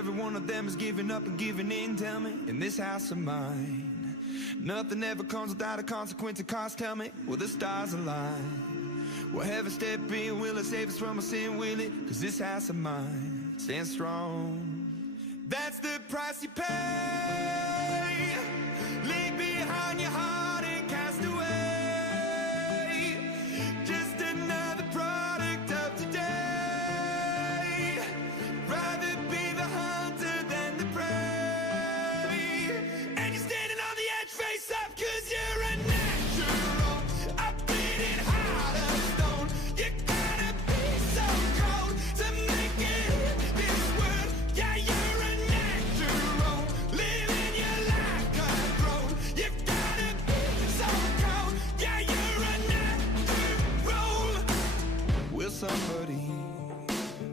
every one of them is giving up and giving in. Tell me, in this house of mine, nothing ever comes without a consequence of cost. Tell me, will the stars align? Will heaven step in? Will it save us from our sin? Will it? Cause this house of mine stands strong. That's the price you pay. Leave behind your heart and cast away. Just another product of today. Rather be the hunter than the prey. And you're standing on the edge, face up, cause you're a natural. A bleeding heart of stone. You gotta be so cold to make it in this world. Yeah, you're a natural. Living your life cutthroat. You gotta be so cold. Yeah, you're a natural. Will somebody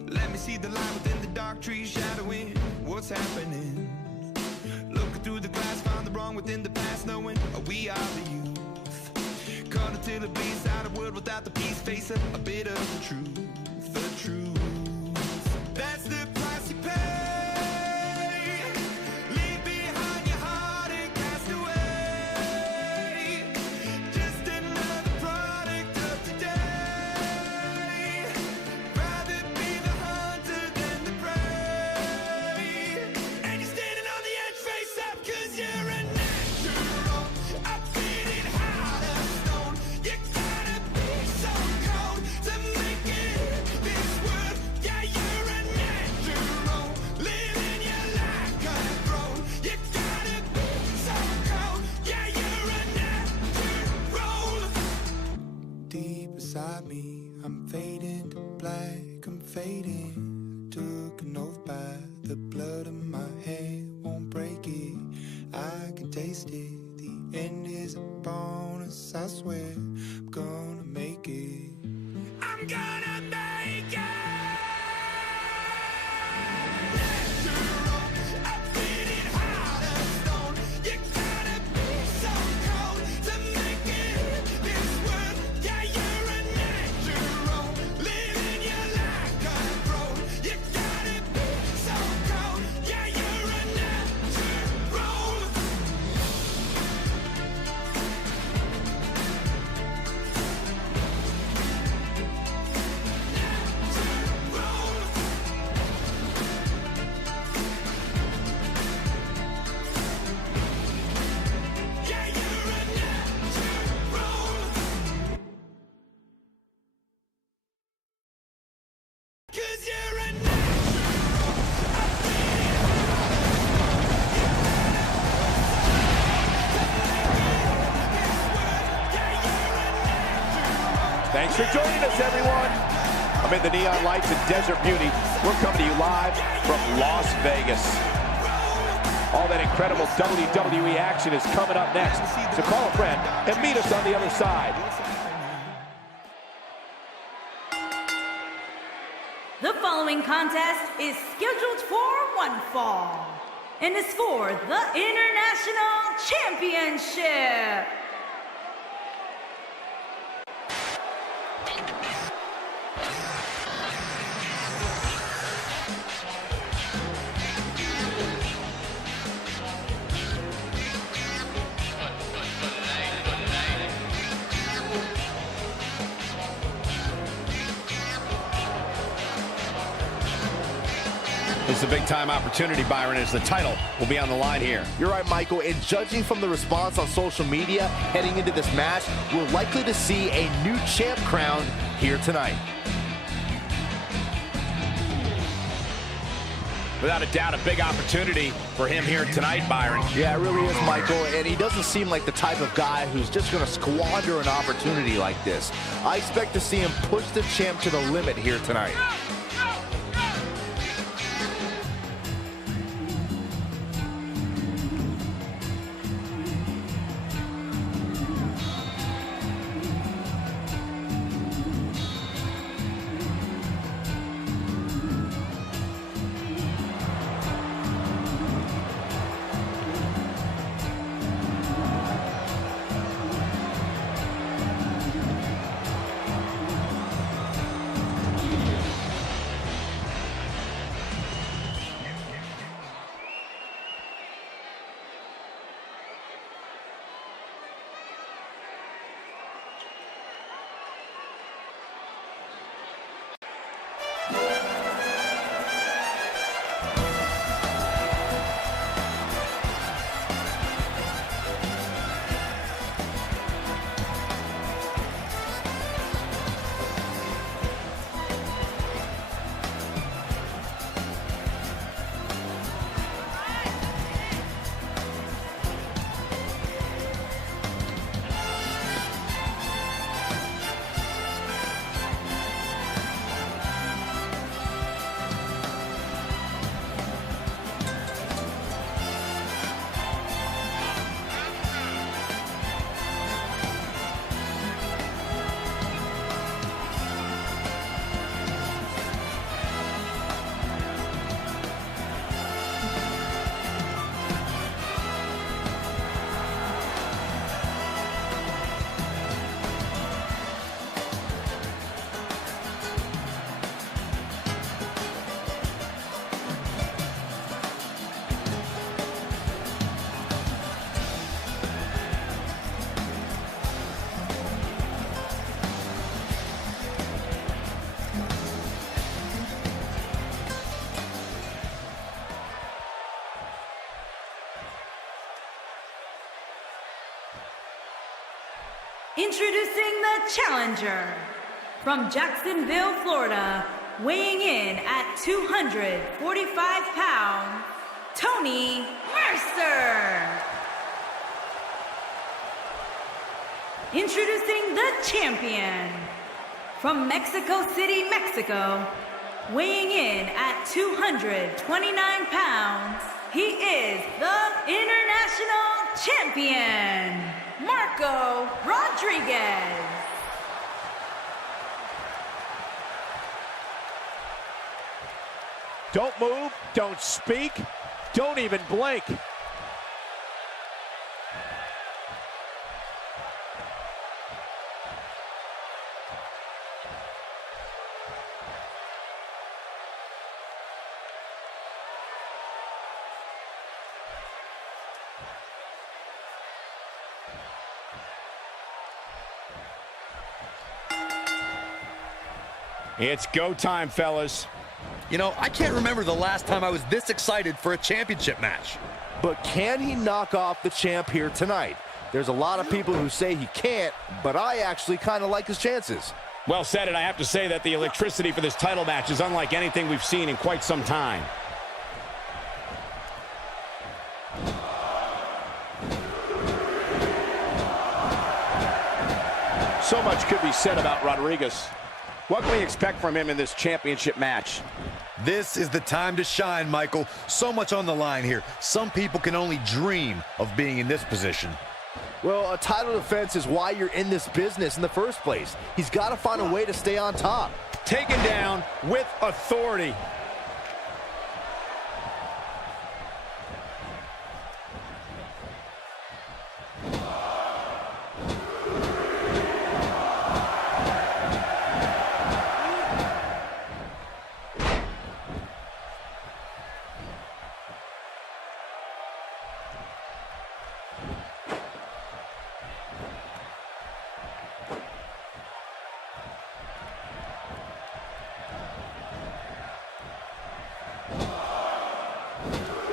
let me see the light within the dark trees shadowing what's happening? Looking through the glass, find the wrong within the past, knowing we are the youth. Caught until it bleeds out of world without the peace, facing a bit of the truth, the truth. That's the price you pay. Leave behind your heart and cast away. Just another product of today. Rather be the hunter than the prey. And you're standing on the edge, face up, cause you're a natural. A beating heart of stone. You gotta be so cold to make it in this world. Yeah, you're a natural. Living your life cutthroat. You gotta be so cold. Yeah, you're a natural. Deep inside me, I'm fading to black, I'm fading. Took an oath by the blood in my head, won't break it. I can taste it. The end is a bonus, I swear. I'm gonna make it. I'm gonna make it. Natural, a beating heart of stone. You gotta be so cold to make it in this world. Yeah, you're a natural. Living your life cutthroat. You gotta be so cold. Yeah, you're a natural. Yeah, you're a natural. Cause you're a Thanks for joining us, everyone. Amid the neon lights and desert beauty, we're coming to you live from Las Vegas. All that incredible WWE action is coming up next. So call a friend and meet us on the other side. The following contest is scheduled for one fall and is for the International Championship. It's a big-time opportunity, Byron, as the title will be on the line here. You're right, Michael, and judging from the response on social media heading into this match, we're likely to see a new champ crowned here tonight. Without a doubt, a big opportunity for him here tonight, Byron. Yeah, it really is, Michael, and he doesn't seem like the type of guy who's just going to squander an opportunity like this. I expect to see him push the champ to the limit here tonight. Introducing the challenger from Jacksonville, Florida, weighing in at 245 pounds, Tony Mercer. Introducing the champion from Mexico City, Mexico, weighing in at 229 pounds, he is the International Champion, Marco Rodriguez. Don't move, don't speak, don't even blink. It's go time, fellas. You know, I can't remember the last time I was this excited for a championship match. But can he knock off the champ here tonight? There's a lot of people who say he can't, but I actually kind of like his chances. Well said, and I have to say that the electricity for this title match is unlike anything we've seen in quite some time. So much could be said about Rodriguez. What can we expect from him in this championship match? This is the time to shine, Michael. So much on the line here. Some people can only dream of being in this position. Well, a title defense is why you're in this business in the first place. He's got to find a way to stay on top. Taken down with authority.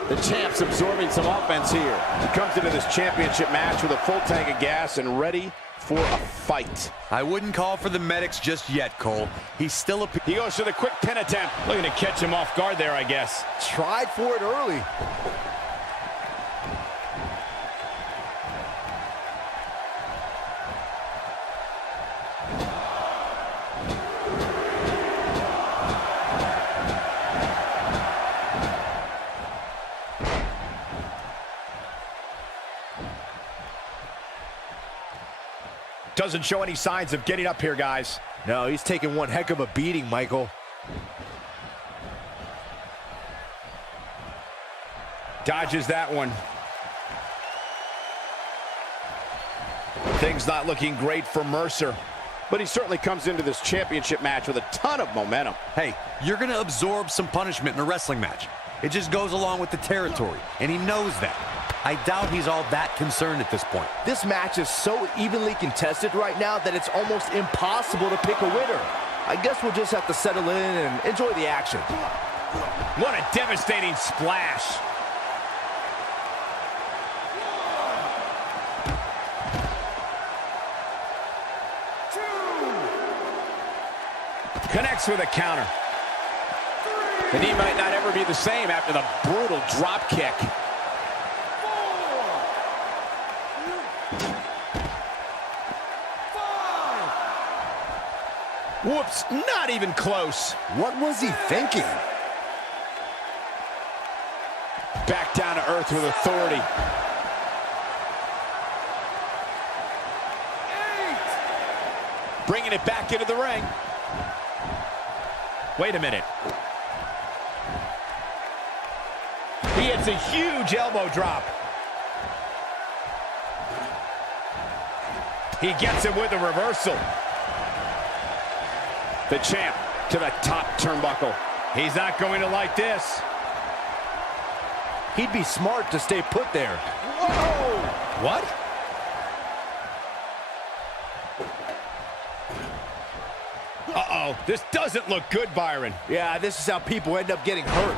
The champ's absorbing some offense here. He comes into this championship match with a full tank of gas and ready for a fight. I wouldn't call for the medics just yet, Cole. He's still He goes for the quick pin attempt. Looking to catch him off guard there, I guess. Tried for it early. Doesn't show any signs of getting up here, guys. No, he's taking one heck of a beating, Michael. Dodges that one. Things not looking great for Mercer, but he certainly comes into this championship match with a ton of momentum. Hey, you're going to absorb some punishment in a wrestling match. It just goes along with the territory, and he knows that. I doubt he's all that concerned at this point. This match is so evenly contested right now that it's almost impossible to pick a winner. I guess we'll just have to settle in and enjoy the action. What a devastating splash. Connects with a counter. The knee might not ever be the same after the brutal drop kick. Whoops, not even close. What was he thinking? Back down to earth with authority. 8. Bringing it back into the ring. Wait a minute. He hits a huge elbow drop. He gets it with a reversal. The champ to the top turnbuckle. He's not going to like this. He'd be smart to stay put there. Whoa! What? Uh-oh, this doesn't look good, Byron. Yeah, this is how people end up getting hurt.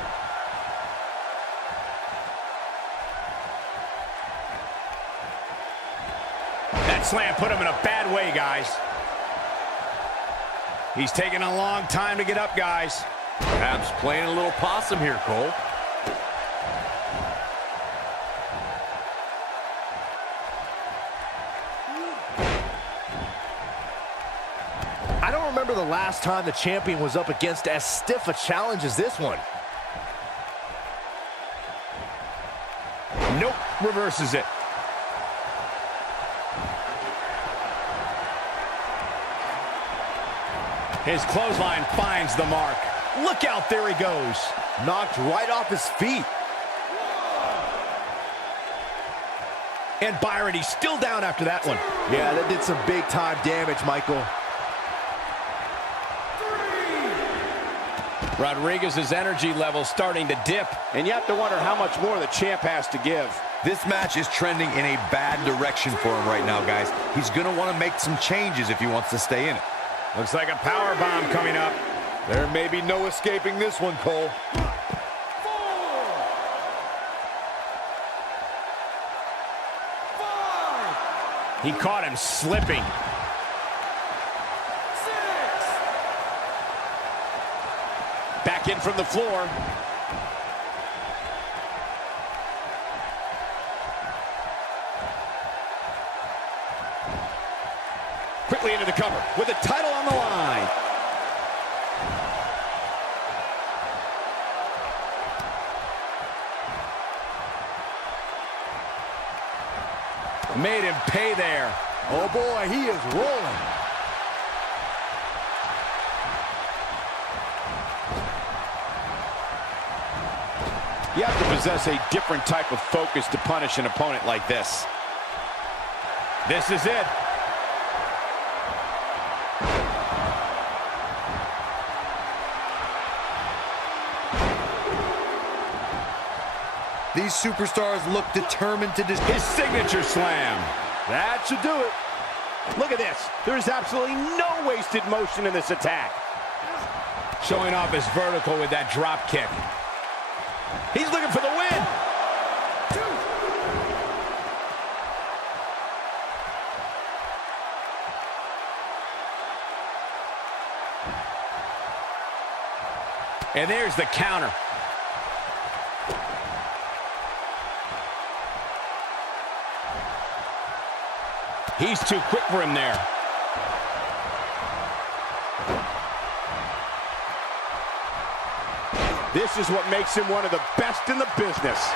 That Slam put him in a bad way, guys. He's taking a long time to get up, guys. Perhaps playing a little possum here, Cole. I don't remember the last time the champion was up against as stiff a challenge as this one. Nope, reverses it. His clothesline finds the mark. Look out, there he goes. Knocked right off his feet. And Byron, he's still down after that one. Yeah, that did some big time damage, Michael. Rodriguez's energy level starting to dip. And you have to wonder how much more the champ has to give. This match is trending in a bad direction for him right now, guys. He's going to want to make some changes if he wants to stay in it. Looks like a power bomb coming up. There may be no escaping this one, Cole. He caught him slipping. Back in from the floor. Quickly into the cover with the title on the line. Made him pay there. Oh boy, he is rolling. You have to possess a different type of focus to punish an opponent like this. This is it. These superstars look determined to His signature slam. That should do it. Look at this. There's absolutely no wasted motion in this attack. Showing off his vertical with that drop kick. He's looking for the win. And there's the counter. He's too quick for him there. This is what makes him one of the best in the business.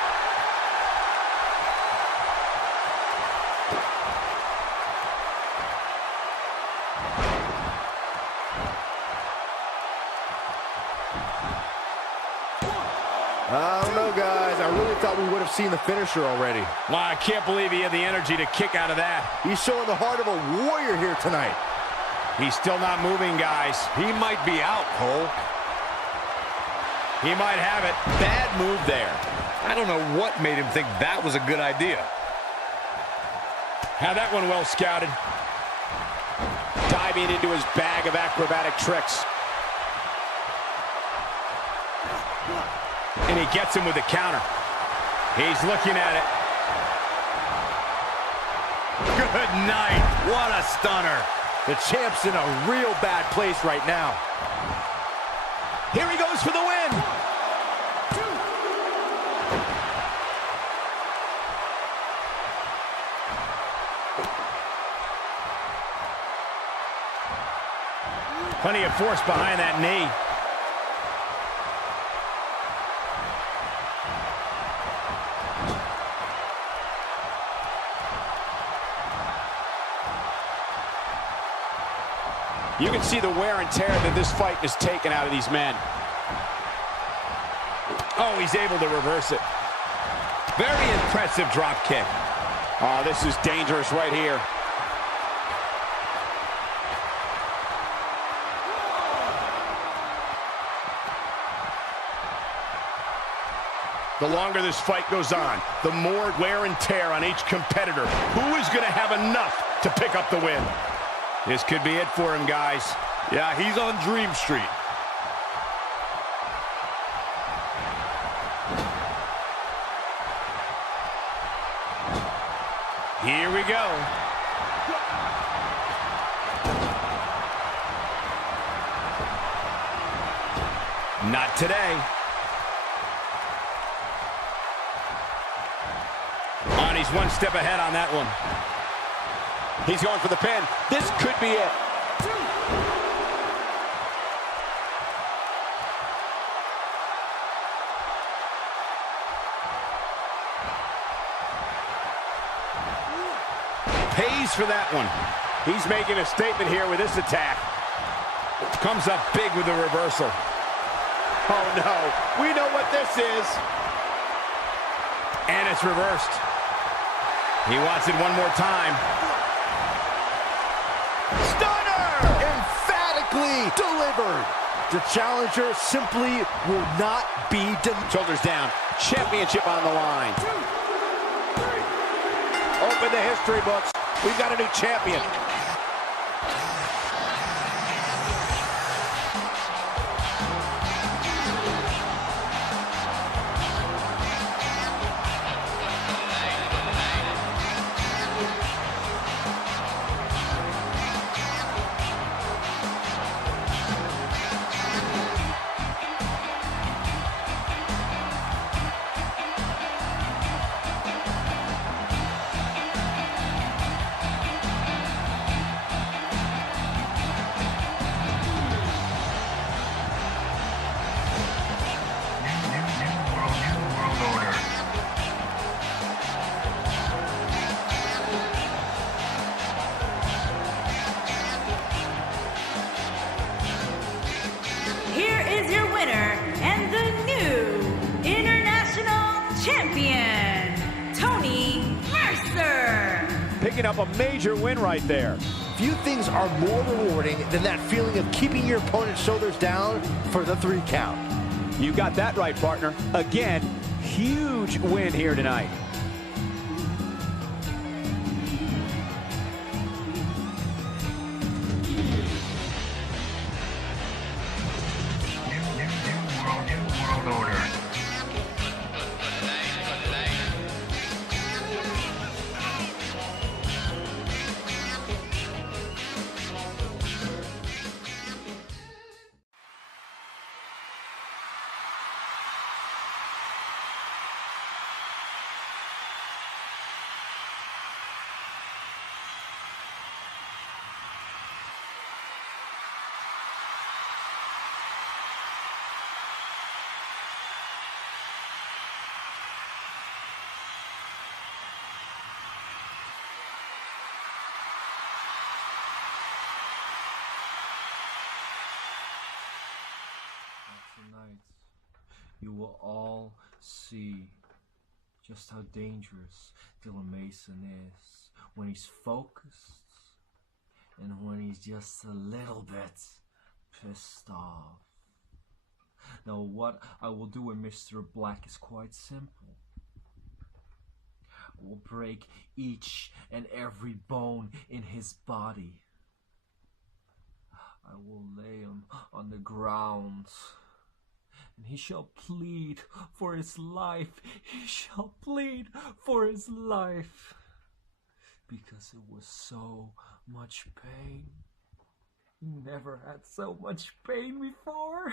I don't know, guys. I really thought we would have seen the finisher already. Wow, I can't believe he had the energy to kick out of that. He's showing the heart of a warrior here tonight. He's still not moving, guys. He might be out, Cole. He might have it. Bad move there. I don't know what made him think that was a good idea. Had that one well scouted. Diving into his bag of acrobatic tricks. And he gets him with the counter. He's looking at it. Good night. What a stunner. The champ's in a real bad place right now. Here he goes for the win. Plenty of force behind that knee. You can see the wear and tear that this fight has taken out of these men. Oh, he's able to reverse it. Very impressive drop kick. Oh, this is dangerous right here. The longer this fight goes on, the more wear and tear on each competitor. Who is going to have enough to pick up the win? This could be it for him, guys. Yeah, he's on Dream Street. Here we go. Not today. And he's one step ahead on that one. He's going for the pin. This could be it. Pays for that one. He's making a statement here with this attack. Comes up big with the reversal. Oh no, we know what this is. And it's reversed. He wants it one more time. Stunner! Emphatically delivered. The challenger simply will not be denied. Shoulders down. Championship on the line. Open the history books. We've got a new champion. Here is your winner and the new International Champion, Tony Mercer. Picking up a major win right there. Few things are more rewarding than that feeling of keeping your opponent's shoulders down for the 3 count. You got that right, partner. Again, huge win here tonight. Tonight, you will all see just how dangerous Elimination is when he's focused and when he's just a little bit pissed off. Now, what I will do with Mr. Black is quite simple. I will break each and every bone in his body. I will lay him on the ground. And he shall plead for his life. He shall plead for his life. Because it was so much pain. He never had so much pain before.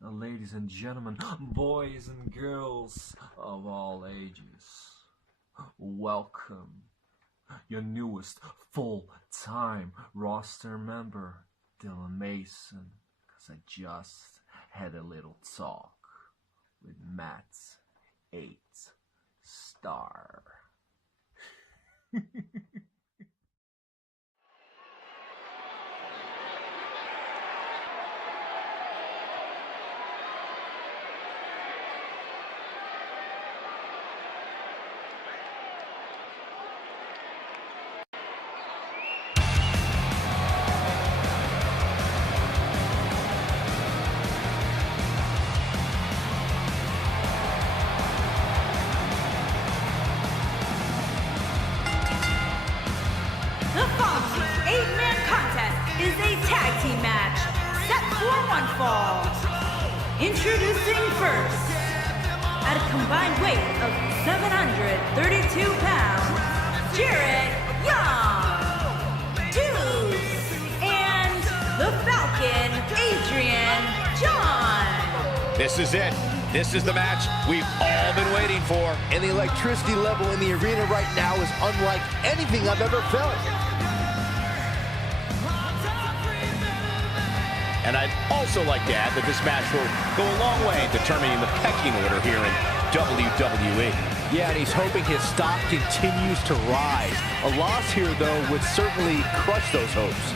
Now, ladies and gentlemen, boys and girls of all ages, welcome your newest full-time roster member, Dylan Mason, because I just had a little talk with Matt's 8-star. The following 8-man contest is a tag team match set for one fall. Introducing first, at a combined weight of 732 pounds, Jarrett Young, Deuce, and the Falcon, Adrian John. This is it. This is the match we've all been waiting for. And the electricity level in the arena right now is unlike anything I've ever felt. And I'd also like to add that this match will go a long way in determining the pecking order here in WWE. Yeah, and he's hoping his stock continues to rise. A loss here, though, would certainly crush those hopes.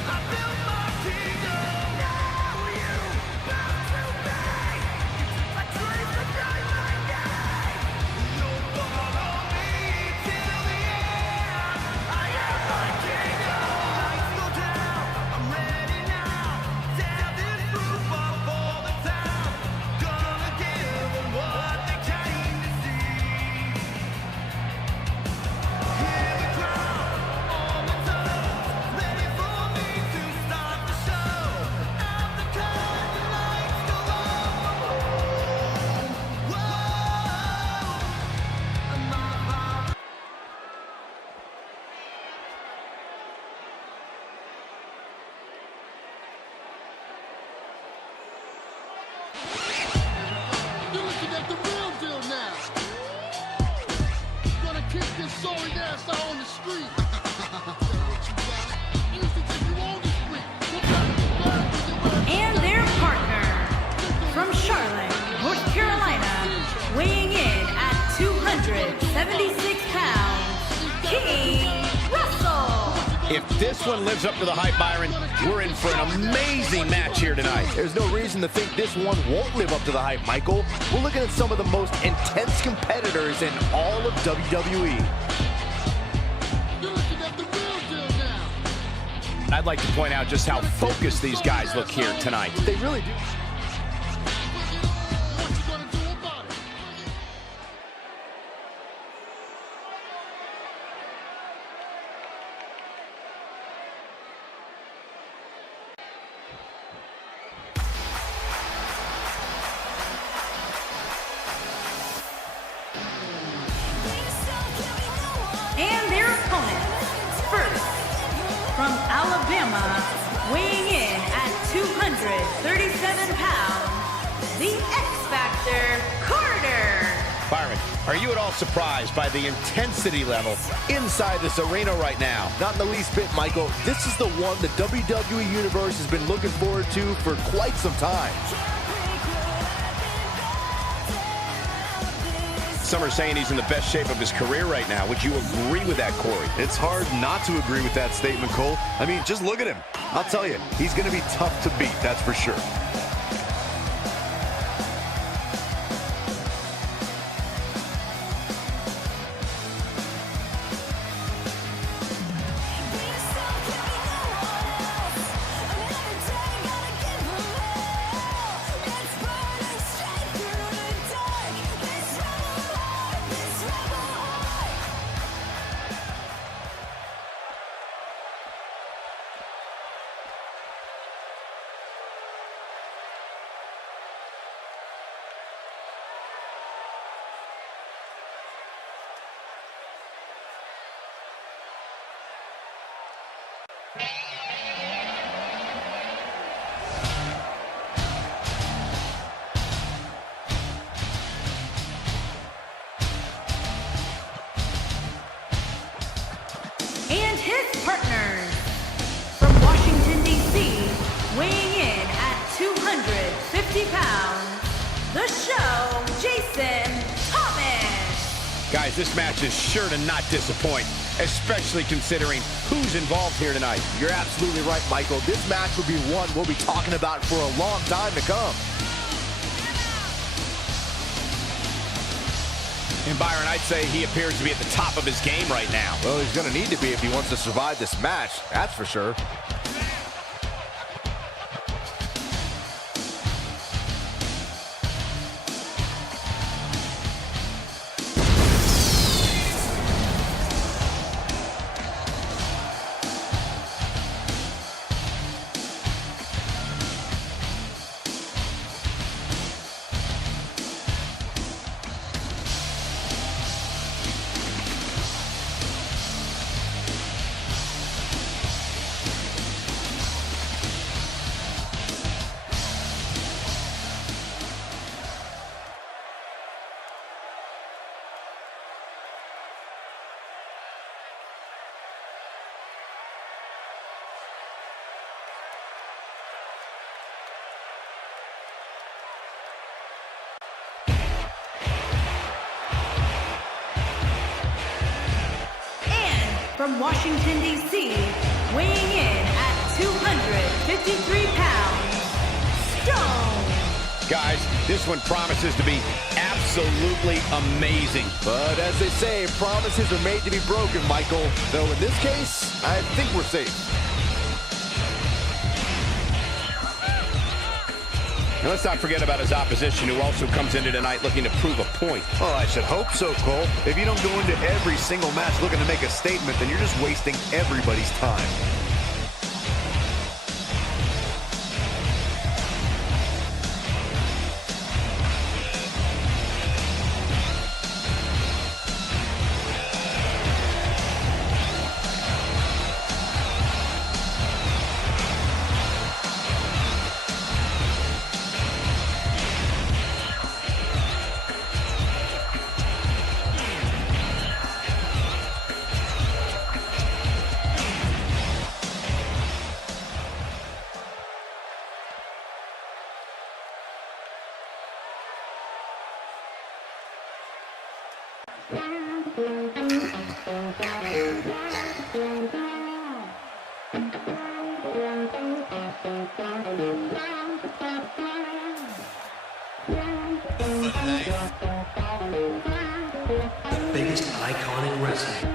And their partner, from Charlotte, North Carolina, weighing in at 276 pounds, King Russell. If this one lives up to the hype, Byron, we're in for an amazing match here tonight. There's no reason to think this one won't live up to the hype, Michael. We're looking at some of the most intense competitors in all of WWE. I'd like to point out just how focused these guys look here tonight. They really do. And their opponent, first, from Alabama, weighing in at 237 pounds, the X-Factor, Carter. Byron, are you at all surprised by the intensity level inside this arena right now? Not in the least bit, Michael. This is the one the WWE Universe has been looking forward to for quite some time. Some are saying he's in the best shape of his career right now. Would you agree with that, Corey? It's hard not to agree with that statement, Colt. I mean, just look at him. I'll tell you, he's going to be tough to beat, that's for sure. And his partners, from Washington, D.C., weighing in at 250 pounds, the show, Jason Thomas. Guys, this match is sure to not disappoint, especially considering who's involved here tonight. You're absolutely right, Michael. This match will be one we'll be talking about for a long time to come. And Byron, I'd say he appears to be at the top of his game right now. Well, he's going to need to be if he wants to survive this match, that's for sure. from Washington, D.C., weighing in at 253 pounds, Stone. Guys, this one promises to be absolutely amazing. But as they say, promises are made to be broken, Michael. Though in this case, I think we're safe. And let's not forget about his opposition, who also comes into tonight looking to prove a point. Oh, I should hope so, Colt. If you don't go into every single match looking to make a statement, then you're just wasting everybody's time. The biggest icon in wrestling.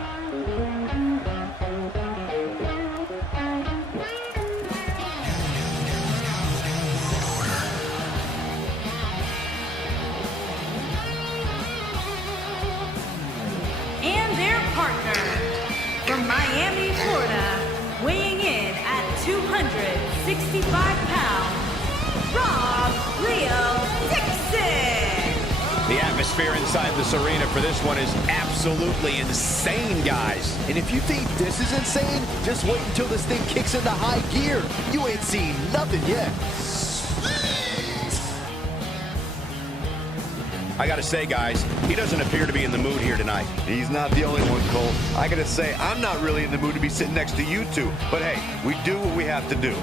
And their partner, from Miami, Florida, weighing in at 265 pounds, Rob Leo Dixon. The atmosphere inside this arena for this one is absolutely insane, guys. And if you think this is insane, just wait until this thing kicks into high gear. You ain't seen nothing yet. I gotta say, guys, he doesn't appear to be in the mood here tonight. He's not the only one, Colt. I gotta say, I'm not really in the mood to be sitting next to you two. But hey, we do what we have to do.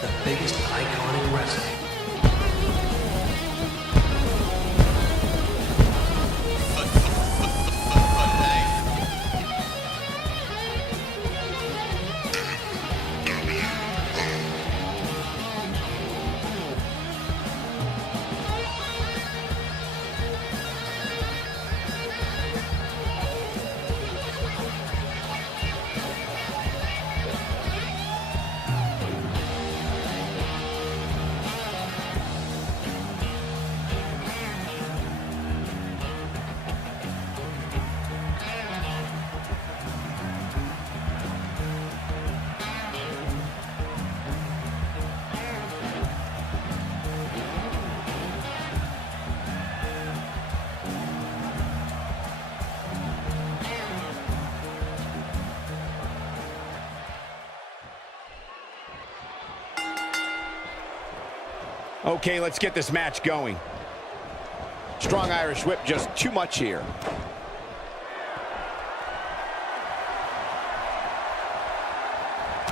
The biggest icon in wrestling. Okay, let's get this match going. Strong Irish whip, just too much here.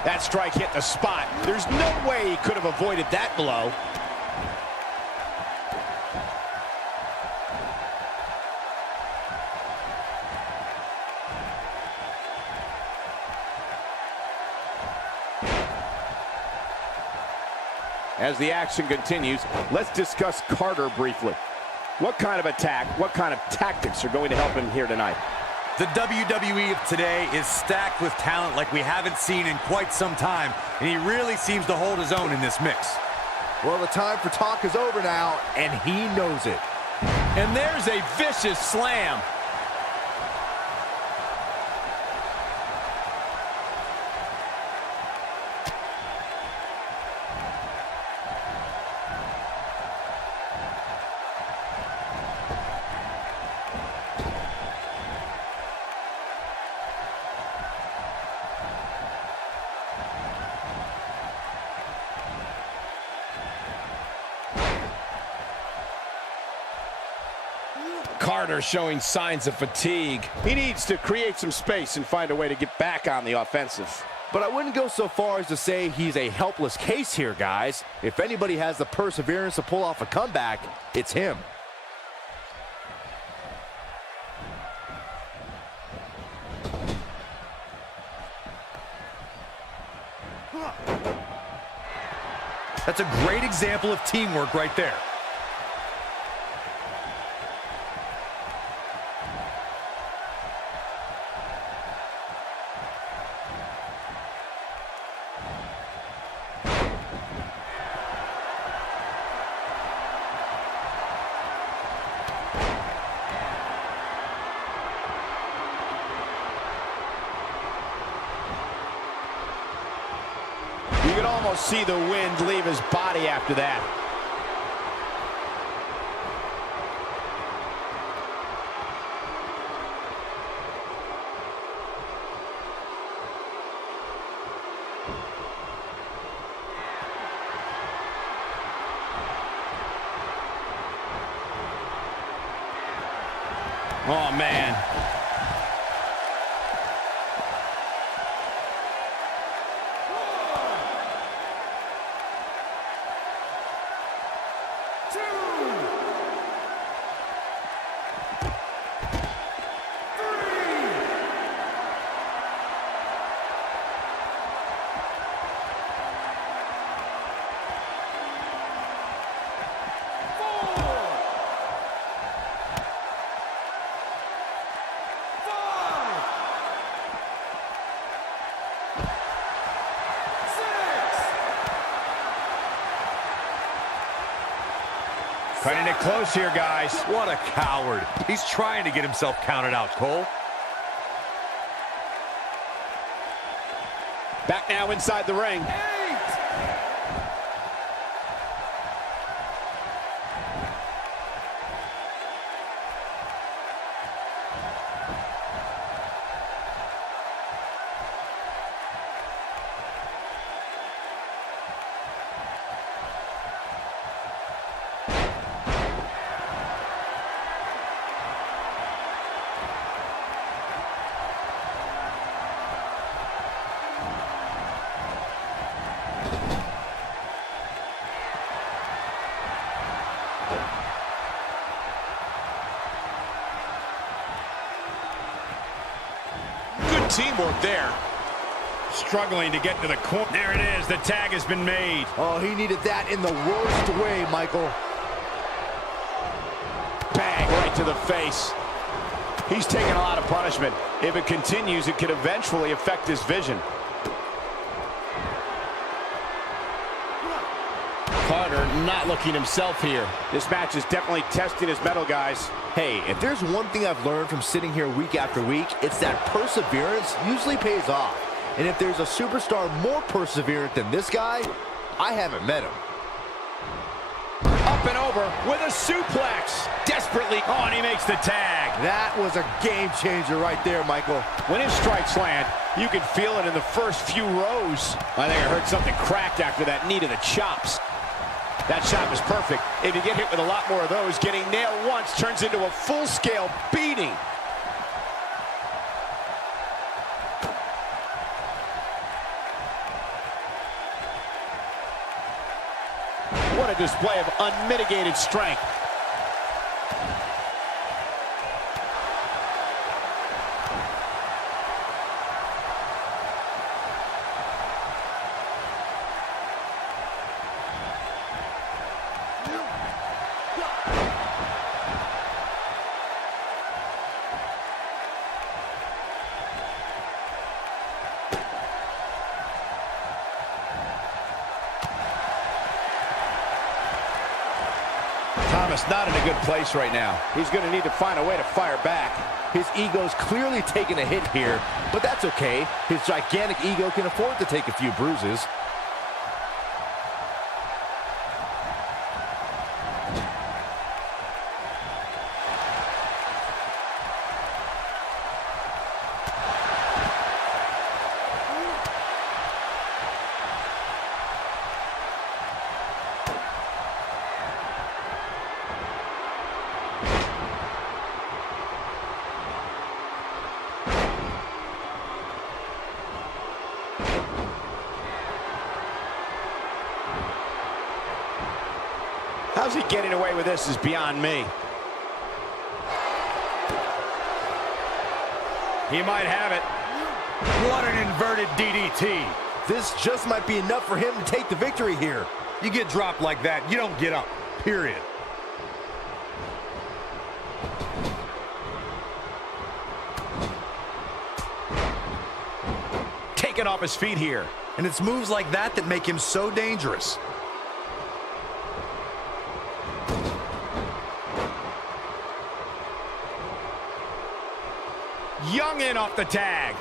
That strike hit the spot. There's no way he could have avoided that blow. As the action continues, let's discuss Carter briefly. What kind of attack, what kind of tactics are going to help him here tonight? The WWE of today is stacked with talent like we haven't seen in quite some time, and he really seems to hold his own in this mix. Well, the time for talk is over now, and he knows it. And there's a vicious slam. Carter showing signs of fatigue. He needs to create some space and find a way to get back on the offensive. But I wouldn't go so far as to say he's a helpless case here, guys. If anybody has the perseverance to pull off a comeback, it's him. That's a great example of teamwork right there. You can almost see the wind leave his body after that. Oh, man. Cutting it close here, guys. What a coward. He's trying to get himself counted out, Cole. Back now inside the ring. Teamwork there. Struggling to get to the corner. There it is. The tag has been made. Oh, he needed that in the worst way, Michael. Bang, right to the face. He's taking a lot of punishment. If it continues, it could eventually affect his vision. Carter not looking himself here. This match is definitely testing his mettle, guys. Hey, if there's one thing I've learned from sitting here week after week, it's that perseverance usually pays off. And if there's a superstar more perseverant than this guy, I haven't met him. Up and over with a suplex. Desperately. Oh, and he makes the tag. That was a game changer right there, Michael. When his strikes land, you can feel it in the first few rows. I think I heard something cracked after that knee to the chops. That shot was perfect. If you get hit with a lot more of those, getting nailed once turns into a full-scale beating. What a display of unmitigated strength. Not in a good place right now. He's going to need to find a way to fire back. His ego's clearly taking a hit here, but that's okay. His gigantic ego can afford to take a few bruises. How's he getting away with this is beyond me. He might have it. What an inverted DDT. This just might be enough for him to take the victory here. You get dropped like that, you don't get up, period. Taken off his feet here. And it's moves like that that make him so dangerous. Young in off the tag.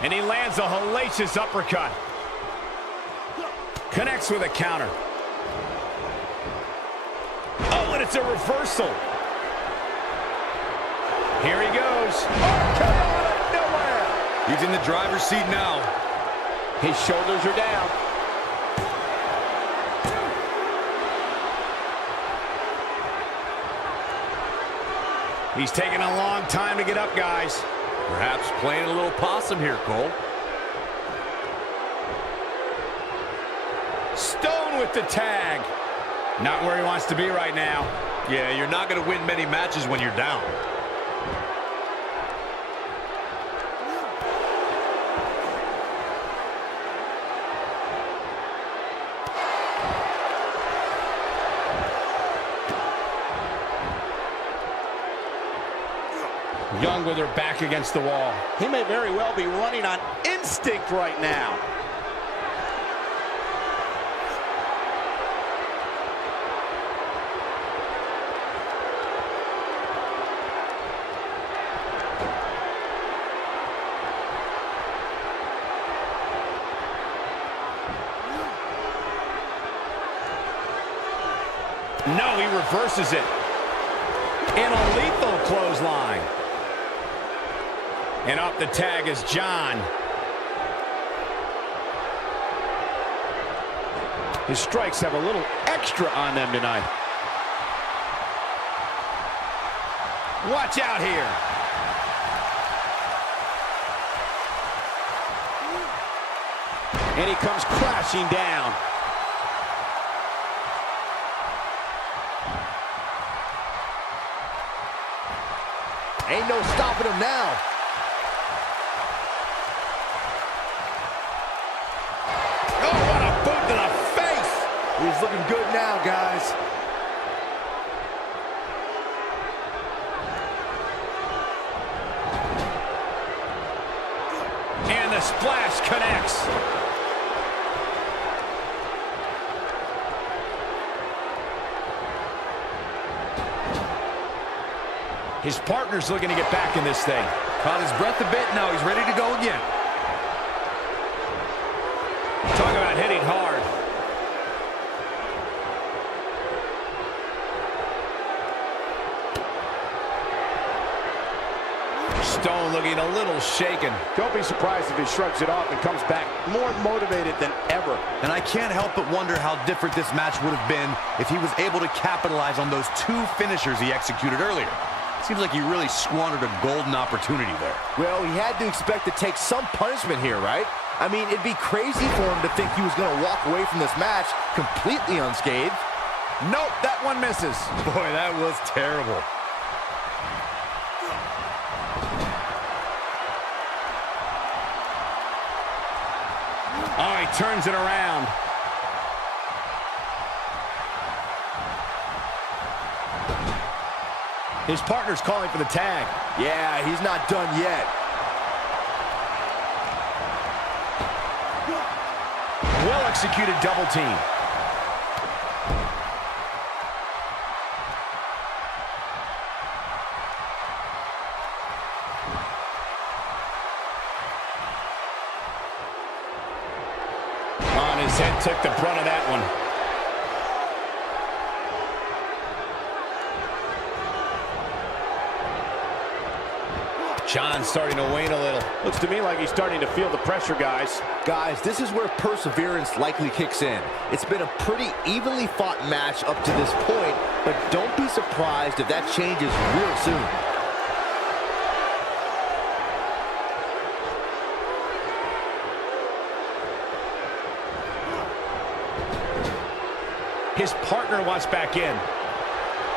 And he lands a hellacious uppercut. Connects with a counter. Oh, and it's a reversal. Here he goes. Oh, come on, out of nowhere. He's in the driver's seat now. His shoulders are down. He's taking a long time to get up, guys. Perhaps playing a little possum here, Colt. Stone with the tag. Not where he wants to be right now. Yeah, you're not going to win many matches when you're down. Young with her back against the wall. He may very well be running on instinct right now. No, he reverses it. And a lethal clothesline. And off the tag is John. His strikes have a little extra on them tonight. Watch out here. And he comes crashing down. Ain't no stopping him now. He's looking good now, guys. And the splash connects. His partner's looking to get back in this thing. Caught his breath a bit, now he's ready to go again. Talk about hitting hard. Stone looking a little shaken. Don't be surprised if he shrugs it off and comes back more motivated than ever. And I can't help but wonder how different this match would have been if he was able to capitalize on those two finishers he executed earlier. Seems like he really squandered a golden opportunity there. Well, he had to expect to take some punishment here, right? I mean, it'd be crazy for him to think he was going to walk away from this match completely unscathed. Nope, that one misses. Boy, that was terrible. Oh, he turns it around. His partner's calling for the tag. Yeah, he's not done yet. Well-executed double team. His head took the brunt of that one. John's starting to wane a little. Looks to me like he's starting to feel the pressure, guys. Guys, this is where perseverance likely kicks in. It's been a pretty evenly fought match up to this point, but don't be surprised if that changes real soon. his partner wants back in.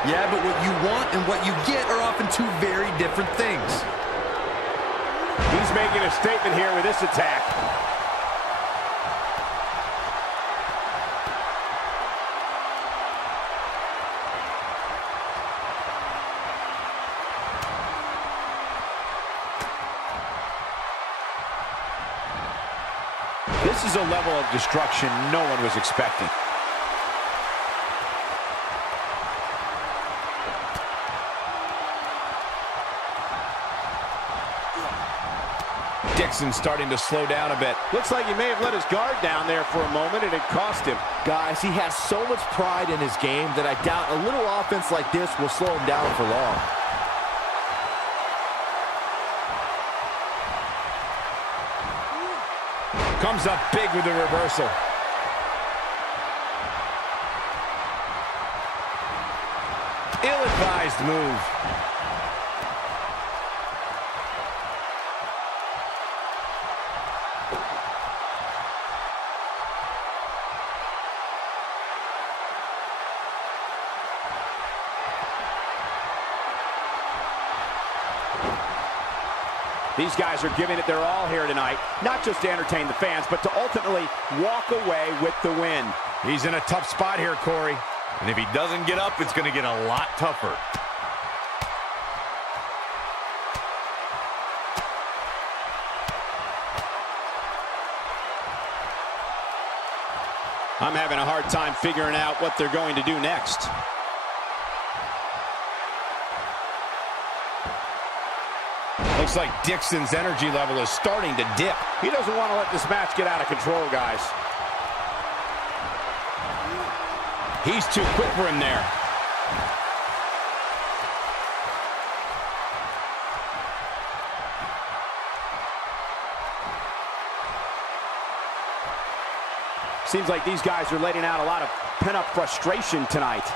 Yeah, but what you want and what you get are often two very different things. He's making a statement here with this attack. This is a level of destruction no one was expecting. Dixon's starting to slow down a bit. Looks like he may have let his guard down there for a moment, and it cost him. Guys, he has so much pride in his game that I doubt a little offense like this will slow him down for long. Comes up big with the reversal. Ill-advised move. These guys are giving it their all here tonight, not just to entertain the fans, but to ultimately walk away with the win. He's in a tough spot here, Corey. And if he doesn't get up, it's going to get a lot tougher. I'm having a hard time figuring out what they're going to do next. Looks like Dixon's energy level is starting to dip. He doesn't want to let this match get out of control, guys. He's too quick for him there. Seems like these guys are letting out a lot of pent-up frustration tonight.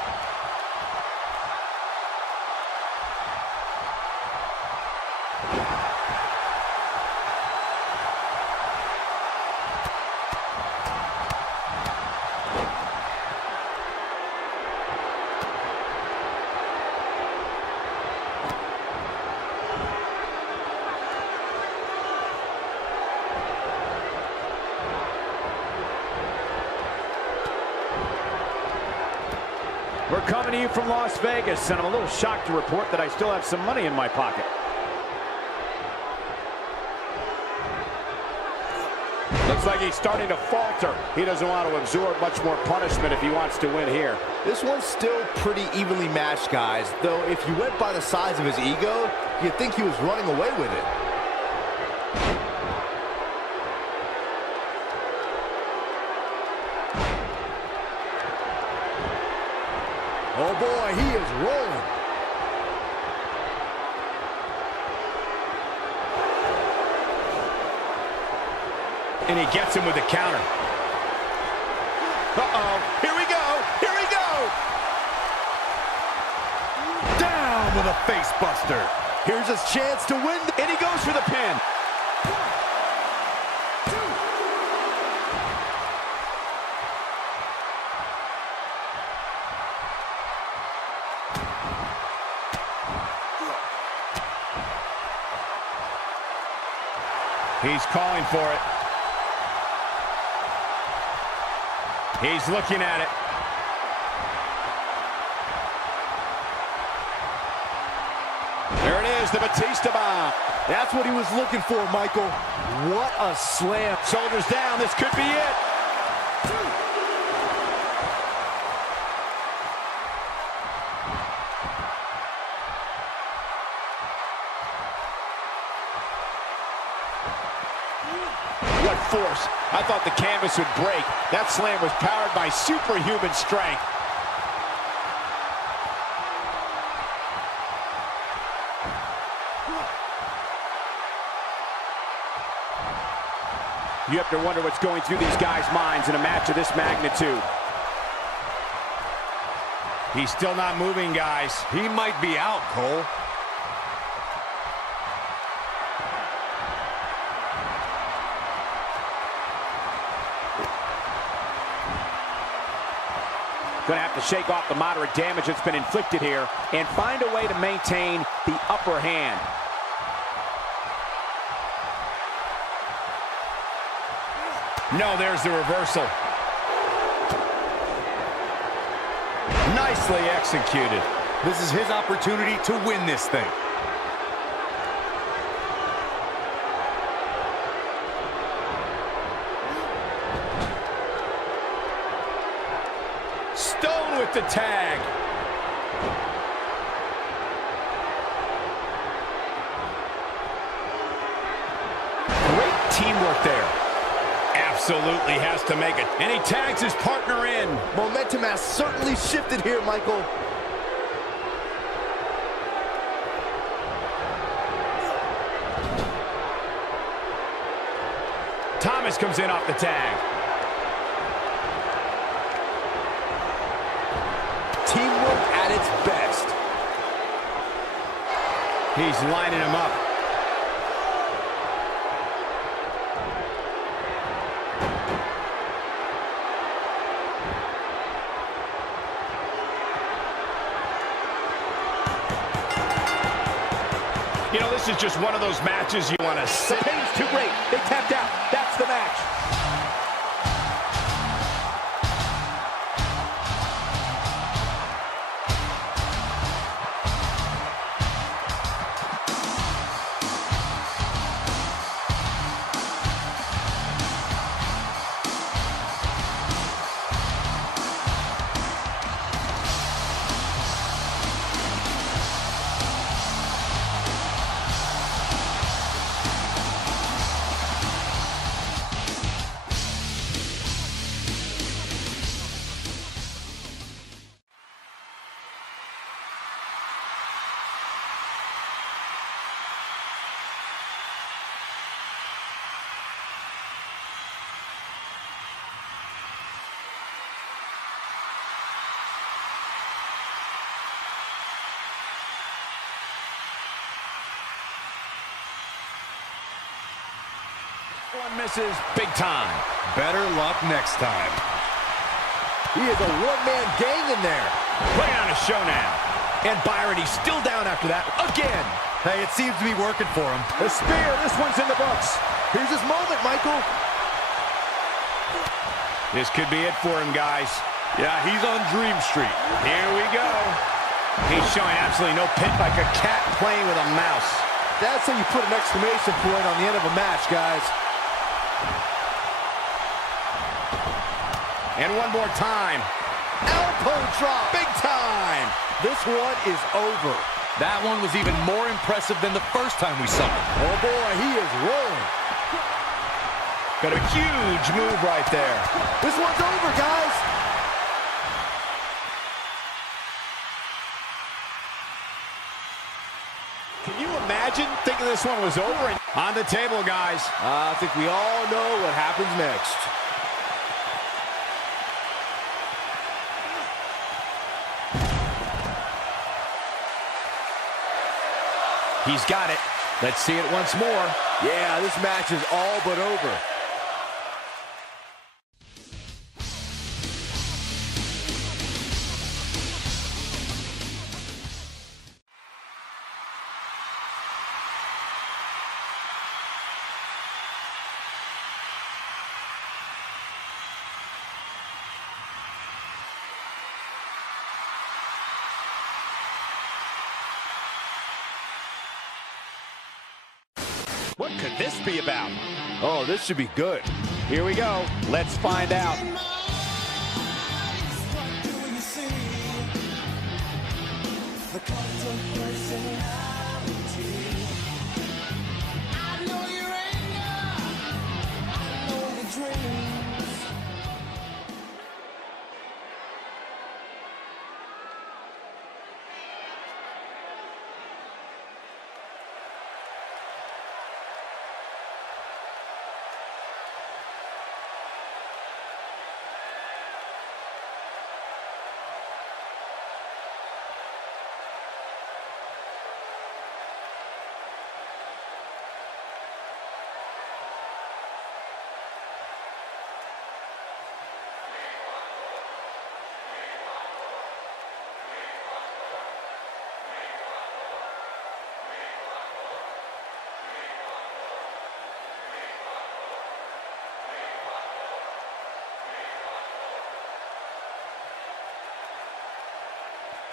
We're coming to you from Las Vegas, and I'm a little shocked to report that I still have some money in my pocket. Looks like he's starting to falter. He doesn't want to absorb much more punishment if he wants to win here. This one's still pretty evenly matched, guys, though if you went by the size of his ego, you'd think he was running away with it. Oh boy, he is rolling. And he gets him with the counter. Uh-oh, here we go, here we go! Down with a face buster. Here's his chance to win. And he goes for the pin. He's calling for it. He's looking at it. There it is, the Batista bomb. That's what he was looking for, Michael. What a slam. Shoulders down, this could be it. What force. I thought the canvas would break. That slam was powered by superhuman strength. You have to wonder what's going through these guys' minds in a match of this magnitude. He's still not moving, guys. He might be out, Cole. Going to have to shake off the moderate damage that's been inflicted here and find a way to maintain the upper hand. No, there's the reversal. Nicely executed. This is his opportunity to win this thing. Stone with the tag. Great teamwork there. Absolutely has to make it. And he tags his partner in. Momentum has certainly shifted here, Michael. Thomas comes in off the tag. Teamwork at its best. He's lining him up. You know, this is just one of those matches you want to sit. The pain's too great. They tapped out. That's the match. One misses big time. Better luck next time. He is a one-man gang in there. Putting on a show now. And Byron, he's still down after that again. Hey, it seems to be working for him. The spear, this one's in the books. Here's his moment, Michael. This could be it for him, guys. Yeah, he's on Dream Street. Here we go. He's showing absolutely no pit, like a cat playing with a mouse. That's how you put an exclamation point on the end of a match, guys. And one more time. Elbow drop. Big time. This one is over. That one was even more impressive than the first time we saw him. Oh, boy, he is rolling. Got a huge move right there. This one's over, guys. Can you imagine thinking this one was over? On the table, guys. I think we all know what happens next. He's got it. Let's see it once more. Yeah, this match is all but over. What could this be about? Oh, this should be good. Here we go. Let's find out.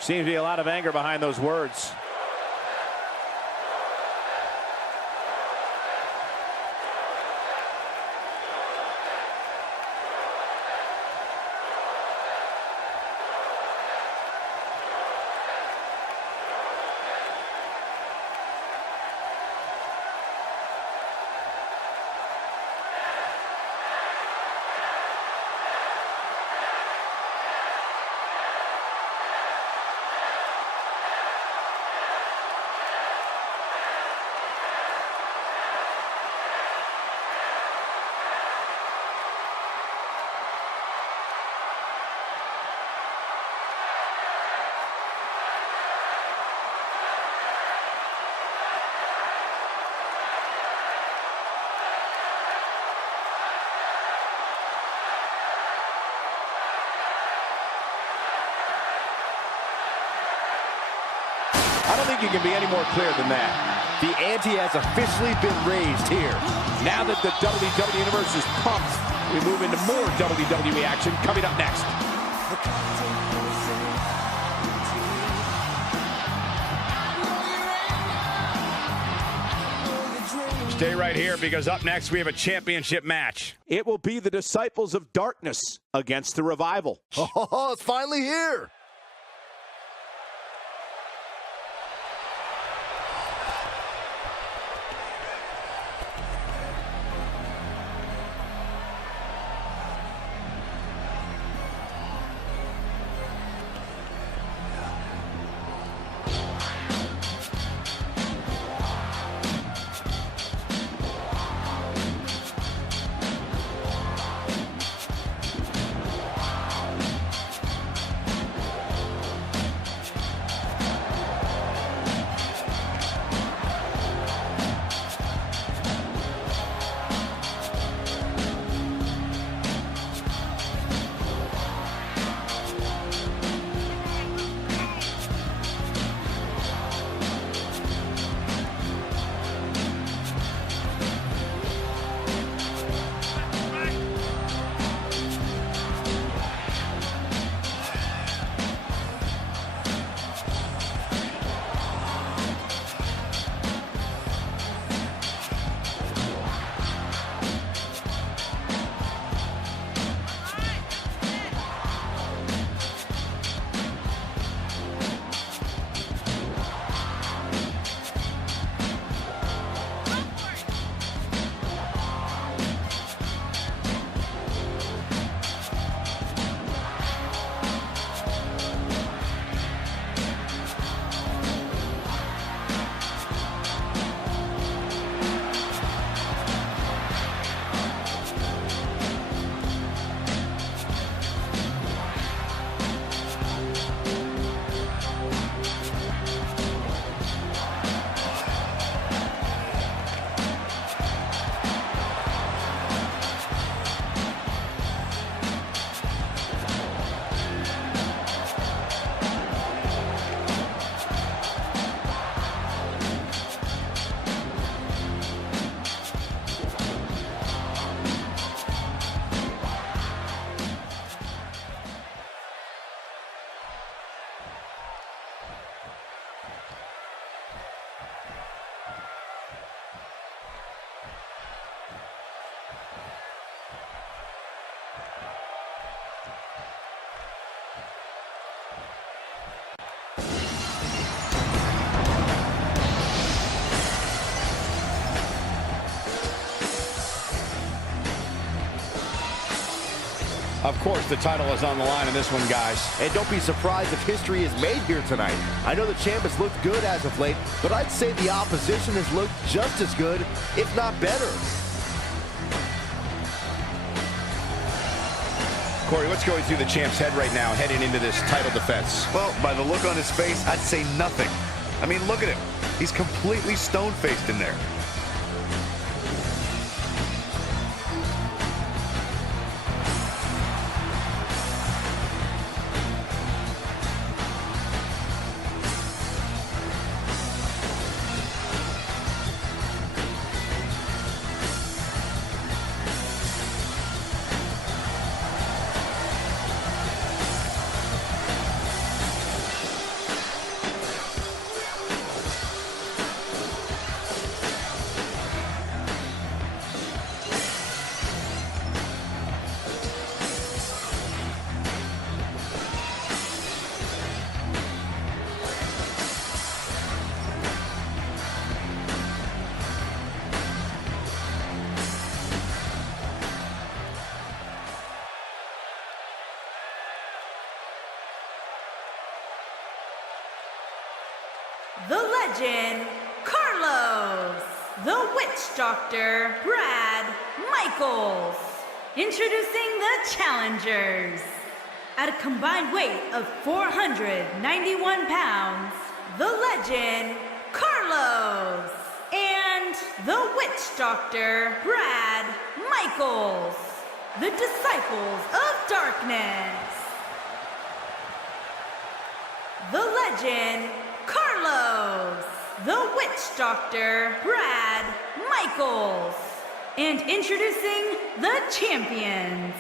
Seems to be a lot of anger behind those words. I don't think you can be any more clear than that. The ante has officially been raised here. Now that the WWE Universe is pumped, we move into more WWE action coming up next. Stay right here, because up next we have a championship match. It will be the Disciples of Darkness against the Revival. Oh, it's finally here. Of course, the title is on the line in this one, guys. And don't be surprised if history is made here tonight. I know the champ has looked good as of late, but I'd say the opposition has looked just as good, if not better. Corey, what's going through the champ's head right now heading into this title defense? Well, by the look on his face, I'd say nothing. I mean, look at him. He's completely stone-faced in there. the legend, Carlos. The Witch Doctor, Brad Michaels. Introducing the challengers. At a combined weight of 491 pounds, the legend, Carlos. And the Witch Doctor, Brad Michaels. The Disciples of Darkness. The legend, Carlos. The Witch Doctor, Brad Michaels. And introducing the champions.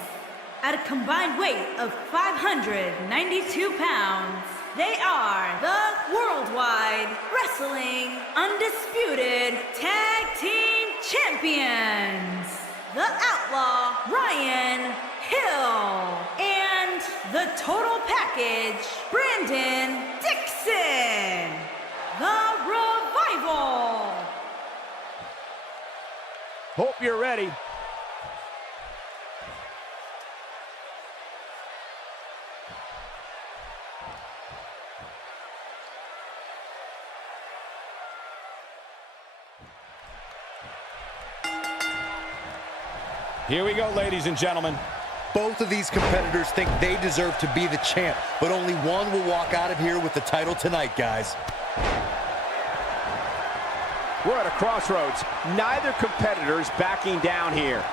At a combined weight of 592 pounds, they are the Worldwide Wrestling Undisputed Tag Team Champions. The Outlaw Ryan Hill. And the Total Package, Brandon Dixon. The Revival. Hope you're ready. Here we go, ladies and gentlemen. Both of these competitors think they deserve to be the champ, but only one will walk out of here with the title tonight, guys. We're at a crossroads. Neither competitor's backing down here.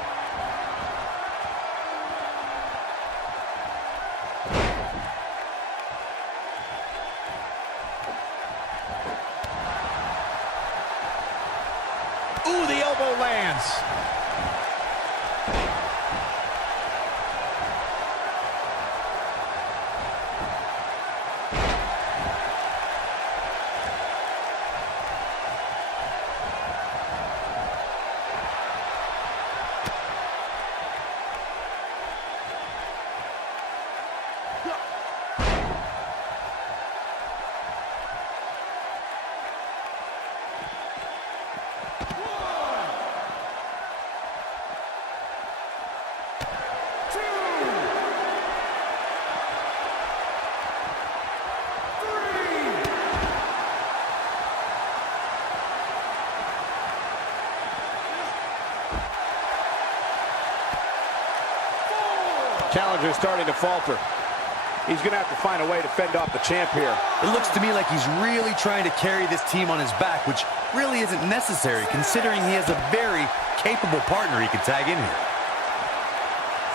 Ooh, the elbow lands. Challenger's starting to falter. He's going to have to find a way to fend off the champ here. It looks to me like he's really trying to carry this team on his back, which really isn't necessary considering he has a very capable partner he can tag in here.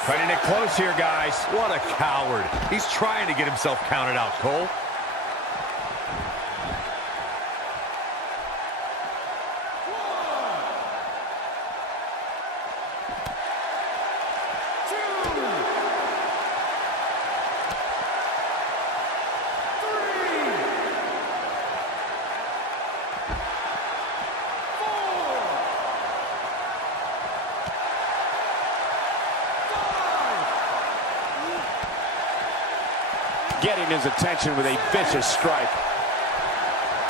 Cutting it close here, guys. What a coward. He's trying to get himself counted out, Cole. Getting his attention with a vicious strike.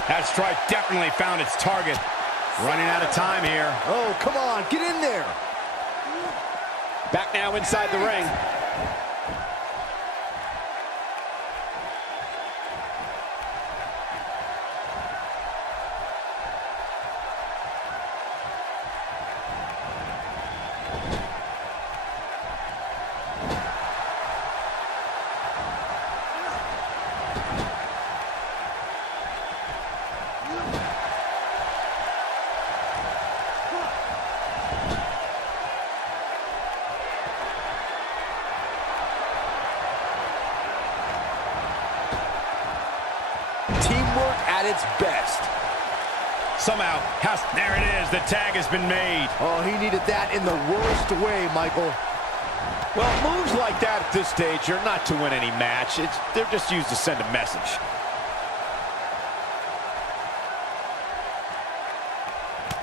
That strike definitely found its target. Running out of time here. Oh, come on, get in there. Back now inside the ring. Teamwork at its best. Somehow, there it is. The tag has been made. Oh, he needed that in the worst way, Michael. Well, moves like that at this stage are not to win any match. They're just used to send a message.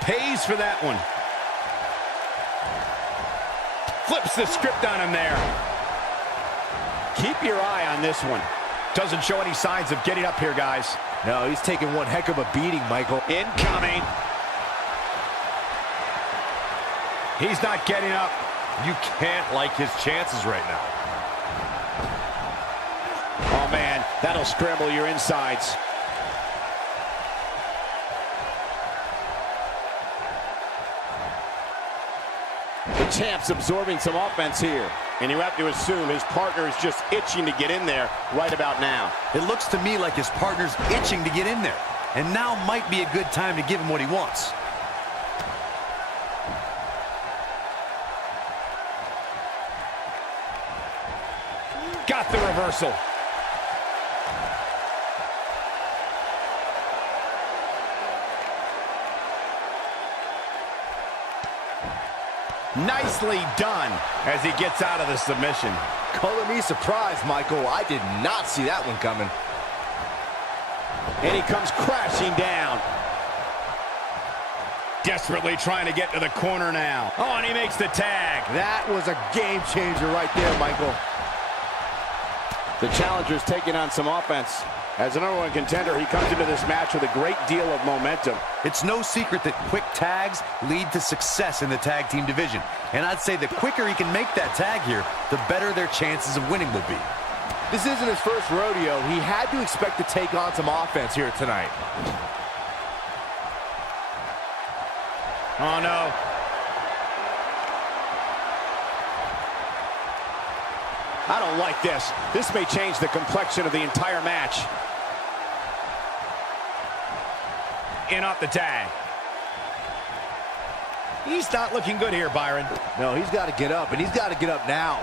Pays for that one. Flips the script on him there. Keep your eye on this one. Doesn't show any signs of getting up here, guys. No, he's taking one heck of a beating, Michael. Incoming. He's not getting up. You can't like his chances right now. Oh, man, that'll scramble your insides. The champ's absorbing some offense here. And you have to assume his partner is just itching to get in there right about now. It looks to me like his partner's itching to get in there. And now might be a good time to give him what he wants. Got the reversal. Nicely done as he gets out of the submission. Color me surprised, Michael. I did not see that one coming. And he comes crashing down. Desperately trying to get to the corner now. Oh, and he makes the tag. That was a game changer right there, Michael. The challenger's taking on some offense. As the #1 contender, he comes into this match with a great deal of momentum. It's no secret that quick tags lead to success in the tag team division. And I'd say the quicker he can make that tag here, the better their chances of winning will be. This isn't his first rodeo. He had to expect to take on some offense here tonight. Oh, no. I don't like this. This may change the complexion of the entire match. In off the tag. He's not looking good here, Byron. No, he's got to get up, and he's got to get up now.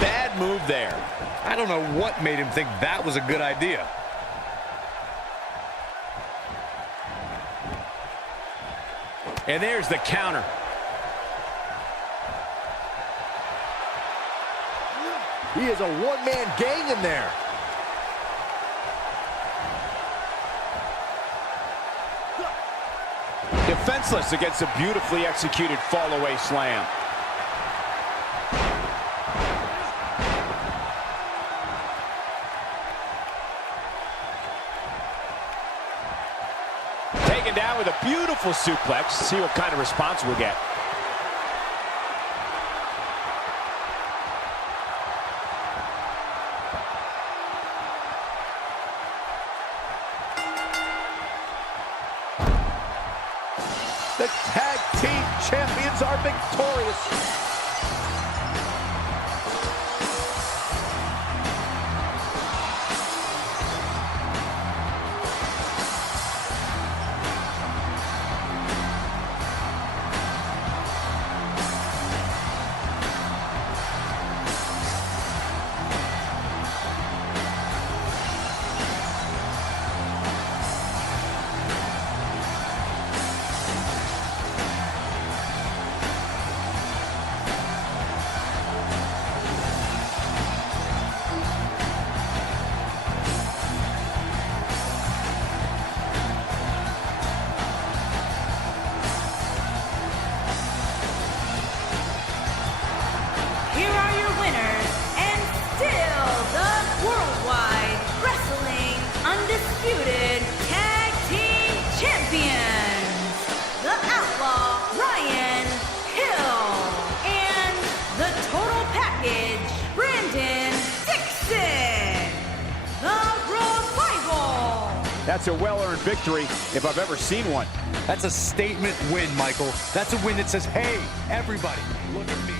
Bad move there. I don't know what made him think that was a good idea. And there's the counter. He is a one-man gang in there. Defenseless against a beautifully executed fall-away slam. Taken down with a beautiful suplex. See what kind of response we'll get. The tag team champions are victorious. That's a well-earned victory if I've ever seen one. That's a statement win, Michael. That's a win that says, hey, everybody, look at me.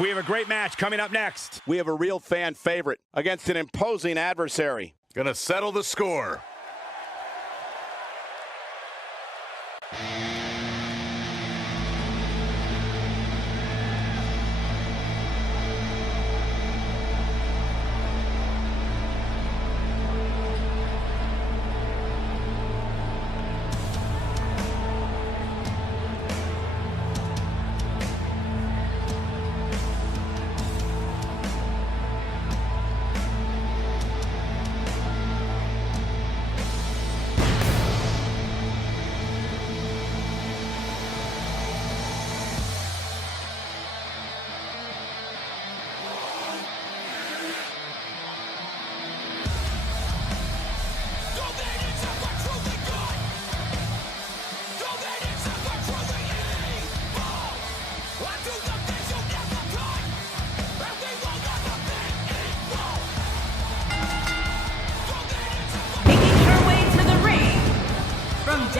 We have a great match coming up next. We have a real fan favorite against an imposing adversary. Gonna settle the score.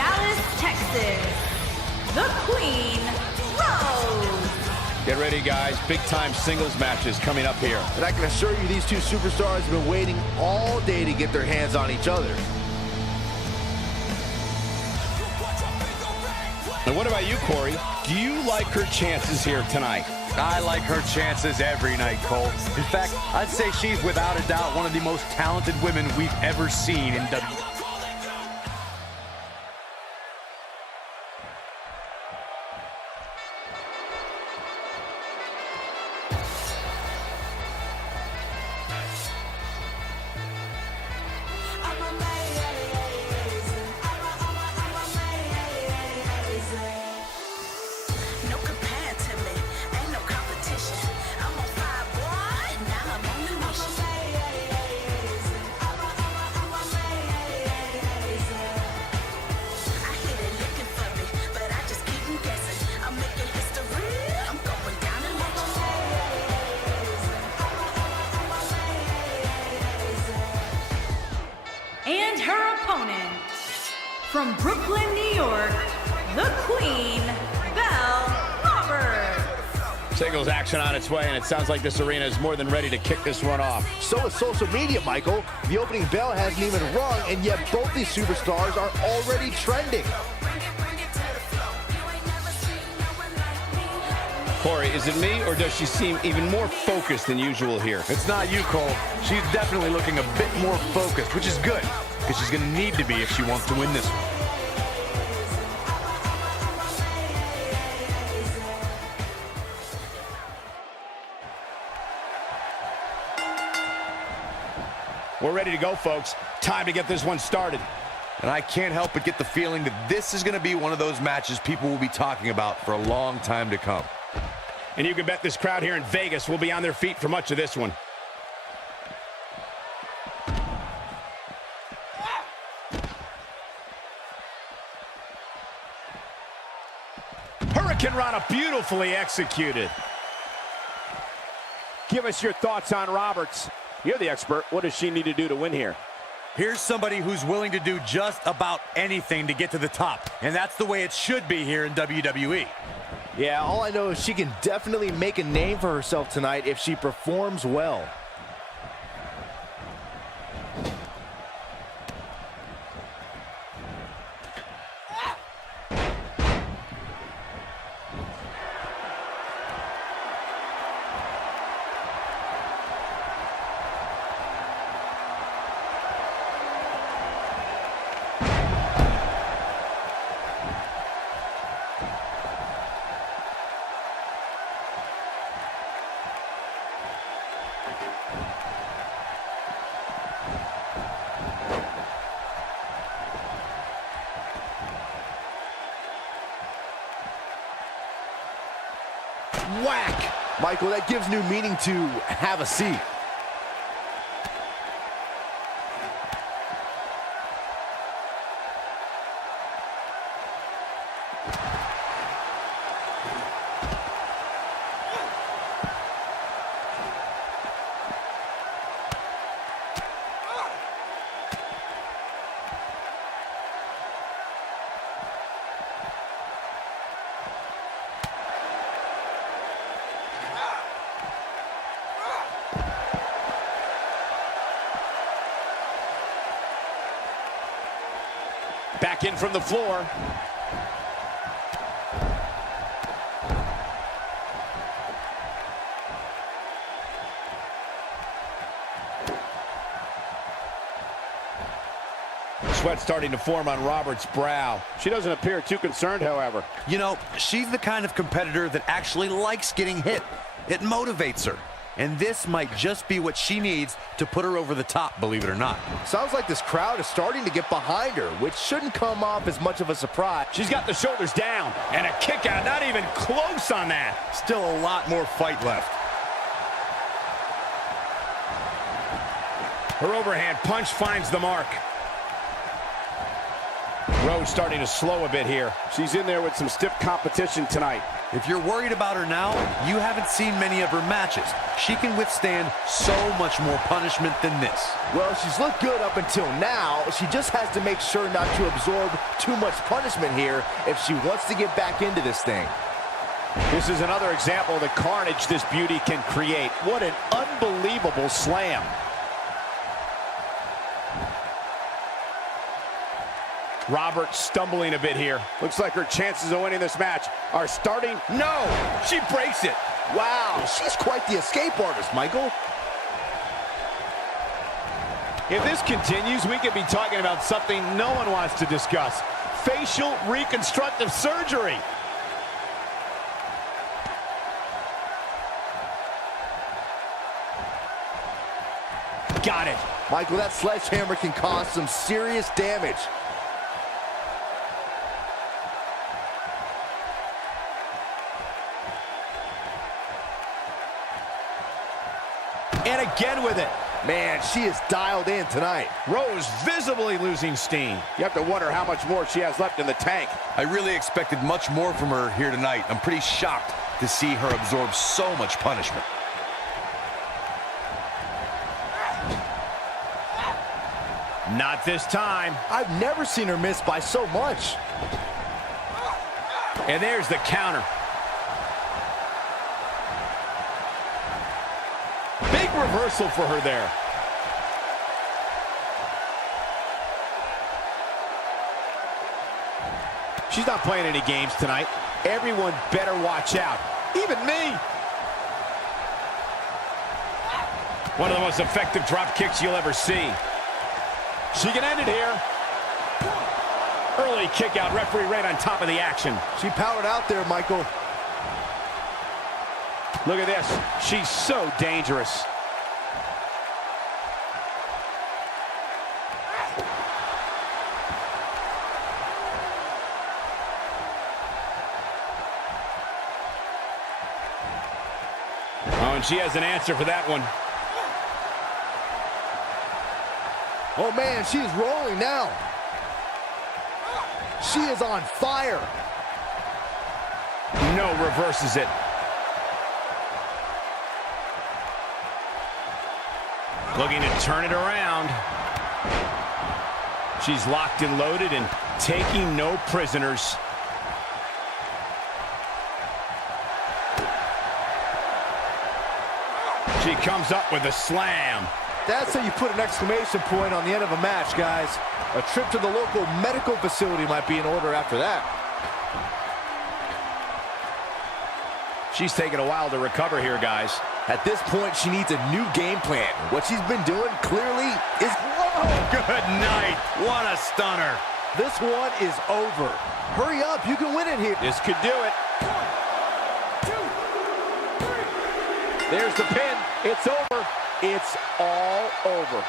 Dallas, Texas, the Queen, Rose. Get ready, guys. Big-time singles matches coming up here. And I can assure you these two superstars have been waiting all day to get their hands on each other. And what about you, Corey? Do you like her chances here tonight? I like her chances every night, Colt. In fact, I'd say she's without a doubt one of the most talented women we've ever seen in WWE. And her opponent, from Brooklyn, New York, the Queen, Belle Roberts. Singles action on its way, and it sounds like this arena is more than ready to kick this one off. So is social media, Michael. The opening bell hasn't even rung, and yet both these superstars are already trending. Corey, is it me, or does she seem even more focused than usual here? It's not you, Cole. She's definitely looking a bit more focused, which is good, because she's going to need to be if she wants to win this one. We're ready to go, folks. Time to get this one started. And I can't help but get the feeling that this is going to be one of those matches people will be talking about for a long time to come. And you can bet this crowd here in Vegas will be on their feet for much of this one. Hurricane Rana beautifully executed. Give us your thoughts on Roberts. You're the expert. What does she need to do to win here? Here's somebody who's willing to do just about anything to get to the top. And that's the way it should be here in WWE. Yeah, all I know is she can definitely make a name for herself tonight if she performs well. Whack! Michael, that gives new meaning to have a seat. Back in from the floor. Sweat starting to form on Roberts' brow. She doesn't appear too concerned, however. You know, she's the kind of competitor that actually likes getting hit. It motivates her. And this might just be what she needs to put her over the top, believe it or not. Sounds like this crowd is starting to get behind her, which shouldn't come off as much of a surprise. She's got the shoulders down, and a kick out, not even close on that. Still a lot more fight left. Her overhand punch finds the mark. Rose starting to slow a bit here. She's in there with some stiff competition tonight. If you're worried about her now, you haven't seen many of her matches. She can withstand so much more punishment than this. Well, she's looked good up until now. She just has to make sure not to absorb too much punishment here if she wants to get back into this thing. This is another example of the carnage this beauty can create. What an unbelievable slam. Robert stumbling a bit here. Looks like her chances of winning this match are starting. No! She breaks it. Wow, she's quite the escape artist, Michael. If this continues, we could be talking about something no one wants to discuss. Facial reconstructive surgery. Got it. Michael, that sledgehammer can cause some serious damage. And again with it. Man, she is dialed in tonight. Rose visibly losing steam. You have to wonder how much more she has left in the tank. I really expected much more from her here tonight. I'm pretty shocked to see her absorb so much punishment. Not this time. I've never seen her miss by so much. And there's the counter. Big reversal for her there. She's not playing any games tonight. Everyone better watch out. Even me. One of the most effective drop kicks you'll ever see. She can end it here. Early kick out. Referee right on top of the action. She powered out there, Michael. Look at this. She's so dangerous. Oh, and she has an answer for that one. Oh, man, she is rolling now. She is on fire. No, reverses it. Looking to turn it around. She's locked and loaded and taking no prisoners. She comes up with a slam. That's how you put an exclamation point on the end of a match, guys. A trip to the local medical facility might be in order after that. She's taking a while to recover here, guys. At this point, she needs a new game plan. What she's been doing clearly is... Whoa, good night. What a stunner. This one is over. Hurry up, you can win it here. This could do it. 1, 2, 3. There's the pin. It's over. It's all over.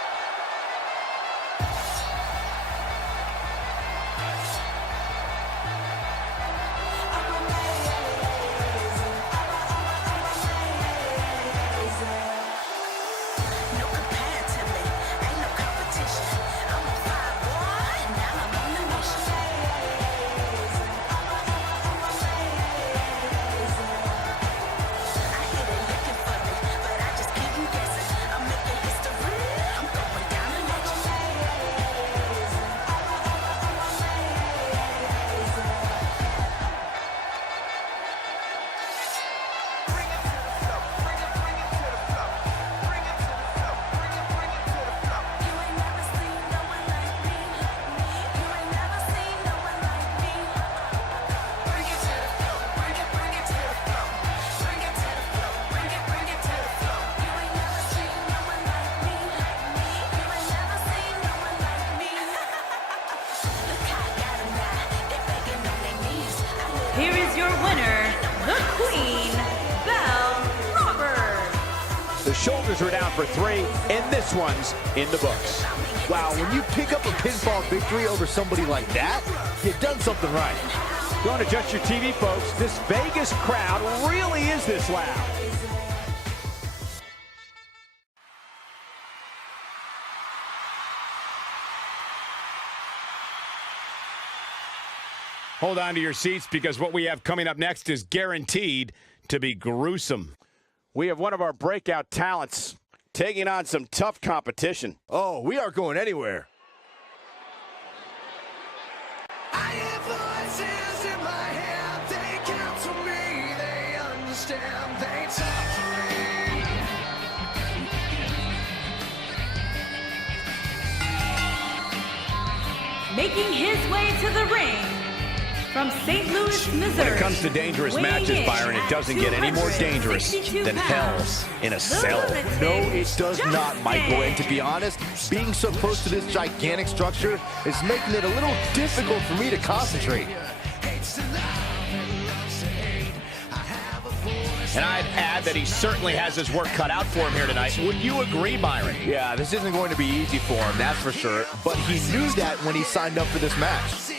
Here is your winner, the Queen, Belle Roberts. The shoulders are down for 3, and this one's in the books. Wow, when you pick up a pinfall victory over somebody like that, you've done something right. Don't adjust your TV, folks. This Vegas crowd really is this loud. Hold on to your seats because what we have coming up next is guaranteed to be gruesome. We have one of our breakout talents taking on some tough competition. Oh, we aren't going anywhere. I have voices in my head, they count to me, they understand, they talk to me. Making his way to the ring from St. Louis, Missouri. When it comes to dangerous matches, Byron, it doesn't get any more dangerous than hell in a cell. No, it does not, Michael. And to be honest, being so close to this gigantic structure is making it a little difficult for me to concentrate. And I'd add that he certainly has his work cut out for him here tonight. Would you agree, Byron? Yeah, this isn't going to be easy for him, that's for sure. But he knew that when he signed up for this match.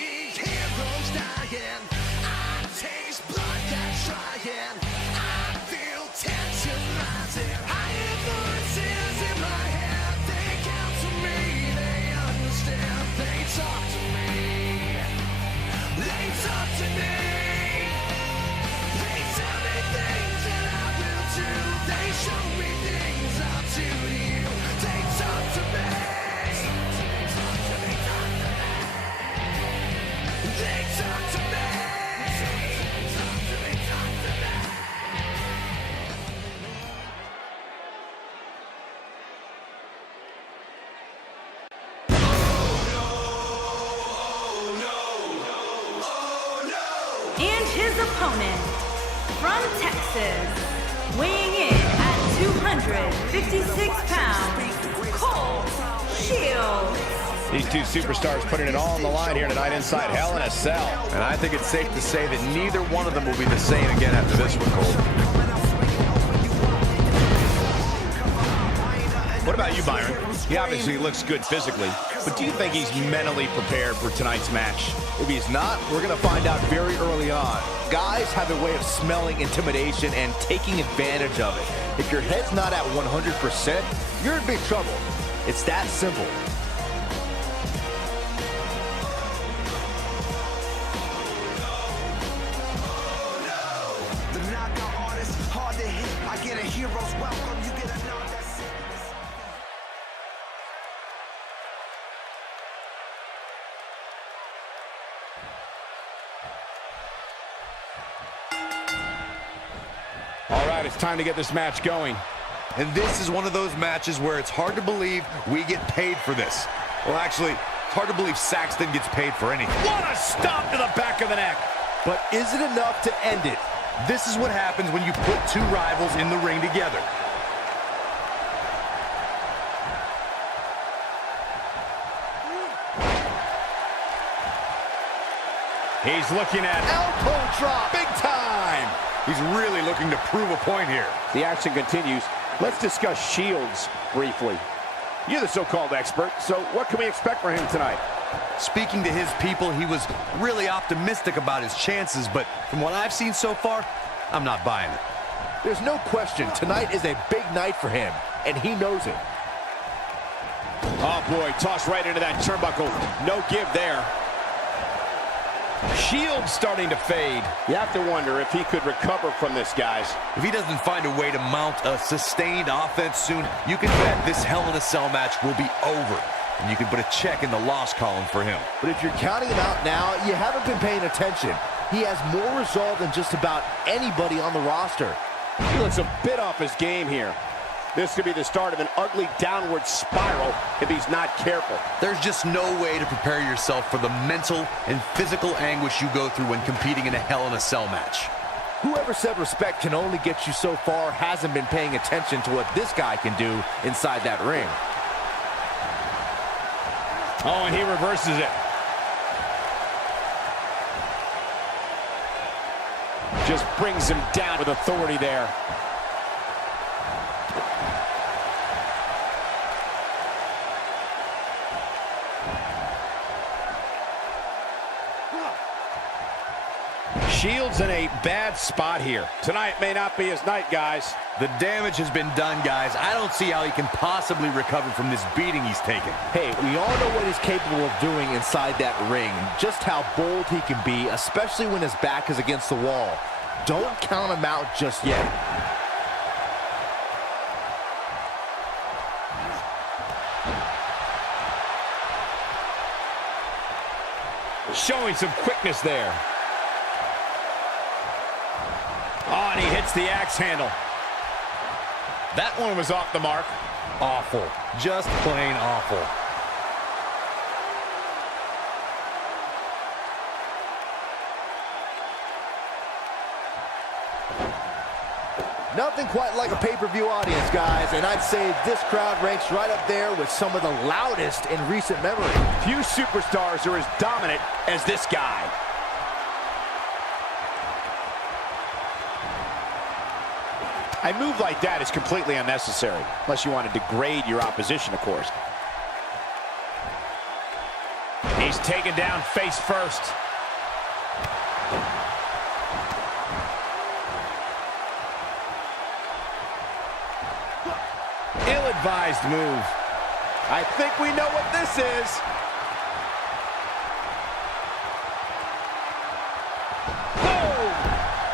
And his opponent, from Texas, weighing in at 256 pounds, Colt Shields. These two superstars putting it all on the line here tonight inside Hell in a Cell. And I think it's safe to say that neither one of them will be the same again after this one, Colt. What about you, Byron? He obviously looks good physically, but do you think he's mentally prepared for tonight's match? If he's not, we're going to find out very early on. Guys have a way of smelling intimidation and taking advantage of it. If your head's not at 100%, you're in big trouble. It's that simple. The knockout artist, hard to hit. I get a hero's welcome, you get a nod that's All right, it's time to get this match going. And this is one of those matches where it's hard to believe we get paid for this. Well, actually, it's hard to believe Saxton gets paid for anything. What a stomp to the back of the neck. But is it enough to end it? This is what happens when you put two rivals in the ring together. He's looking at Elbow drop. big time. He's really looking to prove a point here. The action continues. Let's discuss Shields briefly. You're the so-called expert, so what can we expect from him tonight? Speaking to his people, he was really optimistic about his chances, but from what I've seen so far, I'm not buying it. There's no question, tonight is a big night for him, and he knows it. Oh boy, tossed right into that turnbuckle. No give there. Shields starting to fade. You have to wonder if he could recover from this, guys. If he doesn't find a way to mount a sustained offense soon, you can bet this Hell in a Cell match will be over. And you can put a check in the loss column for him. But if you're counting him out now, you haven't been paying attention. He has more resolve than just about anybody on the roster. He looks a bit off his game here. This could be the start of an ugly downward spiral if he's not careful. There's just no way to prepare yourself for the mental and physical anguish you go through when competing in a Hell in a Cell match. Whoever said respect can only get you so far hasn't been paying attention to what this guy can do inside that ring. Oh, and he reverses it. Just brings him down with authority there. Shield's in a bad spot here. Tonight may not be his night, guys. The damage has been done, guys. I don't see how he can possibly recover from this beating he's taken. Hey, we all know what he's capable of doing inside that ring. Just how bold he can be, especially when his back is against the wall. Don't count him out just yet. Showing some quickness there. Oh, and he hits the axe handle. That one was off the mark. Awful. Just plain awful. Nothing quite like a pay-per-view audience, guys, and I'd say this crowd ranks right up there with some of the loudest in recent memory. Few superstars are as dominant as this guy. A move like that is completely unnecessary, unless you want to degrade your opposition, of course. He's taken down face first. Ill-advised move. I think we know what this is.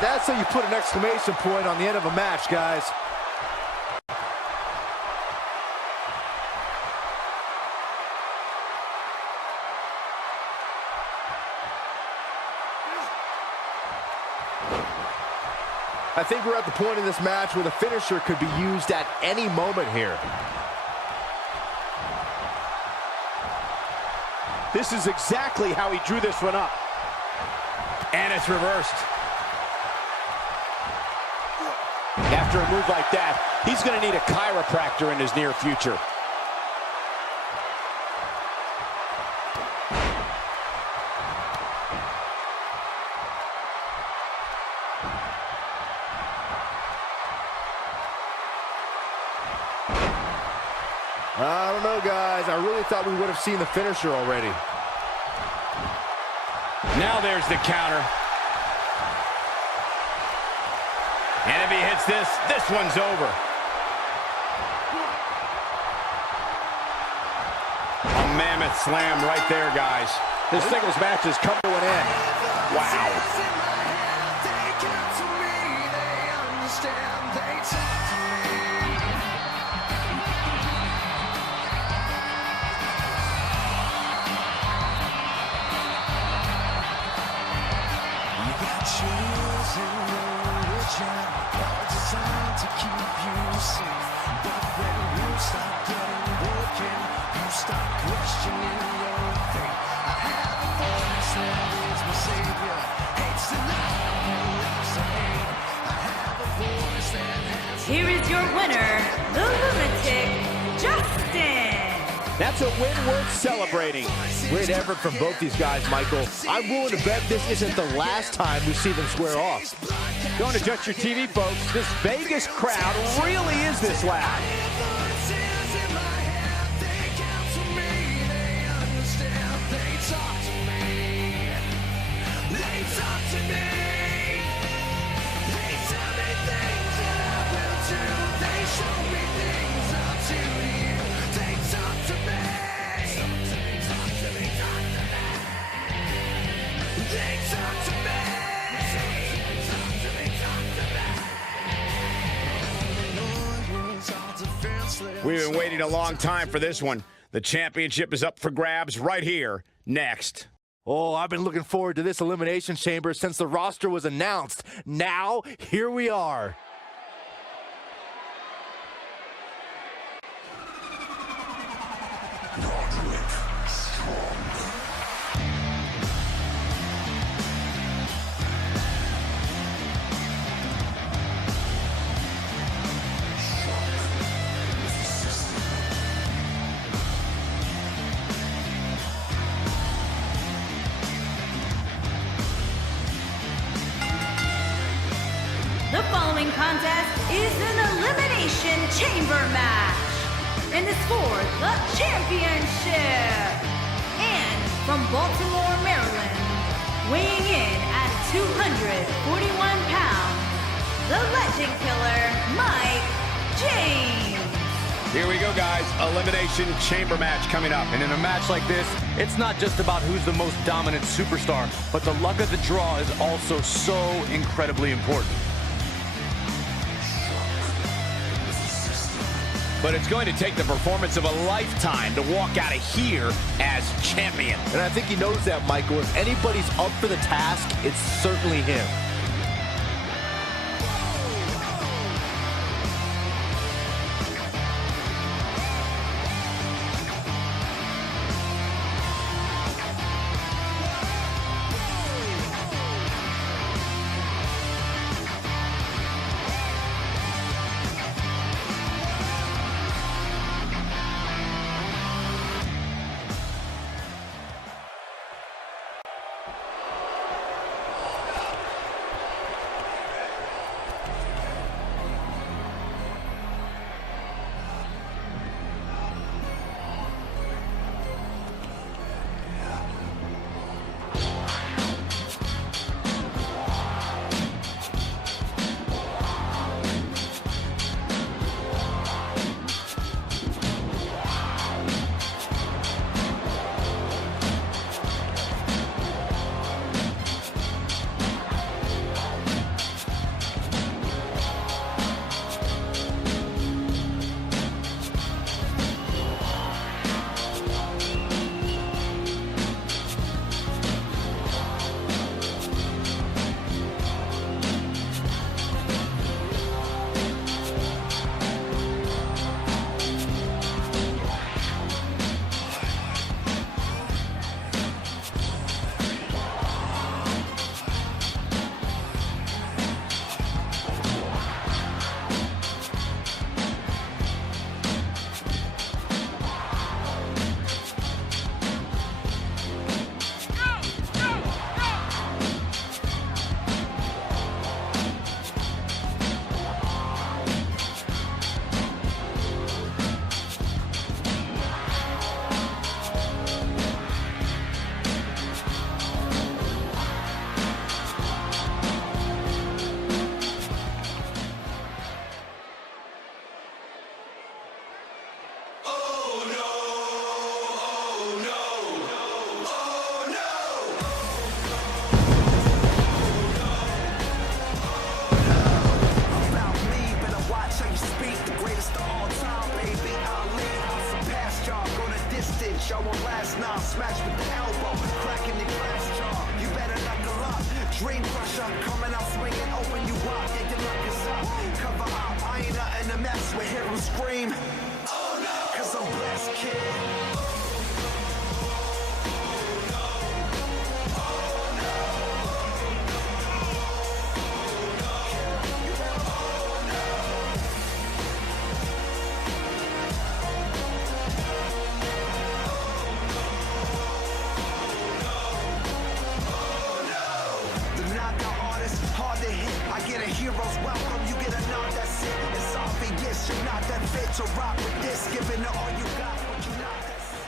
That's how you put an exclamation point on the end of a match, guys. I think we're at the point in this match where the finisher could be used at any moment here. This is exactly how he drew this one up. And it's reversed. After a move like that, he's going to need a chiropractor in his near future. I don't know, guys. I really thought we would have seen the finisher already. Now there's the counter. And if he hits this one's over. A mammoth slam right there, guys. This singles match has come to an end. Wow. Here is your winner, the Lunatic, Justin. That's a win worth celebrating. Great effort from both these guys, Michael. I'm willing to bet this isn't the last time we see them square off. Don't adjust your TV, folks. This Vegas crowd really is this loud. We've been waiting a long time for this one. The championship is up for grabs right here, next. Oh, I've been looking forward to this Elimination Chamber since the roster was announced. Now, here we are. The following contest is an Elimination Chamber match. And it's for the championship. And from Baltimore, Maryland, weighing in at 200 141 pounds, the Legend Killer, Mike James. Here we go, guys. Elimination Chamber match coming up. And in a match like this, it's not just about who's the most dominant superstar, but the luck of the draw is also so incredibly important. But it's going to take the performance of a lifetime to walk out of here as champion. And I think he knows that, Michael. If anybody's up for the task, it's certainly him. Show on last night, smash with the elbow, cracking the glass jaw. You better knuckle up. Dream crusher, coming out swinging, open you up. Yeah, your luck is up. Cover up, I ain't nothing to mess with. Hear them scream. Oh no, 'cause I'm blessed, kid. Heroes welcome, you get a nod, that's it. It's obvious you're not that fit to rock with this. Giving it all you got, but you're not that sick.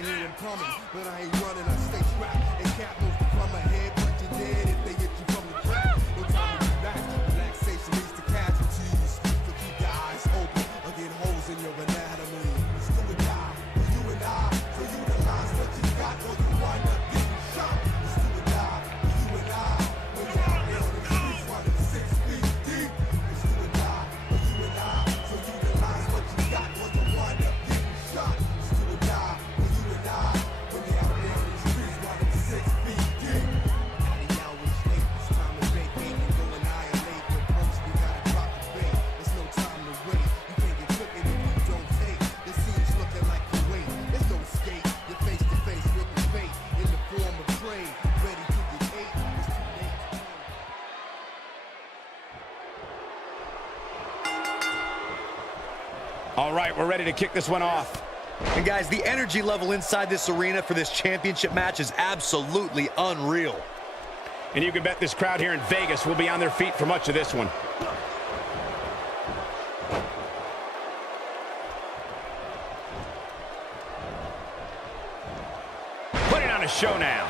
can hear them coming, but I ain't running, I stay strapped. And cap moves from my head, but you're dead if they hit you from the back. No time to relax, relaxation leads to casualties. So keep your eyes open, or get holes in your anatomy. It's do or die, for you and I. So utilize what you got, or you wind up getting shot. It's do or die, for you and I. When you're out there on the streets, running 6 feet deep. It's do or die, for you and I. So utilize what you got, or you wind up getting shot. It's do or die, for you and I. When you're out there on the streets, running 6 feet deep. Out of hours late, it's time to vacate and go annihilate. The post, we gotta drop the bait. There's no time to wait. You can't get cooking if you don't take. The scene's looking like you wait. There's no escape. You're face to face with the fate in the form of trade. Ready to get ate. It's too late. All right, we're ready to kick this one off. And guys, the energy level inside this arena for this championship match is absolutely unreal. And you can bet this crowd here in Vegas will be on their feet for much of this one. Putting on a show now.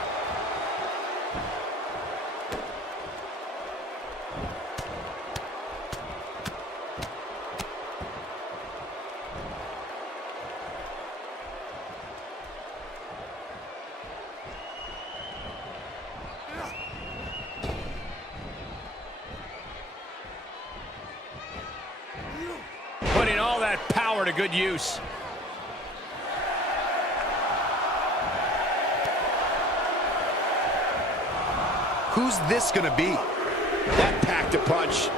Putting all that power to good use. Who's this gonna be? That packed a punch.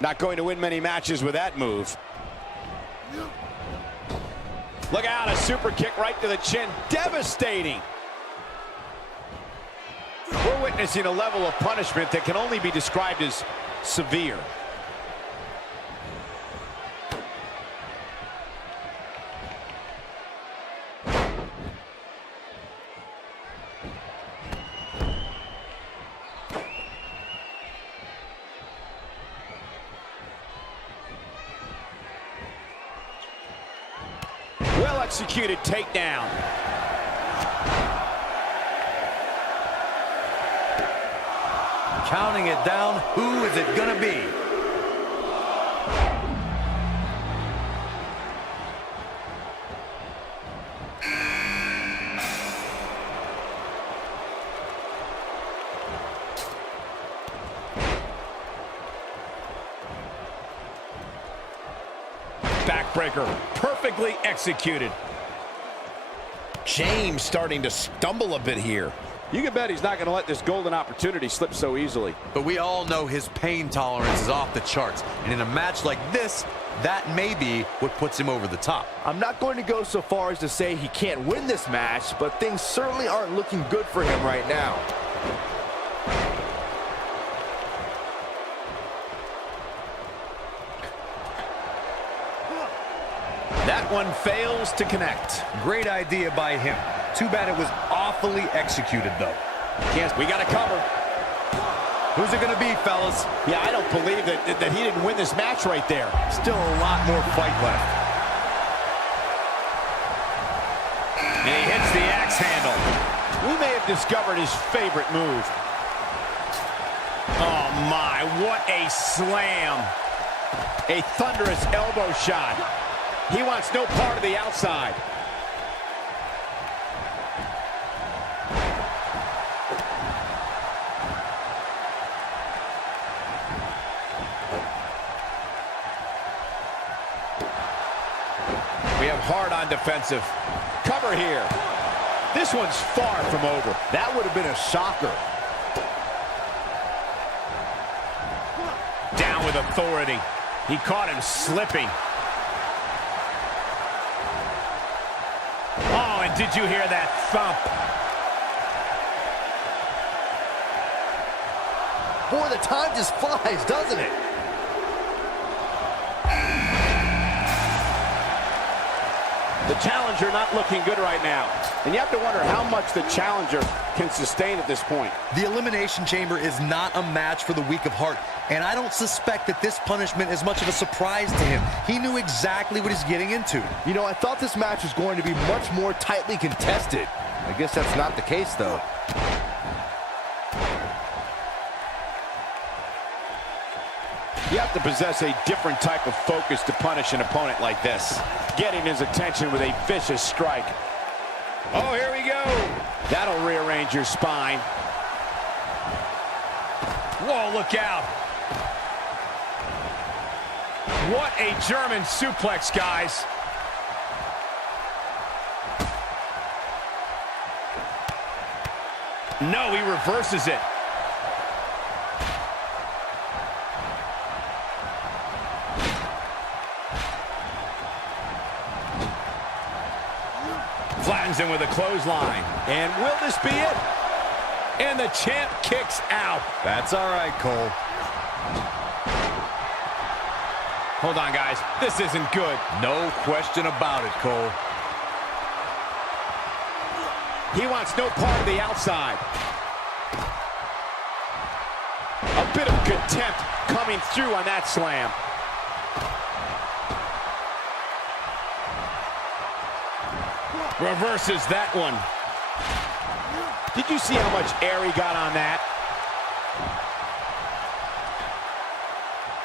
Not going to win many matches with that move. Look out, a super kick right to the chin. Devastating. We're witnessing a level of punishment that can only be described as severe. Well-executed takedown. Counting it down, who is it gonna be? Backbreaker, perfectly executed. James starting to stumble a bit here. You can bet he's not going to let this golden opportunity slip so easily. But we all know his pain tolerance is off the charts. And in a match like this, that may be what puts him over the top. I'm not going to go so far as to say he can't win this match, but things certainly aren't looking good for him right now. That one fails to connect. Great idea by him. Too bad it was awfully executed, though. We got to cover. Who's it going to be, fellas? Yeah, I don't believe that he didn't win this match right there. Still a lot more fight left. And he hits the axe handle. We may have discovered his favorite move. Oh, my, what a slam. A thunderous elbow shot. He wants no part of the outside. We have hard on defensive. Cover here. This one's far from over. That would have been a shocker. Down with authority. He caught him slipping. Oh, and did you hear that thump? Boy, the time just flies, doesn't it? The challenger not looking good right now. And you have to wonder how much the challenger can sustain at this point. The Elimination Chamber is not a match for the weak of heart, and I don't suspect that this punishment is much of a surprise to him. He knew exactly what he's getting into. You know, I thought this match was going to be much more tightly contested. I guess that's not the case, though. You have to possess a different type of focus to punish an opponent like this. Getting his attention with a vicious strike. Oh, here we go. That'll rearrange your spine. Whoa, look out. What a German suplex, guys. No, he reverses it. Flattens him with a clothesline. And will this be it? And the champ kicks out. That's all right, Cole. Hold on, guys. This isn't good. No question about it, Cole. He wants no part of the outside. A bit of contempt coming through on that slam. Reverses that one. Did you see how much air he got on that?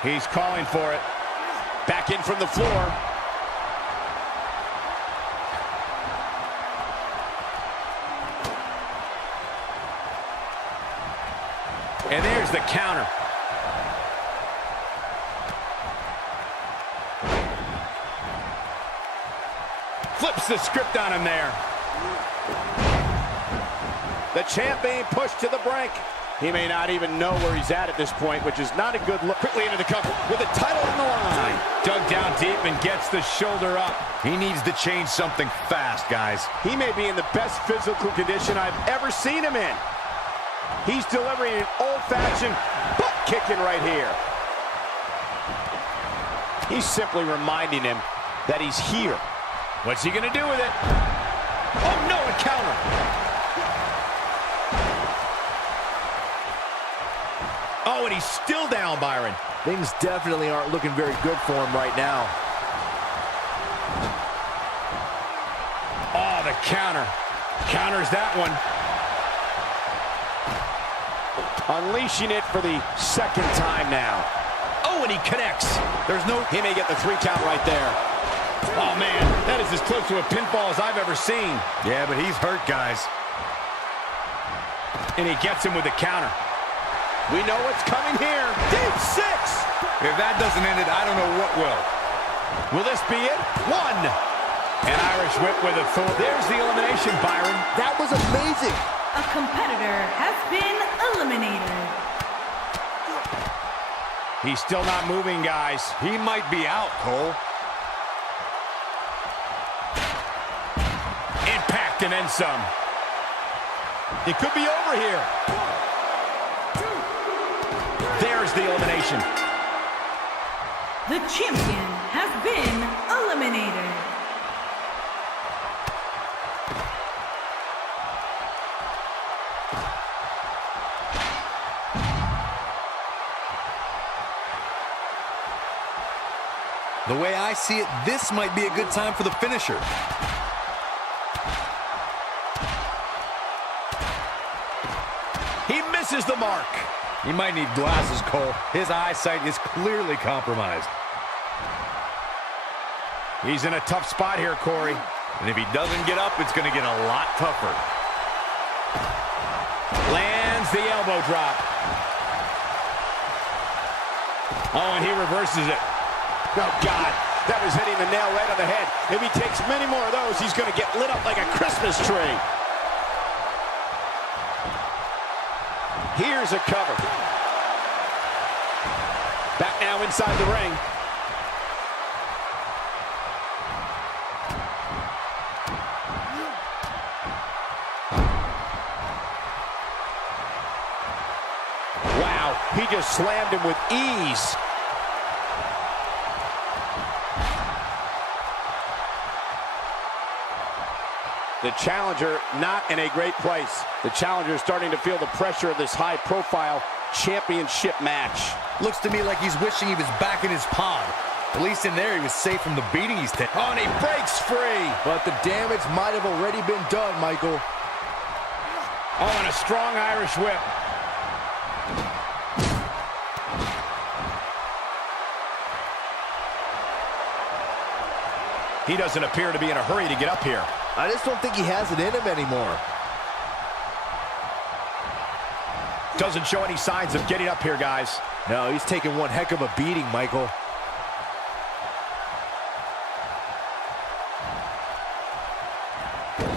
He's calling for it. Back in from the floor. And there's the counter. Flips the script on him there. The champ being pushed to the brink. He may not even know where he's at this point, which is not a good look. Quickly into the cover with the title on the line. Dug down deep and gets the shoulder up. He needs to change something fast, guys. He may be in the best physical condition I've ever seen him in. He's delivering an old-fashioned butt kicking right here. He's simply reminding him that he's here. What's he gonna do with it? Oh no, a counter. Oh, and he's still down, Byron. Things definitely aren't looking very good for him right now. Oh, the counter. Counters that one. Unleashing it for the second time now. Oh, and he connects. He may get the 3 count right there. Oh, man, that is as close to a pinfall as I've ever seen. Yeah, but he's hurt, guys. And he gets him with the counter. We know what's coming here. Deep 6. If that doesn't end it, I don't know what will. Will this be it? 1. An Irish whip with authority. There's the elimination, Byron. That was amazing. A competitor has been eliminated. He's still not moving, guys. He might be out, Cole. Impact and then some. It could be over here. There's the elimination. The champion has been eliminated. The way I see it, this might be a good time for the finisher. He misses the mark. He might need glasses, Cole. His eyesight is clearly compromised. He's in a tough spot here, Corey. And if he doesn't get up, it's going to get a lot tougher. Lands the elbow drop. Oh, and he reverses it. Oh, God. That was hitting the nail right on the head. If he takes many more of those, he's going to get lit up like a Christmas tree. Here's a cover. Back now inside the ring. Wow, he just slammed him with ease. The challenger not in a great place. The challenger is starting to feel the pressure of this high-profile championship match. Looks to me like he's wishing he was back in his pod. At least in there, he was safe from the beating he's taking. Oh, and he breaks free. But the damage might have already been done, Michael. Oh, and a strong Irish whip. He doesn't appear to be in a hurry to get up here. I just don't think he has it in him anymore. Doesn't show any signs of getting up here, guys. No, he's taking one heck of a beating, Michael.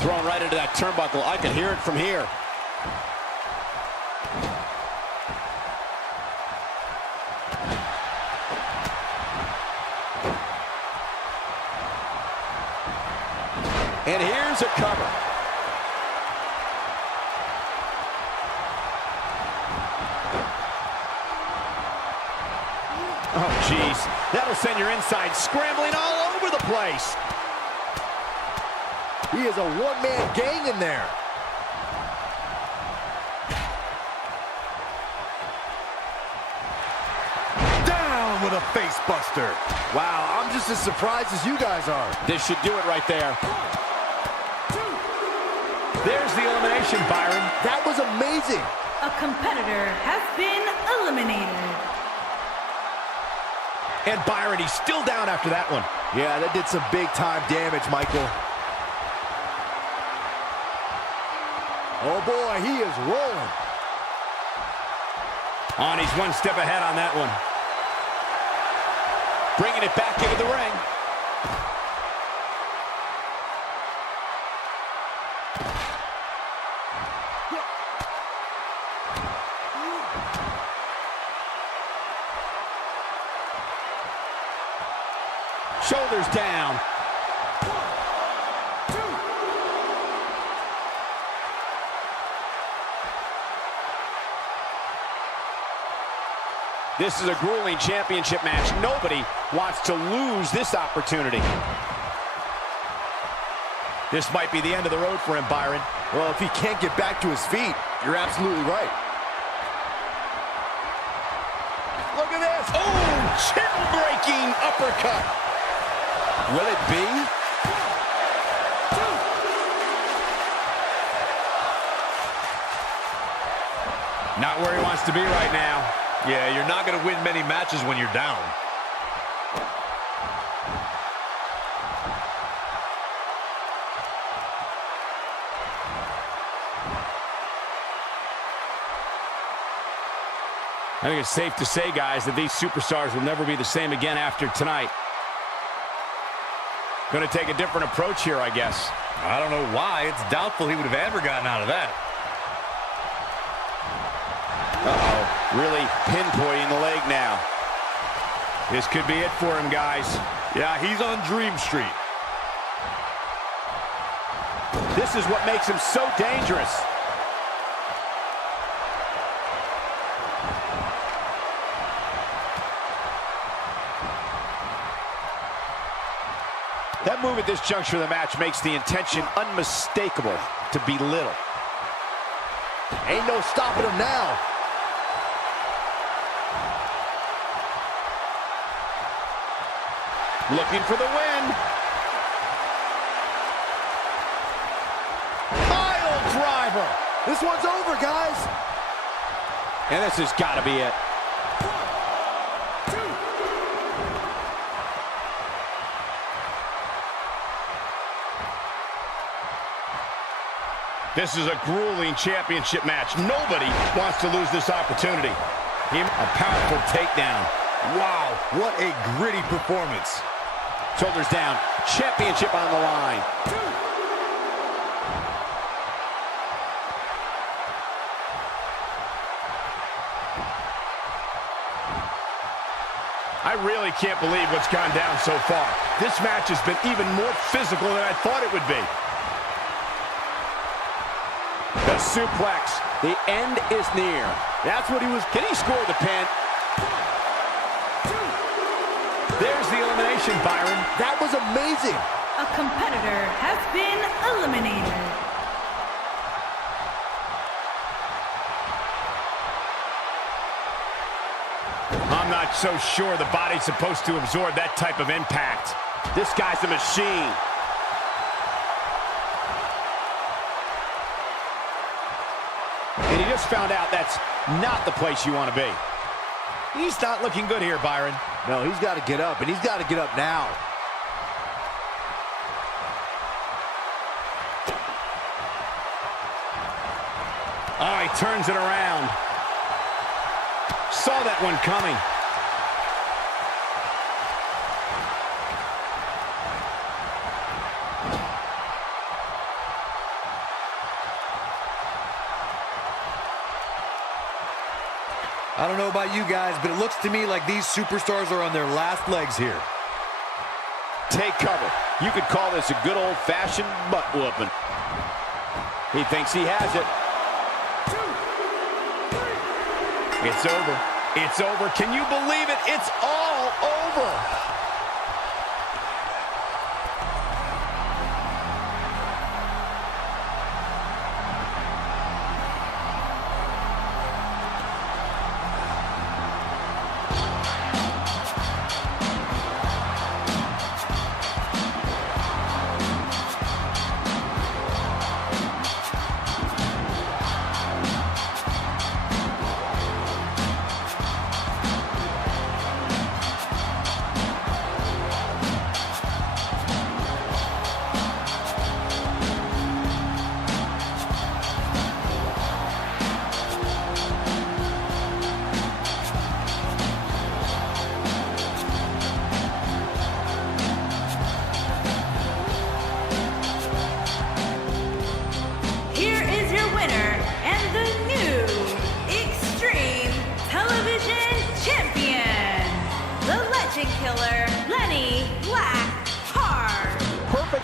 Thrown right into that turnbuckle. I can hear it from here. And here's a cover. Oh, jeez. That'll send your inside scrambling all over the place. He is a one-man gang in there. Down with a face buster. Wow, I'm just as surprised as you guys are. This should do it right there. There's the elimination, Byron. That was amazing. A competitor has been eliminated. And Byron, he's still down after that one. Yeah, that did some big-time damage, Michael. Oh, boy, he is rolling. Oh, and he's one step ahead on that one. Bringing it back into the ring. Shoulders down. This is a grueling championship match. Nobody wants to lose this opportunity. This might be the end of the road for him, Byron. Well, if he can't get back to his feet, you're absolutely right. Look at this. Oh, chin-breaking uppercut. Will it be? Not where he wants to be right now. Yeah, you're not going to win many matches when you're down. I think it's safe to say, guys, that these superstars will never be the same again after tonight. Going to take a different approach here, I guess. I don't know why. It's doubtful he would have ever gotten out of that. Uh-oh. Really pinpointing the leg now. This could be it for him, guys. Yeah, he's on Dream Street. This is what makes him so dangerous. That move at this juncture of the match makes the intention unmistakable to belittle. Ain't no stopping him now. Looking for the win. Pile driver. This one's over, guys. And this has got to be it. This is a grueling championship match. Nobody wants to lose this opportunity. A powerful takedown. Wow, what a gritty performance. Shoulders down. Championship on the line. I really can't believe what's gone down so far. This match has been even more physical than I thought it would be. The suplex. The end is near. That's what he was. Can he score the pin? There's the elimination, Byron. That was amazing. A competitor has been eliminated. I'm not so sure the body's supposed to absorb that type of impact. This guy's a machine. And he just found out that's not the place you want to be. He's not looking good here, Byron. No, he's got to get up, and he's got to get up now. Oh, he turns it around. Saw that one coming. I don't know about you guys, but it looks to me like these superstars are on their last legs here. Take cover. You could call this a good old-fashioned butt whooping. He thinks he has it. 2, 3. It's over. It's over. Can you believe it? It's all over.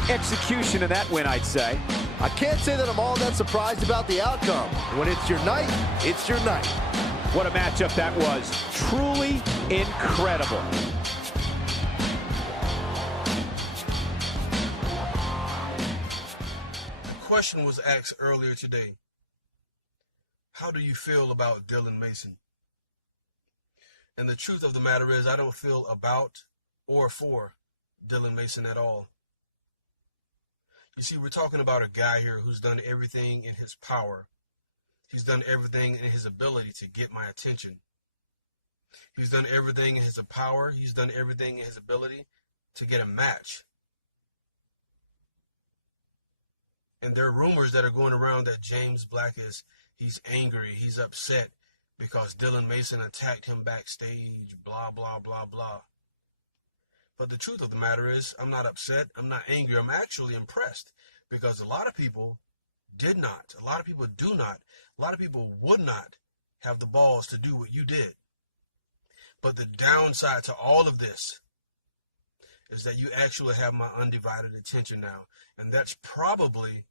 Execution in that win, I'd say. I can't say that I'm all that surprised about the outcome. When it's your night, it's your night. What a matchup that was. Truly incredible. The question was asked earlier today. How do you feel about Dylan Mason? And the truth of the matter is, I don't feel about or for Dylan Mason at all. You see, we're talking about a guy here who's done everything in his power. He's done everything in his ability to get my attention. He's done everything in his power. He's done everything in his ability to get a match. And there are rumors that are going around that James Black he's angry, he's upset because Dylan Mason attacked him backstage, blah, blah, blah, blah. But the truth of the matter is, I'm not upset, I'm not angry, I'm actually impressed because a lot of people did not, a lot of people do not, a lot of people would not have the balls to do what you did. But the downside to all of this is that you actually have my undivided attention now. And that's probably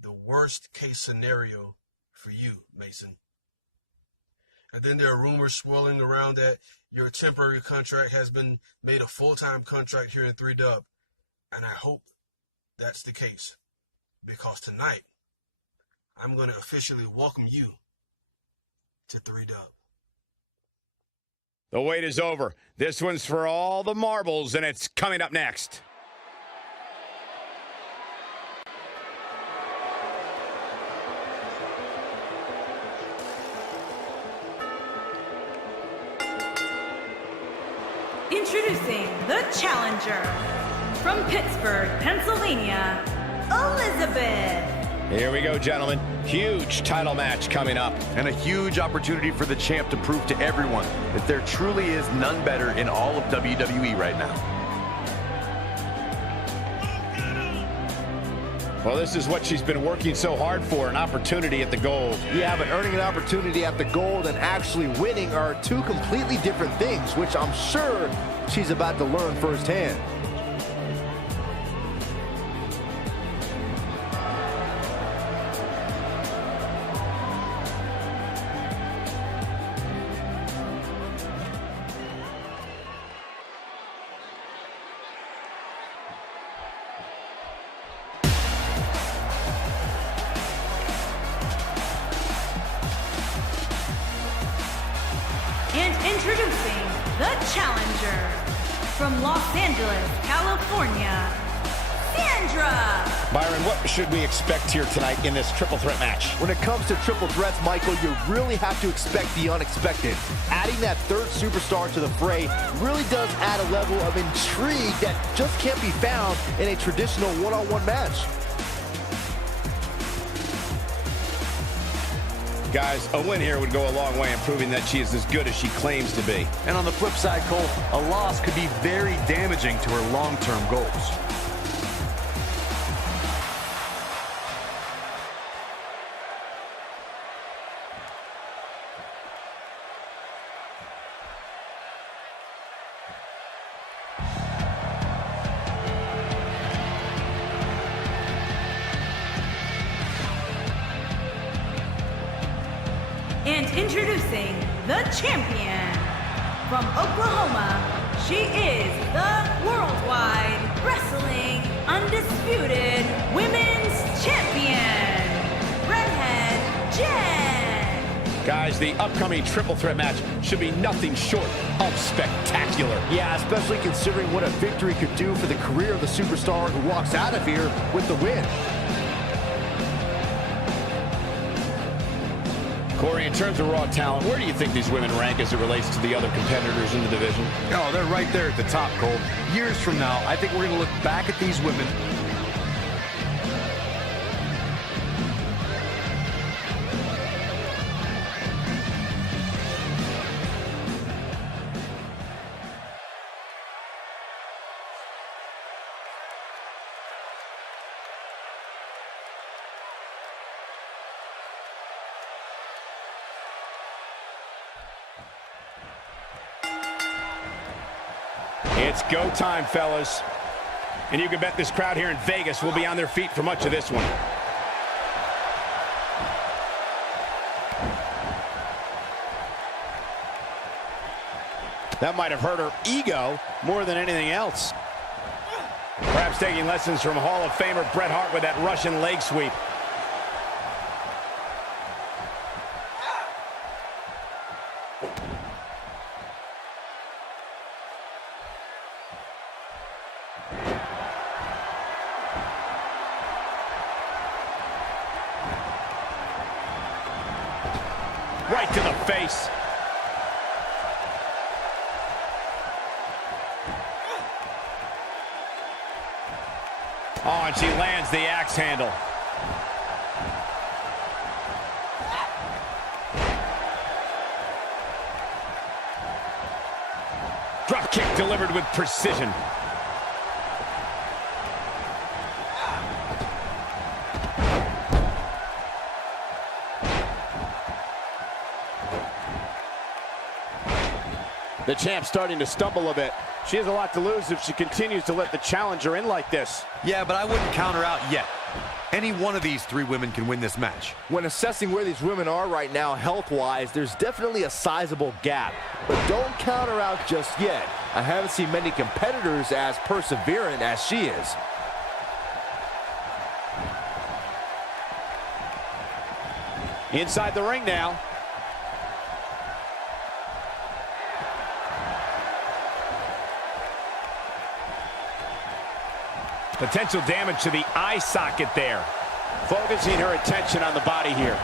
the worst case scenario for you, Mason. And then there are rumors swirling around that your temporary contract has been made a full-time contract here in 3Dub. And I hope that's the case. Because tonight, I'm going to officially welcome you to 3Dub. The wait is over. This one's for all the marbles, and it's coming up next. Introducing the challenger from Pittsburgh, Pennsylvania, Elizabeth. Here we go, gentlemen. Huge title match coming up. And a huge opportunity for the champ to prove to everyone that there truly is none better in all of WWE right now. Well, this is what she's been working so hard for, an opportunity at the Gold. Yeah, but earning an opportunity at the Gold and actually winning are two completely different things, which I'm sure she's about to learn firsthand. introducing the challenger from Los Angeles, California, Sandra. Byron, what should we expect here tonight in this triple threat match? When it comes to triple threats, Michael, you really have to expect the unexpected. Adding that third superstar to the fray really does add a level of intrigue that just can't be found in a traditional one-on-one match. Guys, a win here would go a long way in proving that she is as good as she claims to be. And on the flip side, Colt, a loss could be very damaging to her long-term goals. And introducing the champion from Oklahoma, she is the Worldwide Wrestling Undisputed Women's Champion, Redhead Jen. Guys, the upcoming triple threat match should be nothing short of spectacular. Yeah, especially considering what a victory could do for the career of the superstar who walks out of here with the win. Corey, in terms of raw talent, where do you think these women rank as it relates to the other competitors in the division? Oh, they're right there at the top, Colt. Years from now, I think we're going to look back at these women. It's go time, fellas. And you can bet this crowd here in Vegas will be on their feet for much of this one. That might have hurt her ego more than anything else. Perhaps taking lessons from Hall of Famer Bret Hart with that Russian leg sweep. Right to the face. Oh, and she lands the axe handle. Drop kick delivered with precision. The champ's starting to stumble a bit. She has a lot to lose if she continues to let the challenger in like this. Yeah, but I wouldn't count her out yet. Any one of these three women can win this match. When assessing where these women are right now health-wise, there's definitely a sizable gap. But don't count her out just yet. I haven't seen many competitors as perseverant as she is. Inside the ring now. Potential damage to the eye socket there. Focusing her attention on the body here.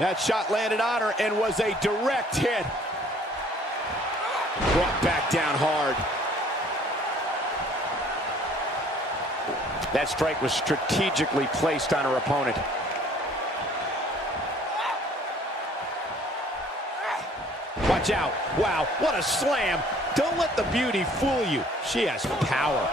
That shot landed on her and was a direct hit. Brought back down hard. That strike was strategically placed on her opponent. Watch out. Wow, what a slam. Don't let the beauty fool you. She has power.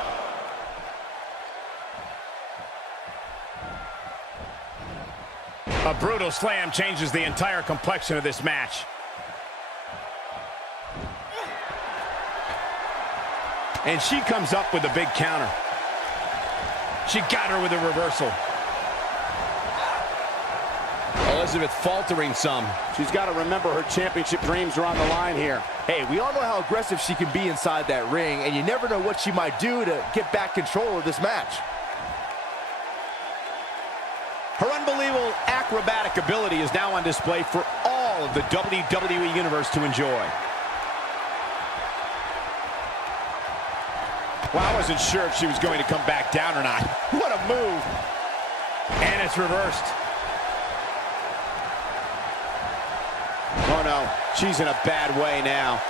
A brutal slam changes the entire complexion of this match. And she comes up with a big counter. She got her with a reversal. Elizabeth faltering some. She's got to remember her championship dreams are on the line here. Hey, we all know how aggressive she can be inside that ring, and you never know what she might do to get back control of this match. Her unbelievable acrobatic ability is now on display for all of the WWE Universe to enjoy. Well, I wasn't sure if she was going to come back down or not. What a move. And it's reversed. Oh, no. She's in a bad way now.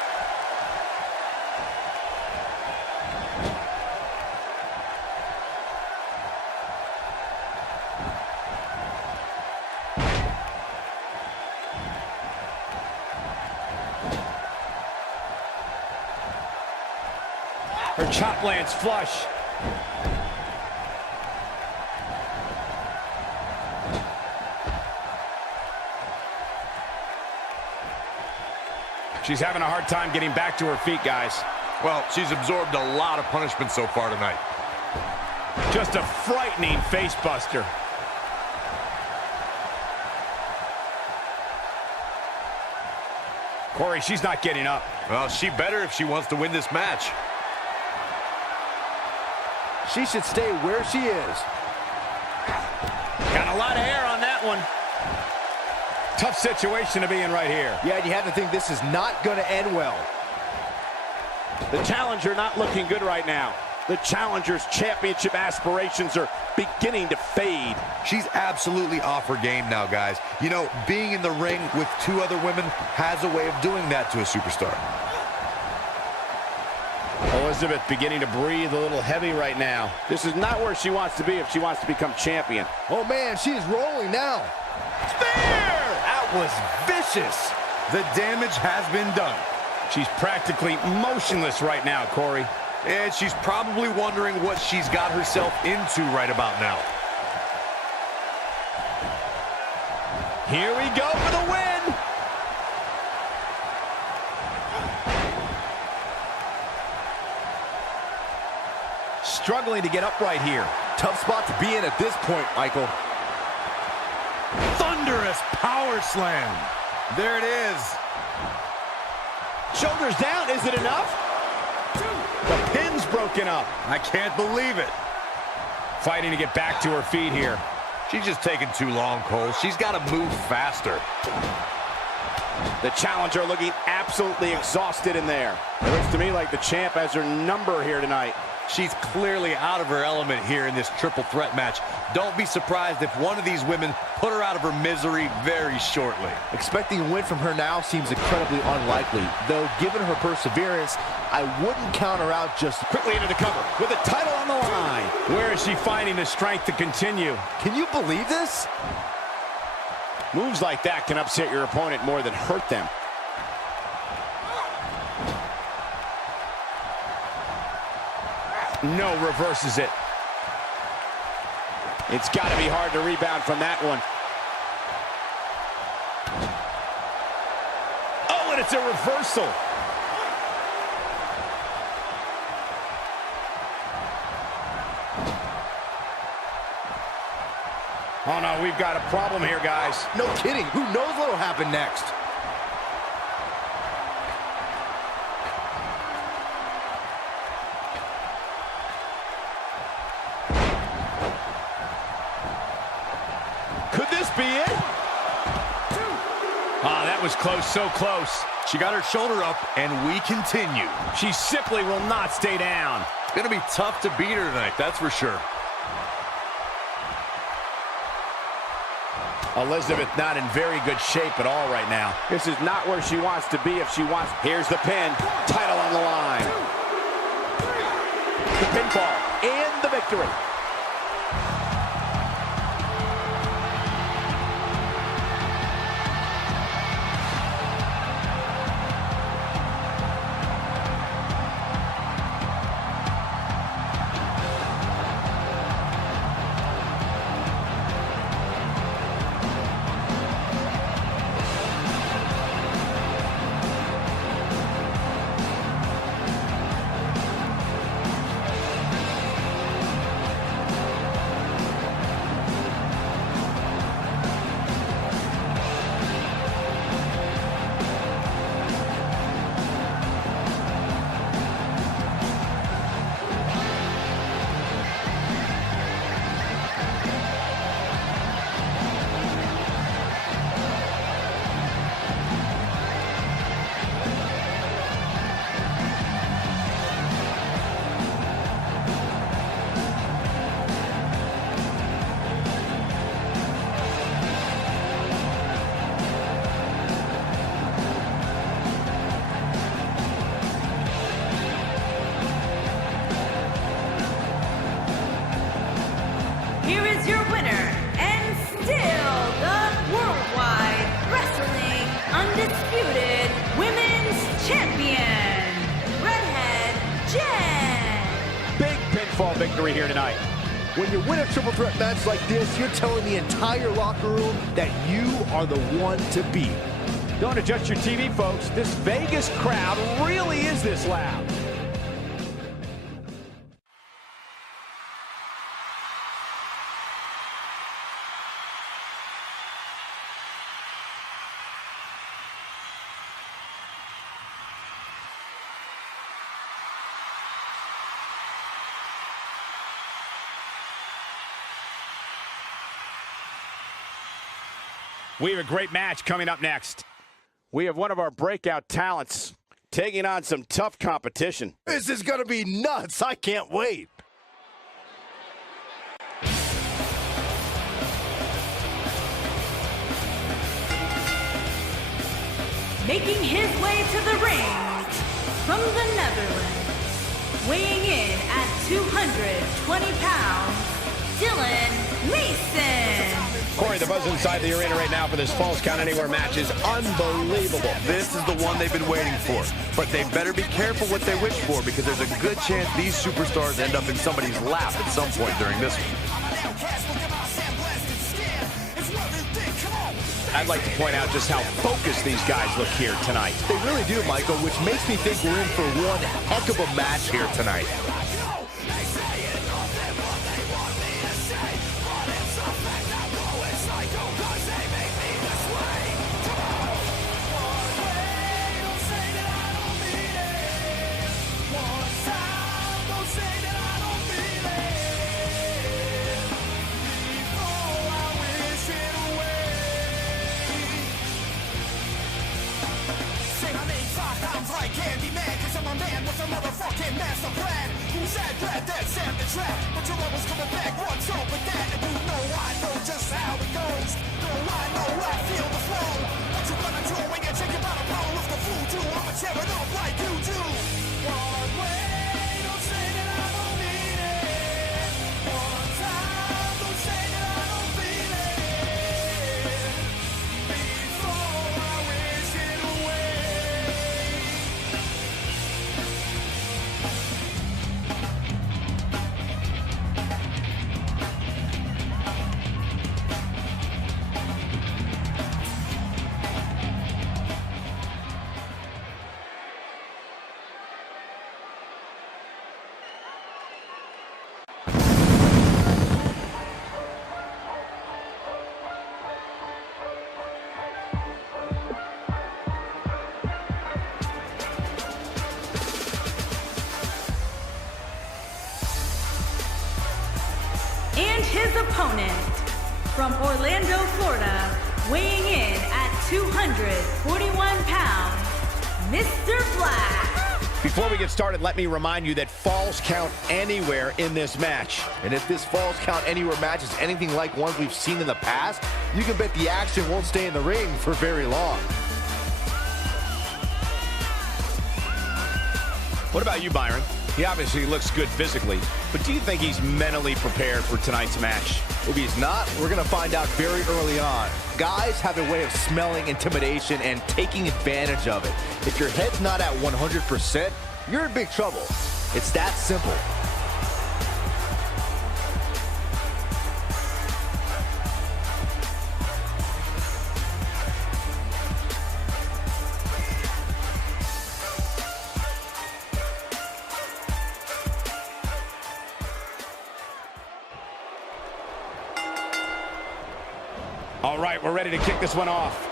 Her chop lands flush. She's having a hard time getting back to her feet, guys. Well, she's absorbed a lot of punishment so far tonight. Just a frightening face buster. Corey, she's not getting up. Well, she better if she wants to win this match. She should stay where she is. Got a lot of air on that one. Tough situation to be in right here. Yeah, and you have to think this is not going to end well. The challenger not looking good right now. The challenger's championship aspirations are beginning to fade. She's absolutely off her game now, guys. You know, being in the ring with two other women has a way of doing that to a superstar. Elizabeth beginning to breathe a little heavy right now. This is not where she wants to be if she wants to become champion. Oh, man, she is rolling now. Spear! That was vicious. The damage has been done. She's practically motionless right now, Corey. And she's probably wondering what she's got herself into right about now. Here we go for the win. Struggling to get upright here. Tough spot to be in at this point, Michael. Thunderous power slam. There it is. Shoulders down, is it enough? The pin's broken up. I can't believe it. Fighting to get back to her feet here. She's just taking too long, Cole. She's got to move faster. The challenger looking absolutely exhausted in there. It looks to me like the champ has her number here tonight. She's clearly out of her element here in this triple threat match. Don't be surprised if one of these women put her out of her misery very shortly. Expecting a win from her now seems incredibly unlikely, though given her perseverance, I wouldn't count her out just quickly into the cover with the title on the line. Where is she finding the strength to continue? Can you believe this? Moves like that can upset your opponent more than hurt them. No, reverses it. It's got to be hard to rebound from that one. Oh, and it's a reversal. Oh, no, we've got a problem here, guys. No kidding. Who knows what will happen next? Could this be it? Ah, that was close, so close. She got her shoulder up, and we continue. She simply will not stay down. It's going to be tough to beat her tonight, that's for sure. Elizabeth not in very good shape at all right now. This is not where she wants to be if she wants. Here's the pin. Title on the line. The pinfall and the victory. victory here tonight. When you win a triple threat match like this, you're telling the entire locker room that you are the one to beat. Don't adjust your TV, folks. This Vegas crowd really is this loud. We have a great match coming up next. We have one of our breakout talents taking on some tough competition. This is going to be nuts. I can't wait. Making his way to the ring from the Netherlands, weighing in at 220 pounds, Dylan Mason. Corey, the buzz inside the arena right now for this Falls Count Anywhere match is unbelievable. This is the one they've been waiting for. But they better be careful what they wish for, because there's a good chance these superstars end up in somebody's lap at some point during this one. I'd like to point out just how focused these guys look here tonight. They really do, Michael, which makes me think we're in for one heck of a match here tonight. His opponent, from Orlando, Florida, weighing in at 241 pounds, Mr. Black. Before we get started, let me remind you that falls count anywhere in this match. And if this falls count anywhere match is anything like ones we've seen in the past, you can bet the action won't stay in the ring for very long. What about you, Byron? He obviously looks good physically, but do you think he's mentally prepared for tonight's match? If he's not, we're going to find out very early on. Guys have a way of smelling intimidation and taking advantage of it. If your head's not at 100%, you're in big trouble. It's that simple. All right, we're ready to kick this one off.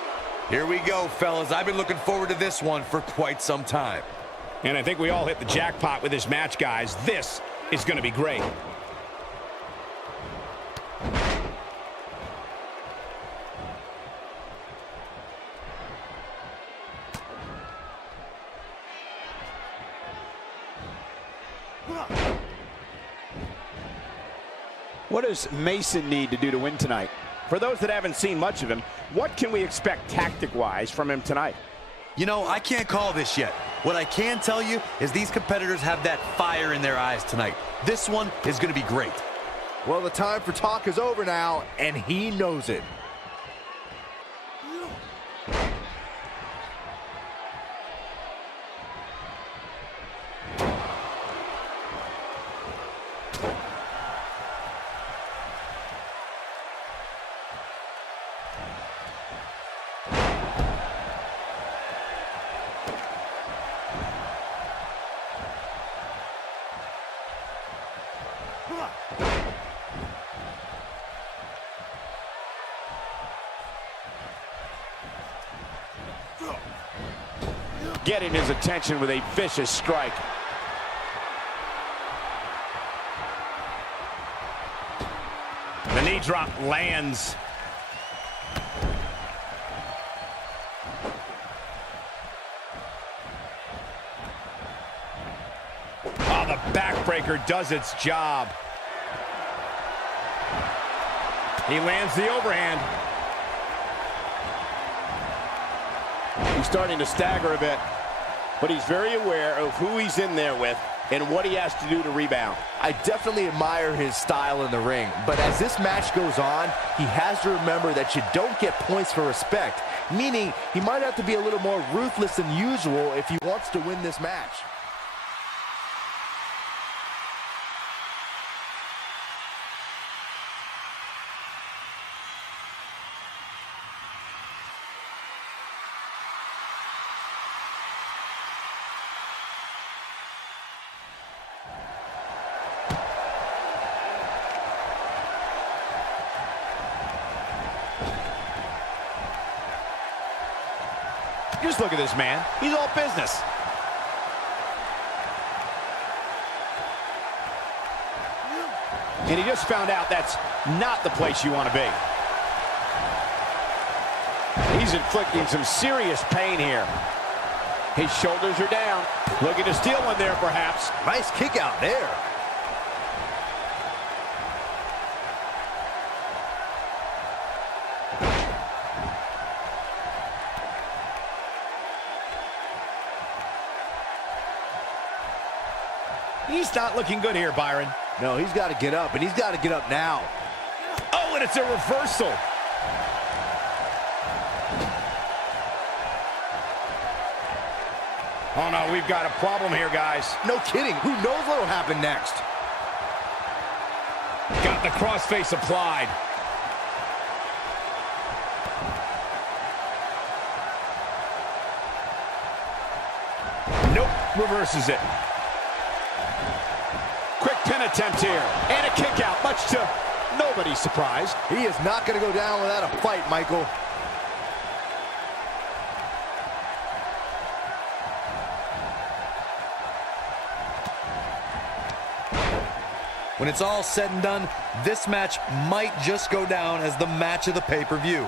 Here we go, fellas. I've been looking forward to this one for quite some time. And I think we all hit the jackpot with this match, guys. This is going to be great. What does Mason need to do to win tonight? For those that haven't seen much of him, what can we expect tactic-wise from him tonight? You know, I can't call this yet. What I can tell you is these competitors have that fire in their eyes tonight. This one is going to be great. Well, the time for talk is over now, and he knows it. getting his attention with a vicious strike. The knee drop lands. Oh, the backbreaker does its job. He lands the overhand. He's starting to stagger a bit, but he's very aware of who he's in there with and what he has to do to rebound. I definitely admire his style in the ring, but as this match goes on, he has to remember that you don't get points for respect, meaning he might have to be a little more ruthless than usual if he wants to win this match. Just look at this man. He's all business. And he just found out that's not the place you want to be. He's inflicting some serious pain here. His shoulders are down. Looking to steal one there, perhaps. Nice kick out there. He's not looking good here, Byron. No, he's got to get up, and he's got to get up now. Oh, and it's a reversal. Oh, no, we've got a problem here, guys. No kidding. Who knows what will happen next? Got the crossface applied. Nope, reverses it. Quick pin attempt here. And a kick out, much to nobody's surprise. He is not going to go down without a fight, Michael. When it's all said and done, this match might just go down as the match of the pay-per-view.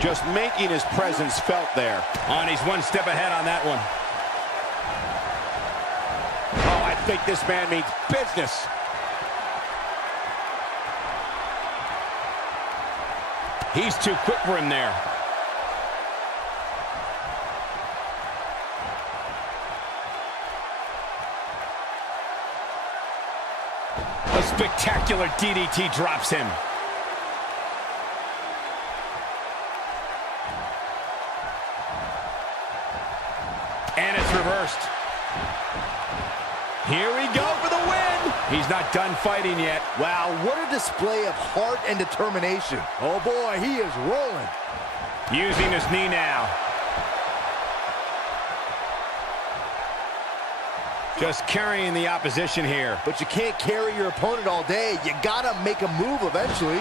Just making his presence felt there. And he's one step ahead on that one. Oh, I think this man means business. He's too quick for him there. A spectacular DDT drops him. And it's reversed. Here we go for the win. He's not done fighting yet. Wow, what a display of heart and determination. Oh boy, he is rolling. Using his knee now. Just carrying the opposition here. But you can't carry your opponent all day. You gotta make a move eventually.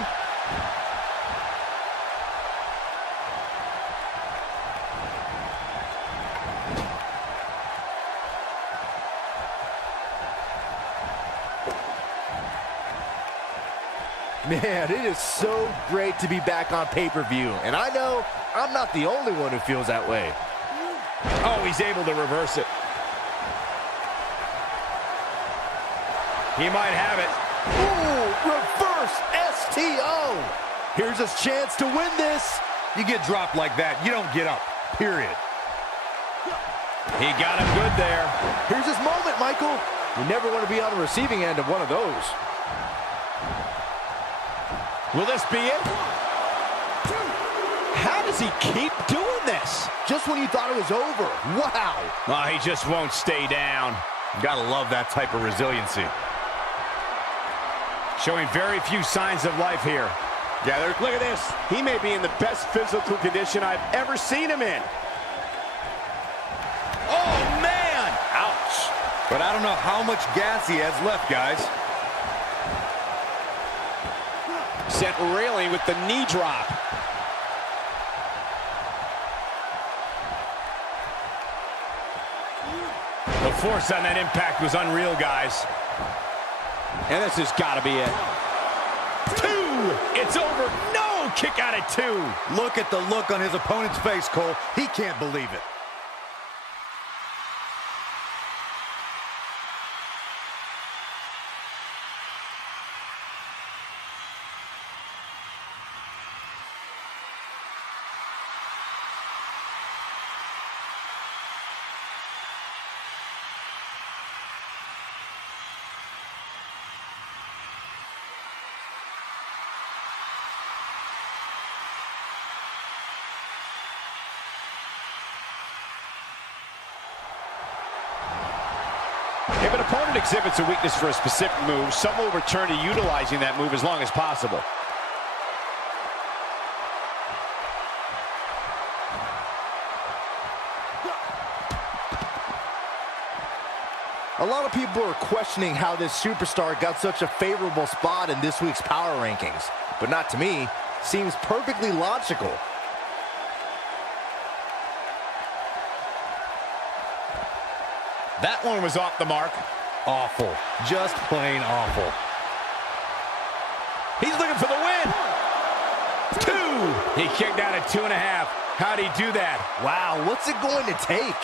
Man, it is so great to be back on pay-per-view. And I know I'm not the only one who feels that way. Oh, he's able to reverse it. He might have it. Ooh, reverse STO. Here's his chance to win this. You get dropped like that, you don't get up, period. He got him good there. Here's his moment, Michael. You never want to be on the receiving end of one of those. Will this be it? How does he keep doing this? Just when you thought it was over. Wow. Oh, he just won't stay down. Gotta love that type of resiliency. Showing very few signs of life here. Yeah, look at this. He may be in the best physical condition I've ever seen him in. Oh, man! Ouch. But I don't know how much gas he has left, guys. Sent reeling with the knee drop. The force on that impact was unreal, guys. And this has got to be it. 2! It's over. No! Kick out at 2. Look at the look on his opponent's face, Cole. He can't believe it. If an opponent exhibits a weakness for a specific move, some will return to utilizing that move as long as possible. A lot of people are questioning how this superstar got such a favorable spot in this week's power rankings, but not to me. Seems perfectly logical. That one was off the mark. Awful. Just plain awful. He's looking for the win. 2! He kicked out at 2.5. How'd he do that? Wow, what's it going to take?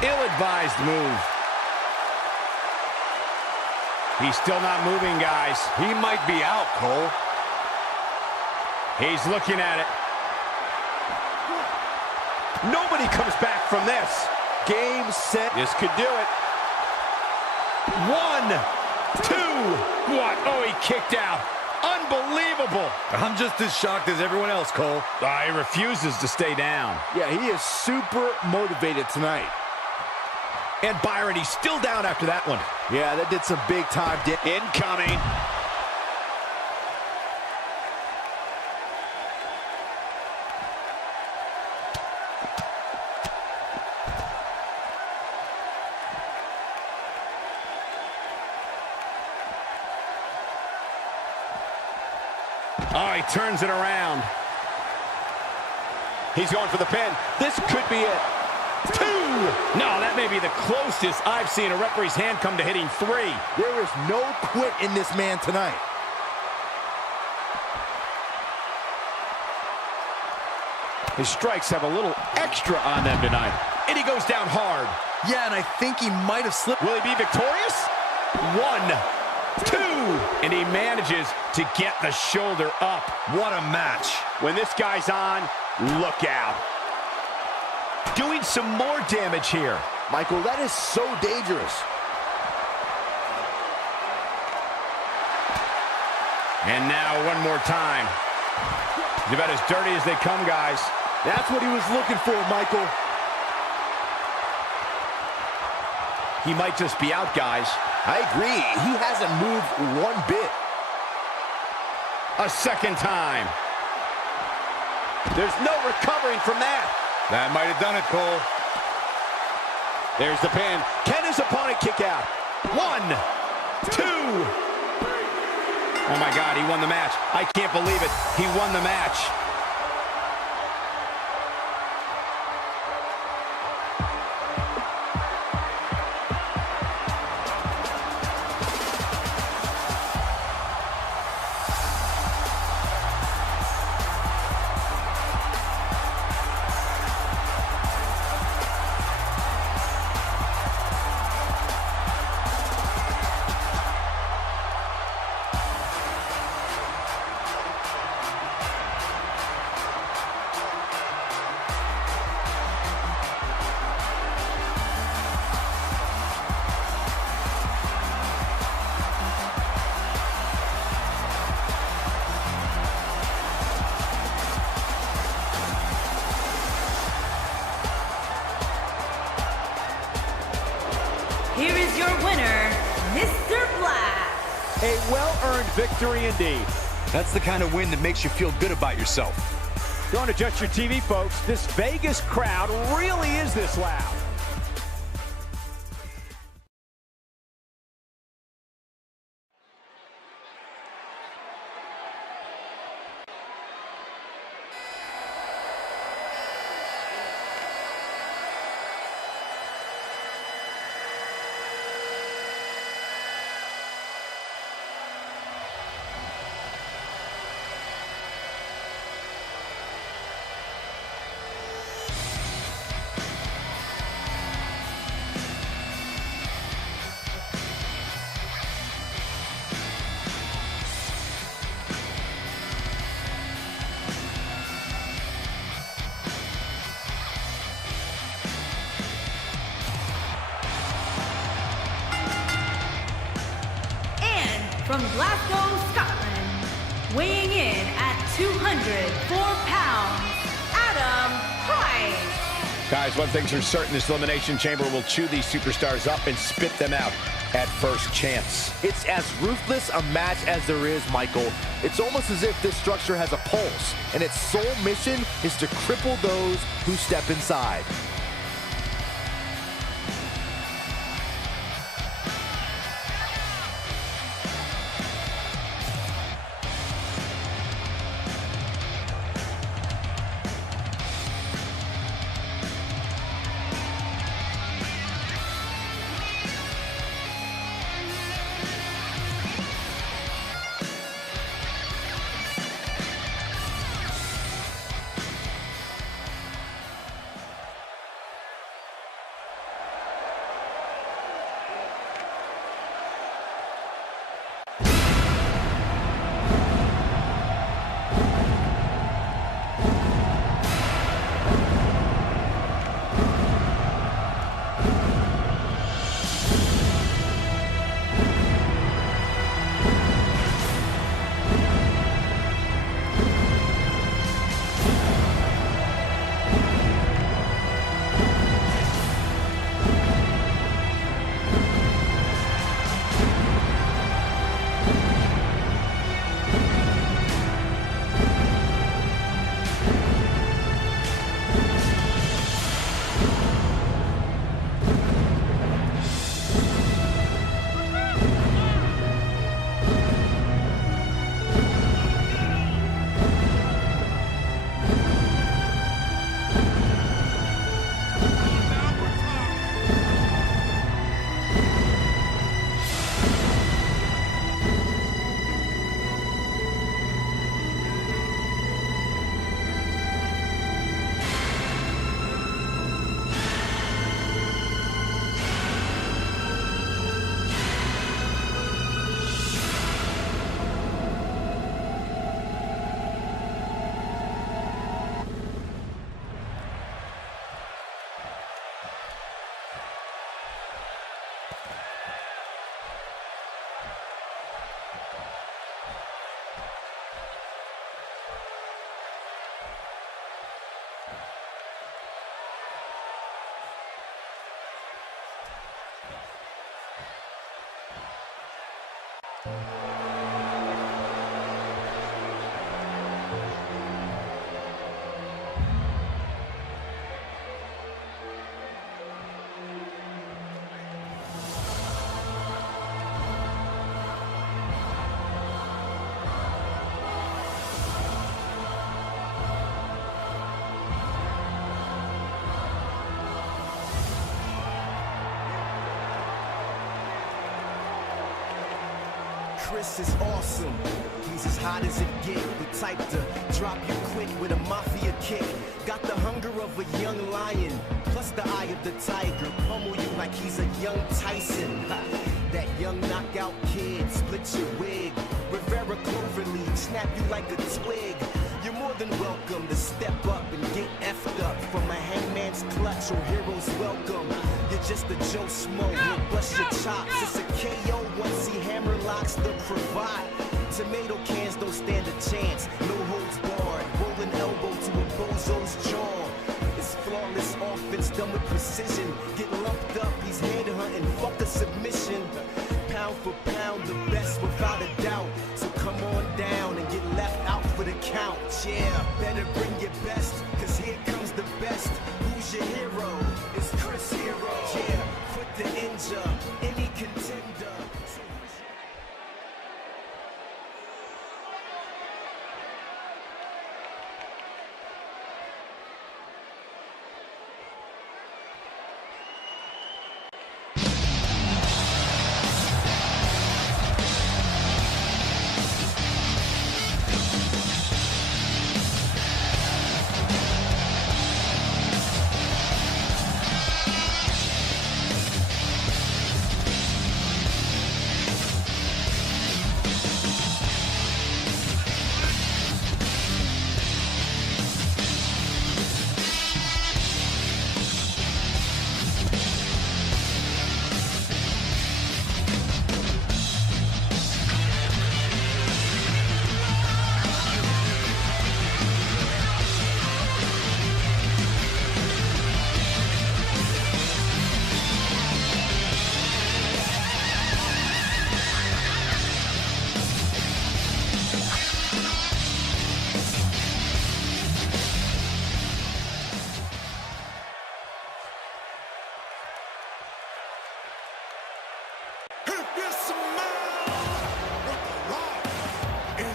Ill-advised move. He's still not moving, guys. He might be out, Cole. He's looking at it. Nobody comes back from this. Game, set. This could do it. 1, 2. What? Oh, he kicked out. Unbelievable. I'm just as shocked as everyone else, Cole. He refuses to stay down. Yeah, he is super motivated tonight. And Byron, he's still down after that one. Yeah, that did some big time damage. Incoming. Oh, he turns it around. He's going for the pin. This could be it. 2! No, that may be the closest I've seen a referee's hand come to hitting 3. There is no quit in this man tonight. His strikes have a little extra on them tonight. And he goes down hard. Yeah, and I think he might have slipped. Will he be victorious? 1, 2, and he manages to get the shoulder up. What a match. When this guy's on, look out. Doing some more damage here. Michael, that is so dangerous. And now one more time. He's about as dirty as they come, guys. That's what he was looking for, Michael. He might just be out, guys. I agree. He hasn't moved one bit. A second time. There's no recovering from that. That might have done it, Cole. There's the pin. Can his opponent kick out? 1, 2. Oh, my God, he won the match. I can't believe it. He won the match. Here is your winner, Mr. Black. A well-earned victory indeed. That's the kind of win that makes you feel good about yourself. Don't adjust your TV, folks. This Vegas crowd really is this loud. from Glasgow, Scotland, weighing in at 204 pounds, Adam Price. Guys, one thing's for certain, this Elimination Chamber will chew these superstars up and spit them out at first chance. It's as ruthless a match as there is, Michael. It's almost as if this structure has a pulse, and its sole mission is to cripple those who step inside. Chris is awesome. He's as hot as it get. The type to drop you quick with a mafia kick. Got the hunger of a young lion, plus the eye of the tiger. Pummel you like he's a young Tyson. That young knockout kid, split your wig. Rivera Cloverleaf, snap you like a twig. You're more than welcome to step up and get effed up from a hangman's clutch or hero's welcome. You're just a Joe Smo, he'll bust your chops. It's a KO once he hammer locks the cravat. Tomato cans don't stand a chance, no holds barred. Rolling elbow to a bozo's jaw. It's flawless offense done with precision. Get lumped up, he's head hunting, fuck a submission. Pound for pound, the best without a doubt. So come on down and get left out for the count. Yeah, better bring your best, cause here comes the best. Who's your hero? It's Chris Hero. Yeah, quit the ninja, any contender.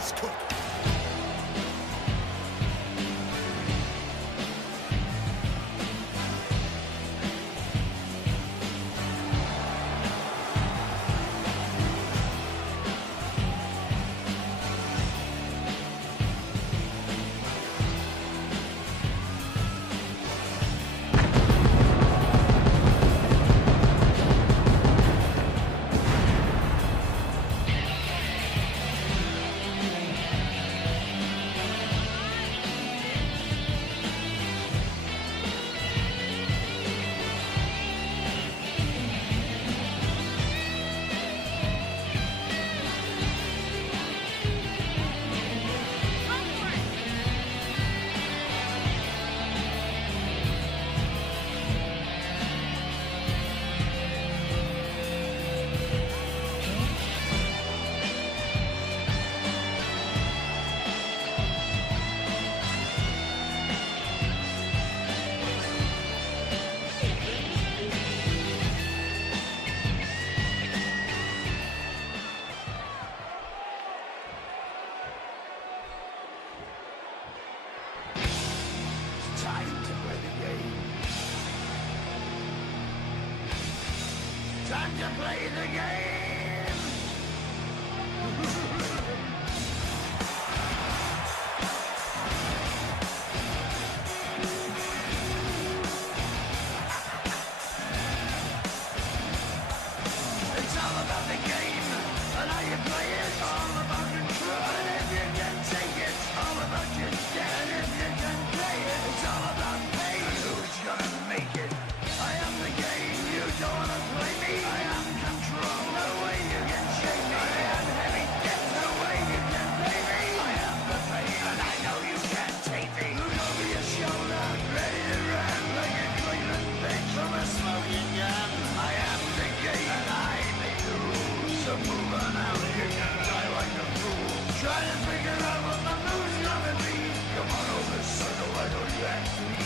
Let's cook. Time to play the game! It's all about the game, and how you play it. It's all about control, and if you can take it. It's all about your debt, and if you can play it. It's all about pain, and who's gonna make it. I am the game, you don't wanna play me. I am control, no way you can shake me. I am heavy debt, no way you can pay me. I am the pain, and I know you can't take me. Look over your shoulder, ready to run like a Cleveland bitch from a smoking gun. I am the game, and I make the rules. So move on out, you can die like a fool. Try to figure out what the move's gonna be. Come on over, circle, why don't you ask me?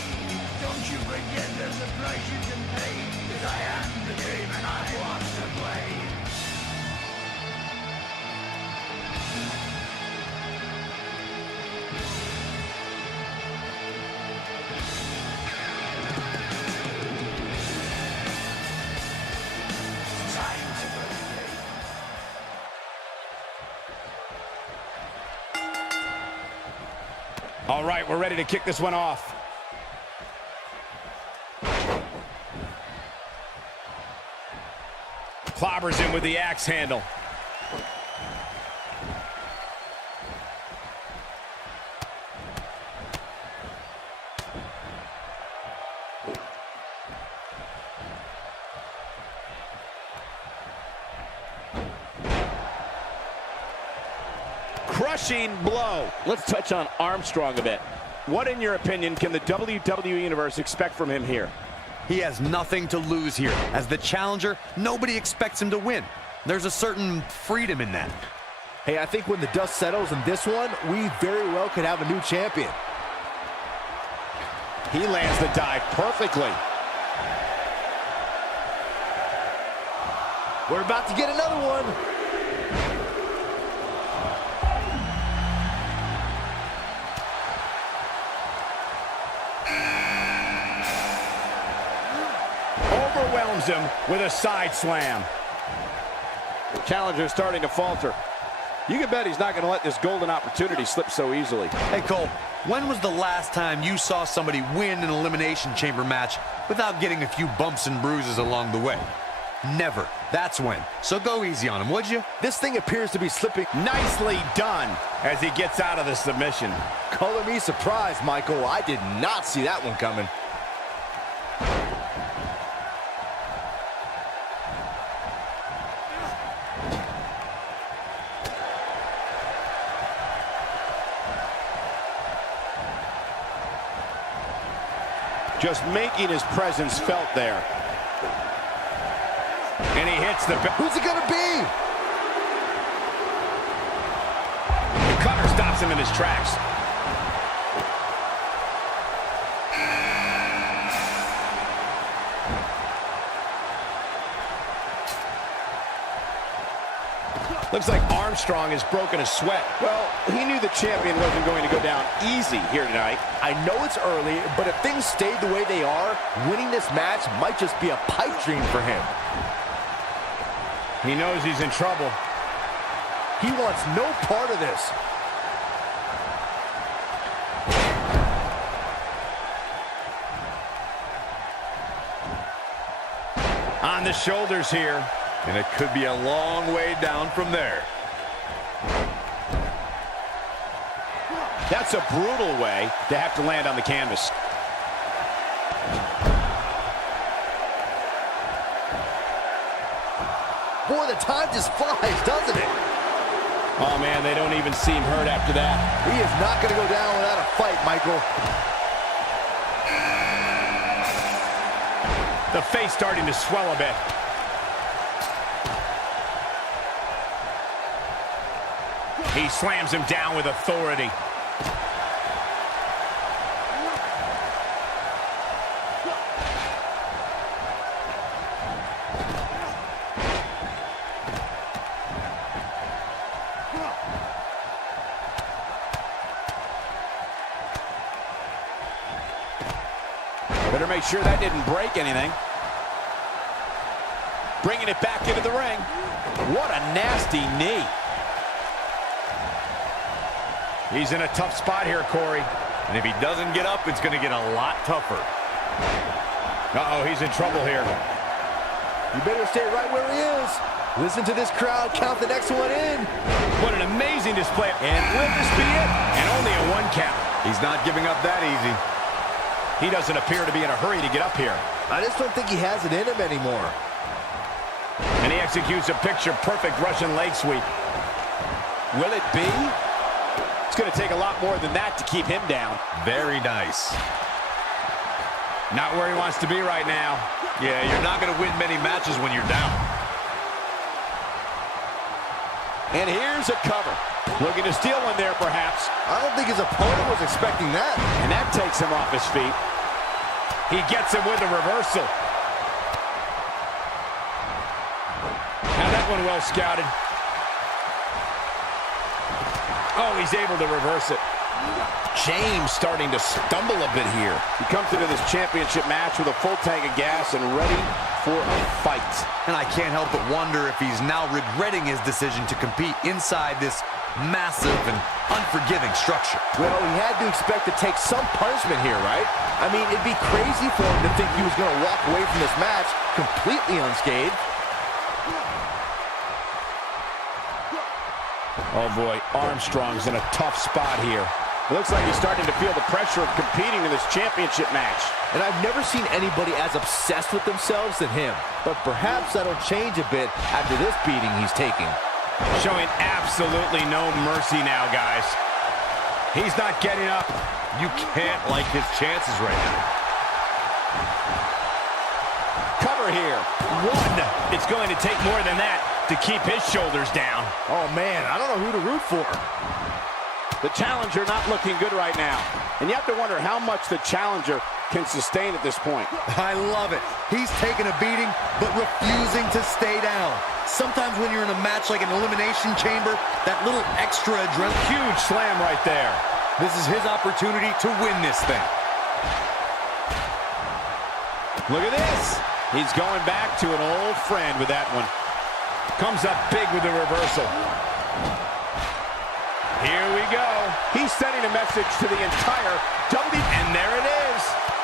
Don't you forget there's a price you can pay. 'Cause I am the game and I want to play. Time to play the game. All right, we're ready to kick this one off. Clobbers him with the axe handle. Crushing blow. Let's touch on Armstrong a bit. What, in your opinion, can the WWE Universe expect from him here? He has nothing to lose here. As the challenger, nobody expects him to win. There's a certain freedom in that. Hey, I think when the dust settles in this one, we very well could have a new champion. He lands the dive perfectly. We're about to get another one. Overwhelms him with a side slam. The challenger's starting to falter. You can bet he's not going to let this golden opportunity slip so easily. Hey, Colt, when was the last time you saw somebody win an Elimination Chamber match without getting a few bumps and bruises along the way? Never. That's when. So go easy on him, would you? This thing appears to be slipping. Nicely done as he gets out of the submission. Color me surprised, Michael. I did not see that one coming. Just making his presence felt there. And he hits the... Who's it gonna be? The cutter stops him in his tracks. Looks like Armstrong has broken a sweat. Well, he knew the champion wasn't going to go down easy here tonight. I know it's early, but if things stayed the way they are, winning this match might just be a pipe dream for him. He knows he's in trouble. He wants no part of this. On the shoulders here. And it could be a long way down from there. That's a brutal way to have to land on the canvas. Boy, the time just flies, doesn't it? Oh, man, they don't even seem hurt after that. He is not going to go down without a fight, Michael. The face starting to swell a bit. He slams him down with authority. Better make sure that didn't break anything. Bringing it back into the ring. What a nasty knee. He's in a tough spot here, Corey. And if he doesn't get up, it's going to get a lot tougher. Uh-oh, he's in trouble here. You better stay right where he is. Listen to this crowd count the next one in. What an amazing display. And will this be it? And only a 1 count. He's not giving up that easy. He doesn't appear to be in a hurry to get up here. I just don't think he has it in him anymore. And he executes a picture-perfect Russian leg sweep. Will it be? It's going to take a lot more than that to keep him down. Very nice. Not where he wants to be right now. Yeah, you're not going to win many matches when you're down. And here's a cover. Looking to steal one there, perhaps. I don't think his opponent was expecting that. And that takes him off his feet. He gets him with a reversal. Now that one well scouted. Oh, he's able to reverse it. James starting to stumble a bit here. He comes into this championship match with a full tank of gas and ready for a fight. And I can't help but wonder if he's now regretting his decision to compete inside this massive and unforgiving structure. Well, he had to expect to take some punishment here, right? I mean, it'd be crazy for him to think he was going to walk away from this match completely unscathed. Oh boy, Armstrong's in a tough spot here. It looks like he's starting to feel the pressure of competing in this championship match. And I've never seen anybody as obsessed with themselves than him. But perhaps that'll change a bit after this beating he's taking. Showing absolutely no mercy now, guys. He's not getting up. You can't like his chances right now. Cover here. 1. It's going to take more than that to keep his shoulders down. Oh, man, I don't know who to root for. The challenger not looking good right now. And you have to wonder how much the challenger can sustain at this point. I love it. He's taking a beating, but refusing to stay down. Sometimes when you're in a match like an Elimination Chamber, that little extra adrenaline. Huge slam right there. This is his opportunity to win this thing. Look at this. He's going back to an old friend with that one. Comes up big with the reversal. Here we go. He's sending a message to the entire WWE. And there it is.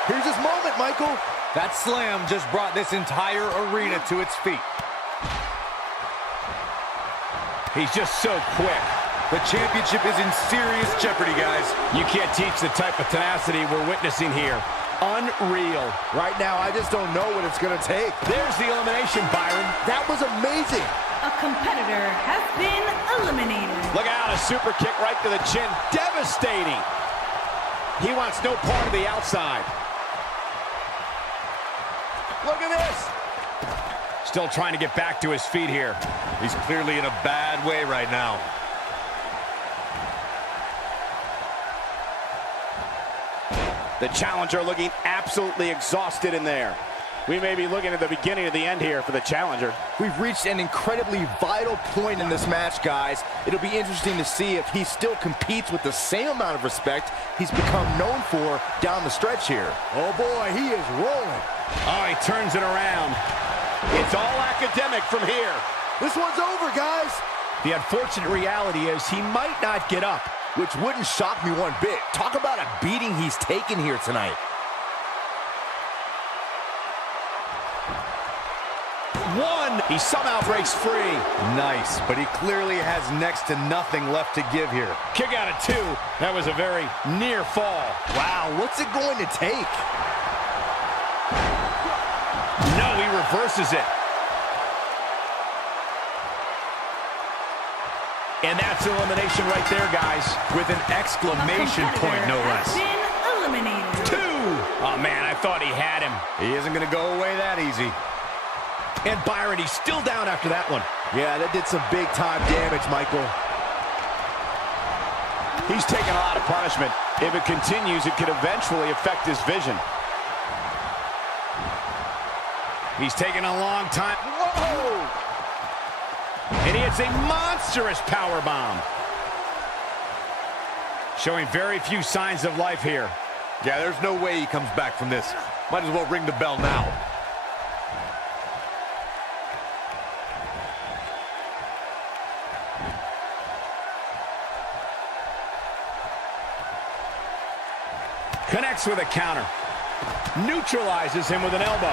Here's his moment, Michael. That slam just brought this entire arena to its feet. He's just so quick. The championship is in serious jeopardy, guys. You can't teach the type of tenacity we're witnessing here. Unreal. Right now, I just don't know what it's going to take. There's the elimination, Byron. That was amazing. A competitor has been eliminated. Look out, a super kick right to the chin. Devastating. He wants no part of the outside. Look at this. Still trying to get back to his feet here. He's clearly in a bad way right now. The challenger looking absolutely exhausted in there. We may be looking at the beginning of the end here for the challenger. We've reached an incredibly vital point in this match, guys. It'll be interesting to see if he still competes with the same amount of respect he's become known for down the stretch here. Oh boy, he is rolling. Oh, he turns it around. It's all academic from here. This one's over, guys. The unfortunate reality is he might not get up. Which wouldn't shock me one bit. Talk about a beating he's taken here tonight. One. He somehow breaks free. Nice, but he clearly has next to nothing left to give here. Kick out of 2. That was a very near fall. Wow, what's it going to take? No, he reverses it. And that's elimination right there, guys. With an exclamation point, no less. Been eliminated. 2. Oh, man, I thought he had him. He isn't going to go away that easy. And Byron, he's still down after that one. Yeah, that did some big-time damage, Michael. He's taking a lot of punishment. If it continues, it could eventually affect his vision. He's taking a long time. Whoa! And he hits a monstrous powerbomb. Showing very few signs of life here. Yeah, there's no way he comes back from this. Might as well ring the bell now. Connects with a counter. Neutralizes him with an elbow.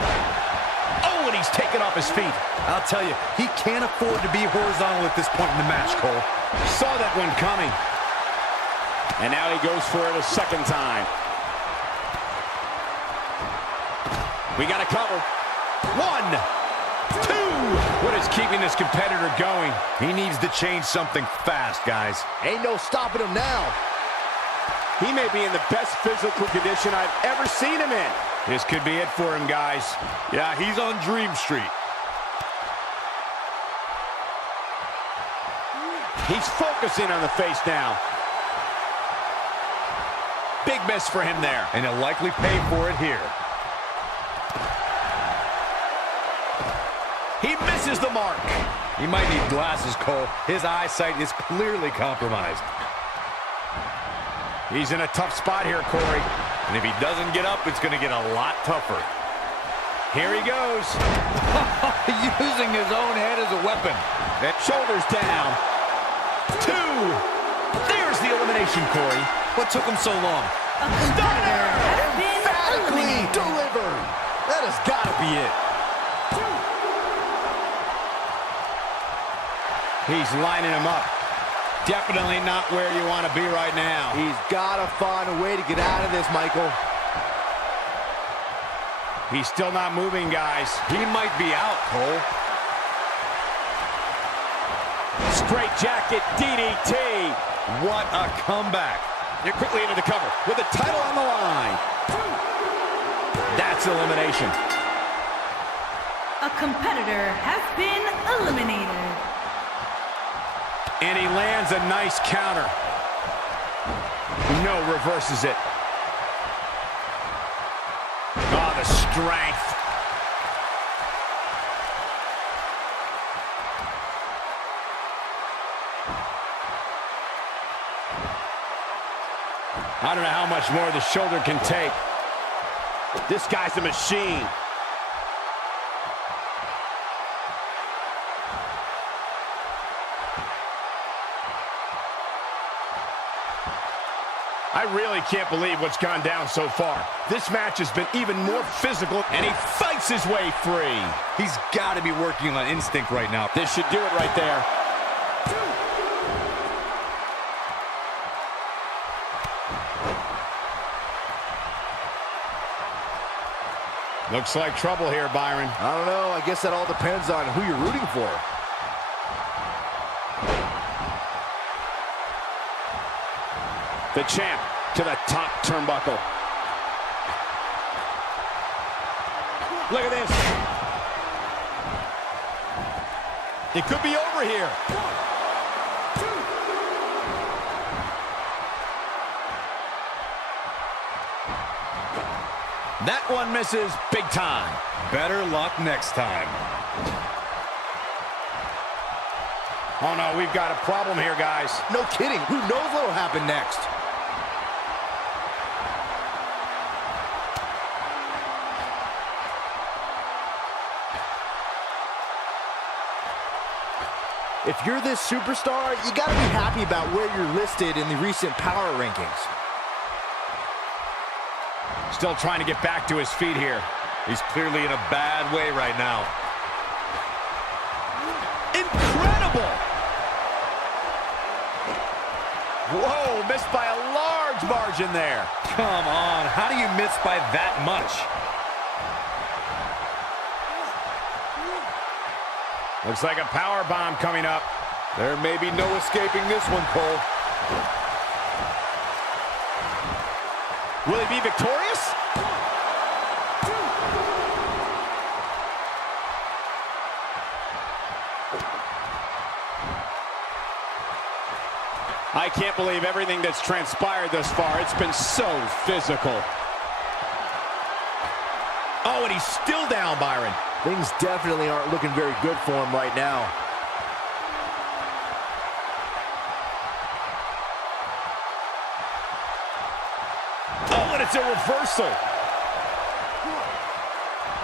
Oh, and he's taken off his feet. I'll tell you, he can't afford to be horizontal at this point in the match, Cole. Saw that one coming. And now he goes for it a second time. We got a cover. 1, 2. What is keeping this competitor going? He needs to change something fast, guys. Ain't no stopping him now. He may be in the best physical condition I've ever seen him in. This could be it for him, guys. Yeah, he's on Dream Street. He's focusing on the face now. Big miss for him there. And he'll likely pay for it here. He misses the mark. He might need glasses, Cole. His eyesight is clearly compromised. He's in a tough spot here, Corey. And if he doesn't get up, it's going to get a lot tougher. Here he goes. Using his own head as a weapon. And shoulders down. 2. There's the elimination, Corey. What took him so long? A competitor has been eliminated. Delivered. That has got to be it. He's lining him up. Definitely not where you want to be right now. He's got to find a way to get out of this, Michael. He's still not moving, guys. He might be out, Cole. Straight jacket DDT. What a comeback. They're quickly into the cover with the title on the line. That's elimination. A competitor has been eliminated. And he lands a nice counter. No, reverses it. Oh, the strength. I don't know how much more the shoulder can take. This guy's a machine. I really can't believe what's gone down so far. This match has been even more physical, and he fights his way free. He's got to be working on instinct right now. This should do it right there. Looks like trouble here, Byron. I don't know. I guess that all depends on who you're rooting for. The champ to the top turnbuckle. Look at this. It could be over here. That one misses big time. Better luck next time. Oh no, we've got a problem here, guys. No kidding. Who knows what will happen next? If you're this superstar, you gotta be happy about where you're listed in the recent power rankings. Still trying to get back to his feet here. He's clearly in a bad way right now. Incredible! Whoa, missed by a large margin there. Come on, how do you miss by that much? Looks like a power bomb coming up. There may be no escaping this one, Cole. Will he be victorious? I can't believe everything that's transpired thus far. It's been so physical. Oh, and he's still down, Byron. Things definitely aren't looking very good for him right now. Oh, and it's a reversal.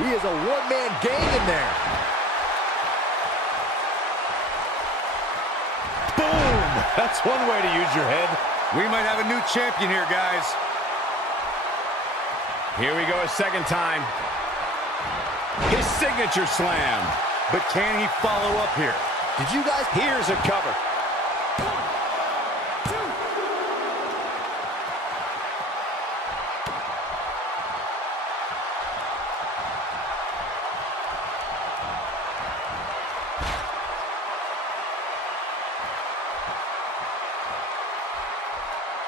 He is a one-man gang in there. Boom! That's one way to use your head. We might have a new champion here, guys. Here we go a second time. His signature slam. But can he follow up here? Did you guys... Here's a cover.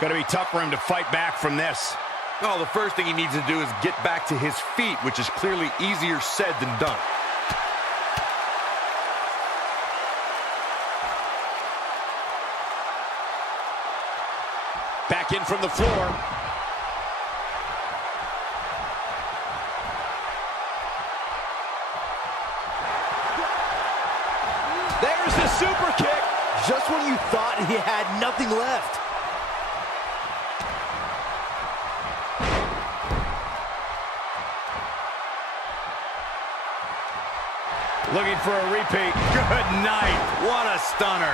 Gonna be tough for him to fight back from this. Oh, the first thing he needs to do is get back to his feet, which is clearly easier said than done. Back in from the floor. There's the super kick. Just when you thought he had nothing left. Looking for a repeat. Good night. What a stunner.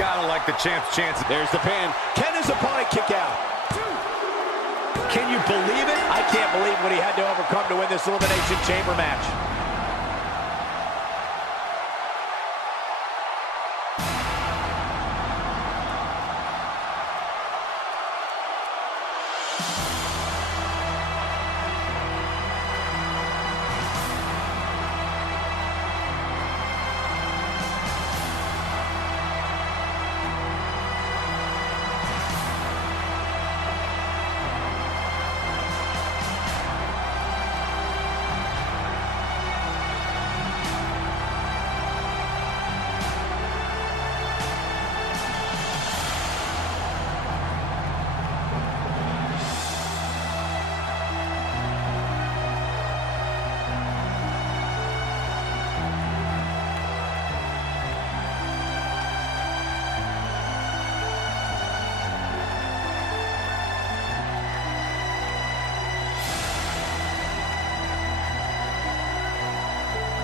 Gotta like the champ's chances. There's the pin. Can his opponent kick out? Can you believe it? I can't believe what he had to overcome to win this Elimination Chamber match.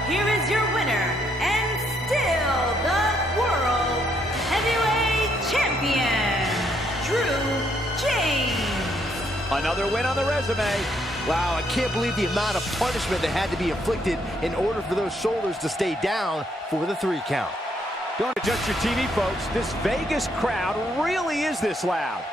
Here is your winner, and still the World Heavyweight Champion, Drew James. Another win on the resume. Wow, I can't believe the amount of punishment that had to be inflicted in order for those shoulders to stay down for the 3 count. Don't adjust your TV, folks. This Vegas crowd really is this loud.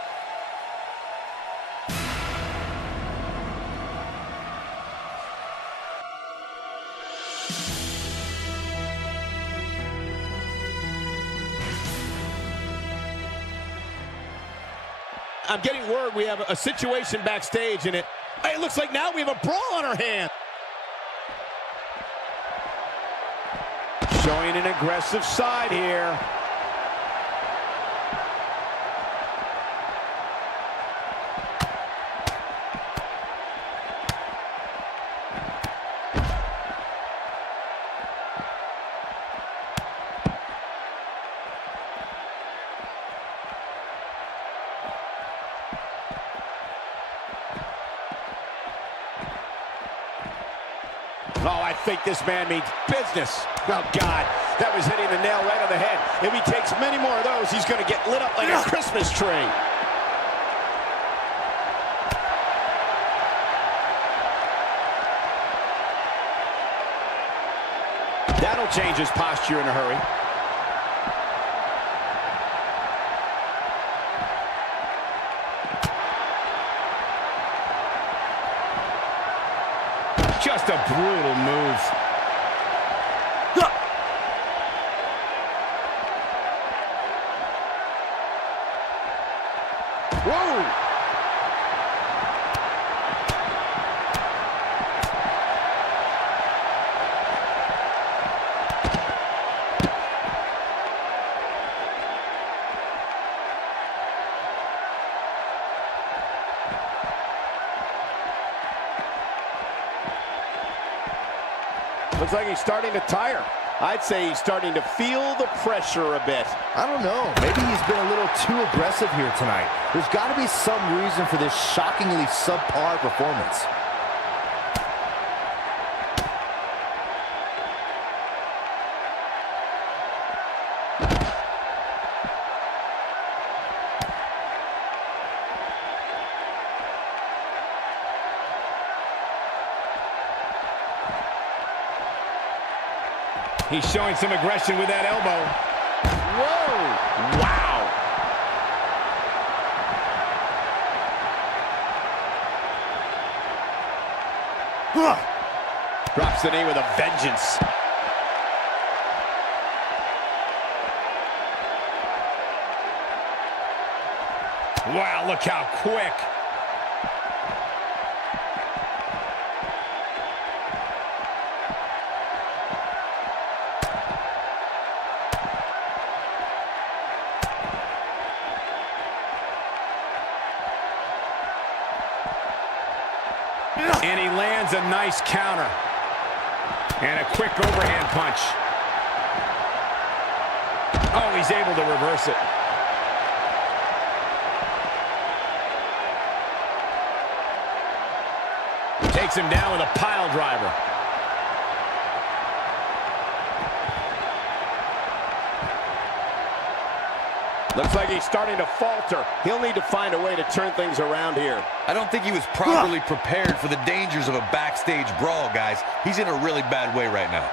I'm getting word we have a situation backstage, and it looks like now we have a brawl on our hands. Showing an aggressive side here. Oh, I think this man means business. Oh, God. That was hitting the nail right on the head. If he takes many more of those, he's going to get lit up like a Christmas tree. That'll change his posture in a hurry. Just a brutal move. Whoa! Looks like he's starting to tire. I'd say he's starting to feel the pressure a bit. I don't know. Maybe he's been a little too aggressive here tonight. There's got to be some reason for this shockingly subpar performance. He's showing some aggression with that elbow. Whoa! Wow! Drops the knee with a vengeance. Wow, look how quick. And he lands a nice counter. And a quick overhand punch. Oh, he's able to reverse it. Takes him down with a pile driver. Looks like he's starting to falter. He'll need to find a way to turn things around here. I don't think he was properly prepared for the dangers of a backstage brawl, guys. He's in a really bad way right now.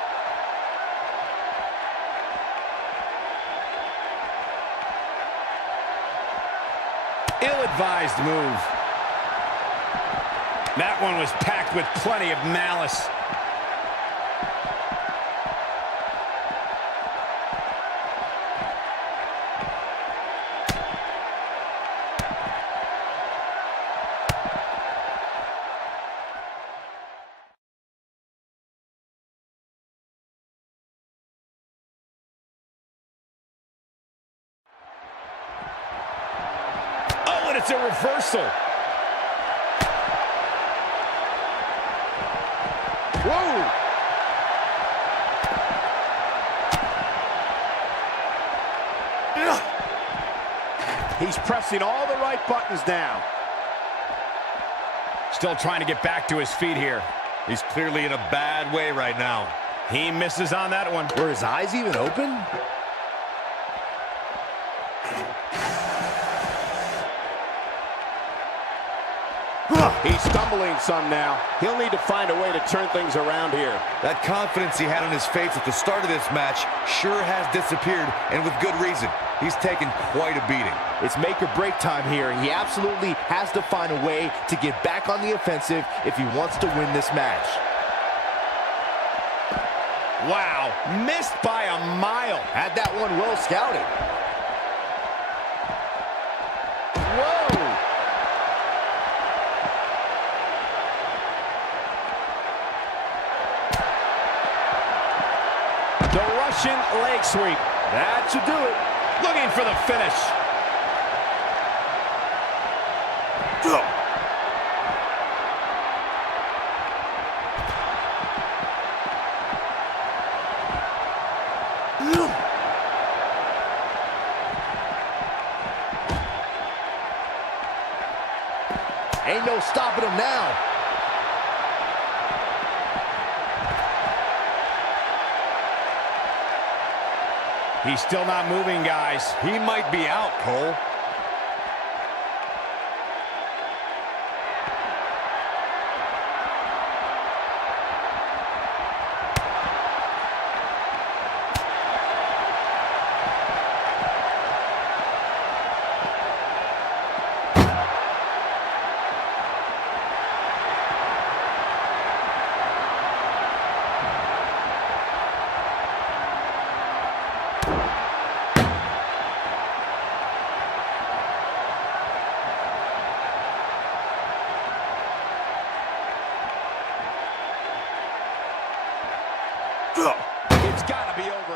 Ill-advised move. That one was packed with plenty of malice. It's a reversal. Whoa! He's pressing all the right buttons now. Still trying to get back to his feet here. He's clearly in a bad way right now. He misses on that one. Were his eyes even open? He's stumbling some now. He'll need to find a way to turn things around here. That confidence he had on his face at the start of this match sure has disappeared, and with good reason. He's taken quite a beating. It's make or break time here. He absolutely has to find a way to get back on the offensive if he wants to win this match. Wow, missed by a mile. Had that one well scouted. Whoa! The Russian leg sweep. That should do it. Looking for the finish. Ain't no stopping him now. He's still not moving, guys. He might be out, Cole. It's got to be over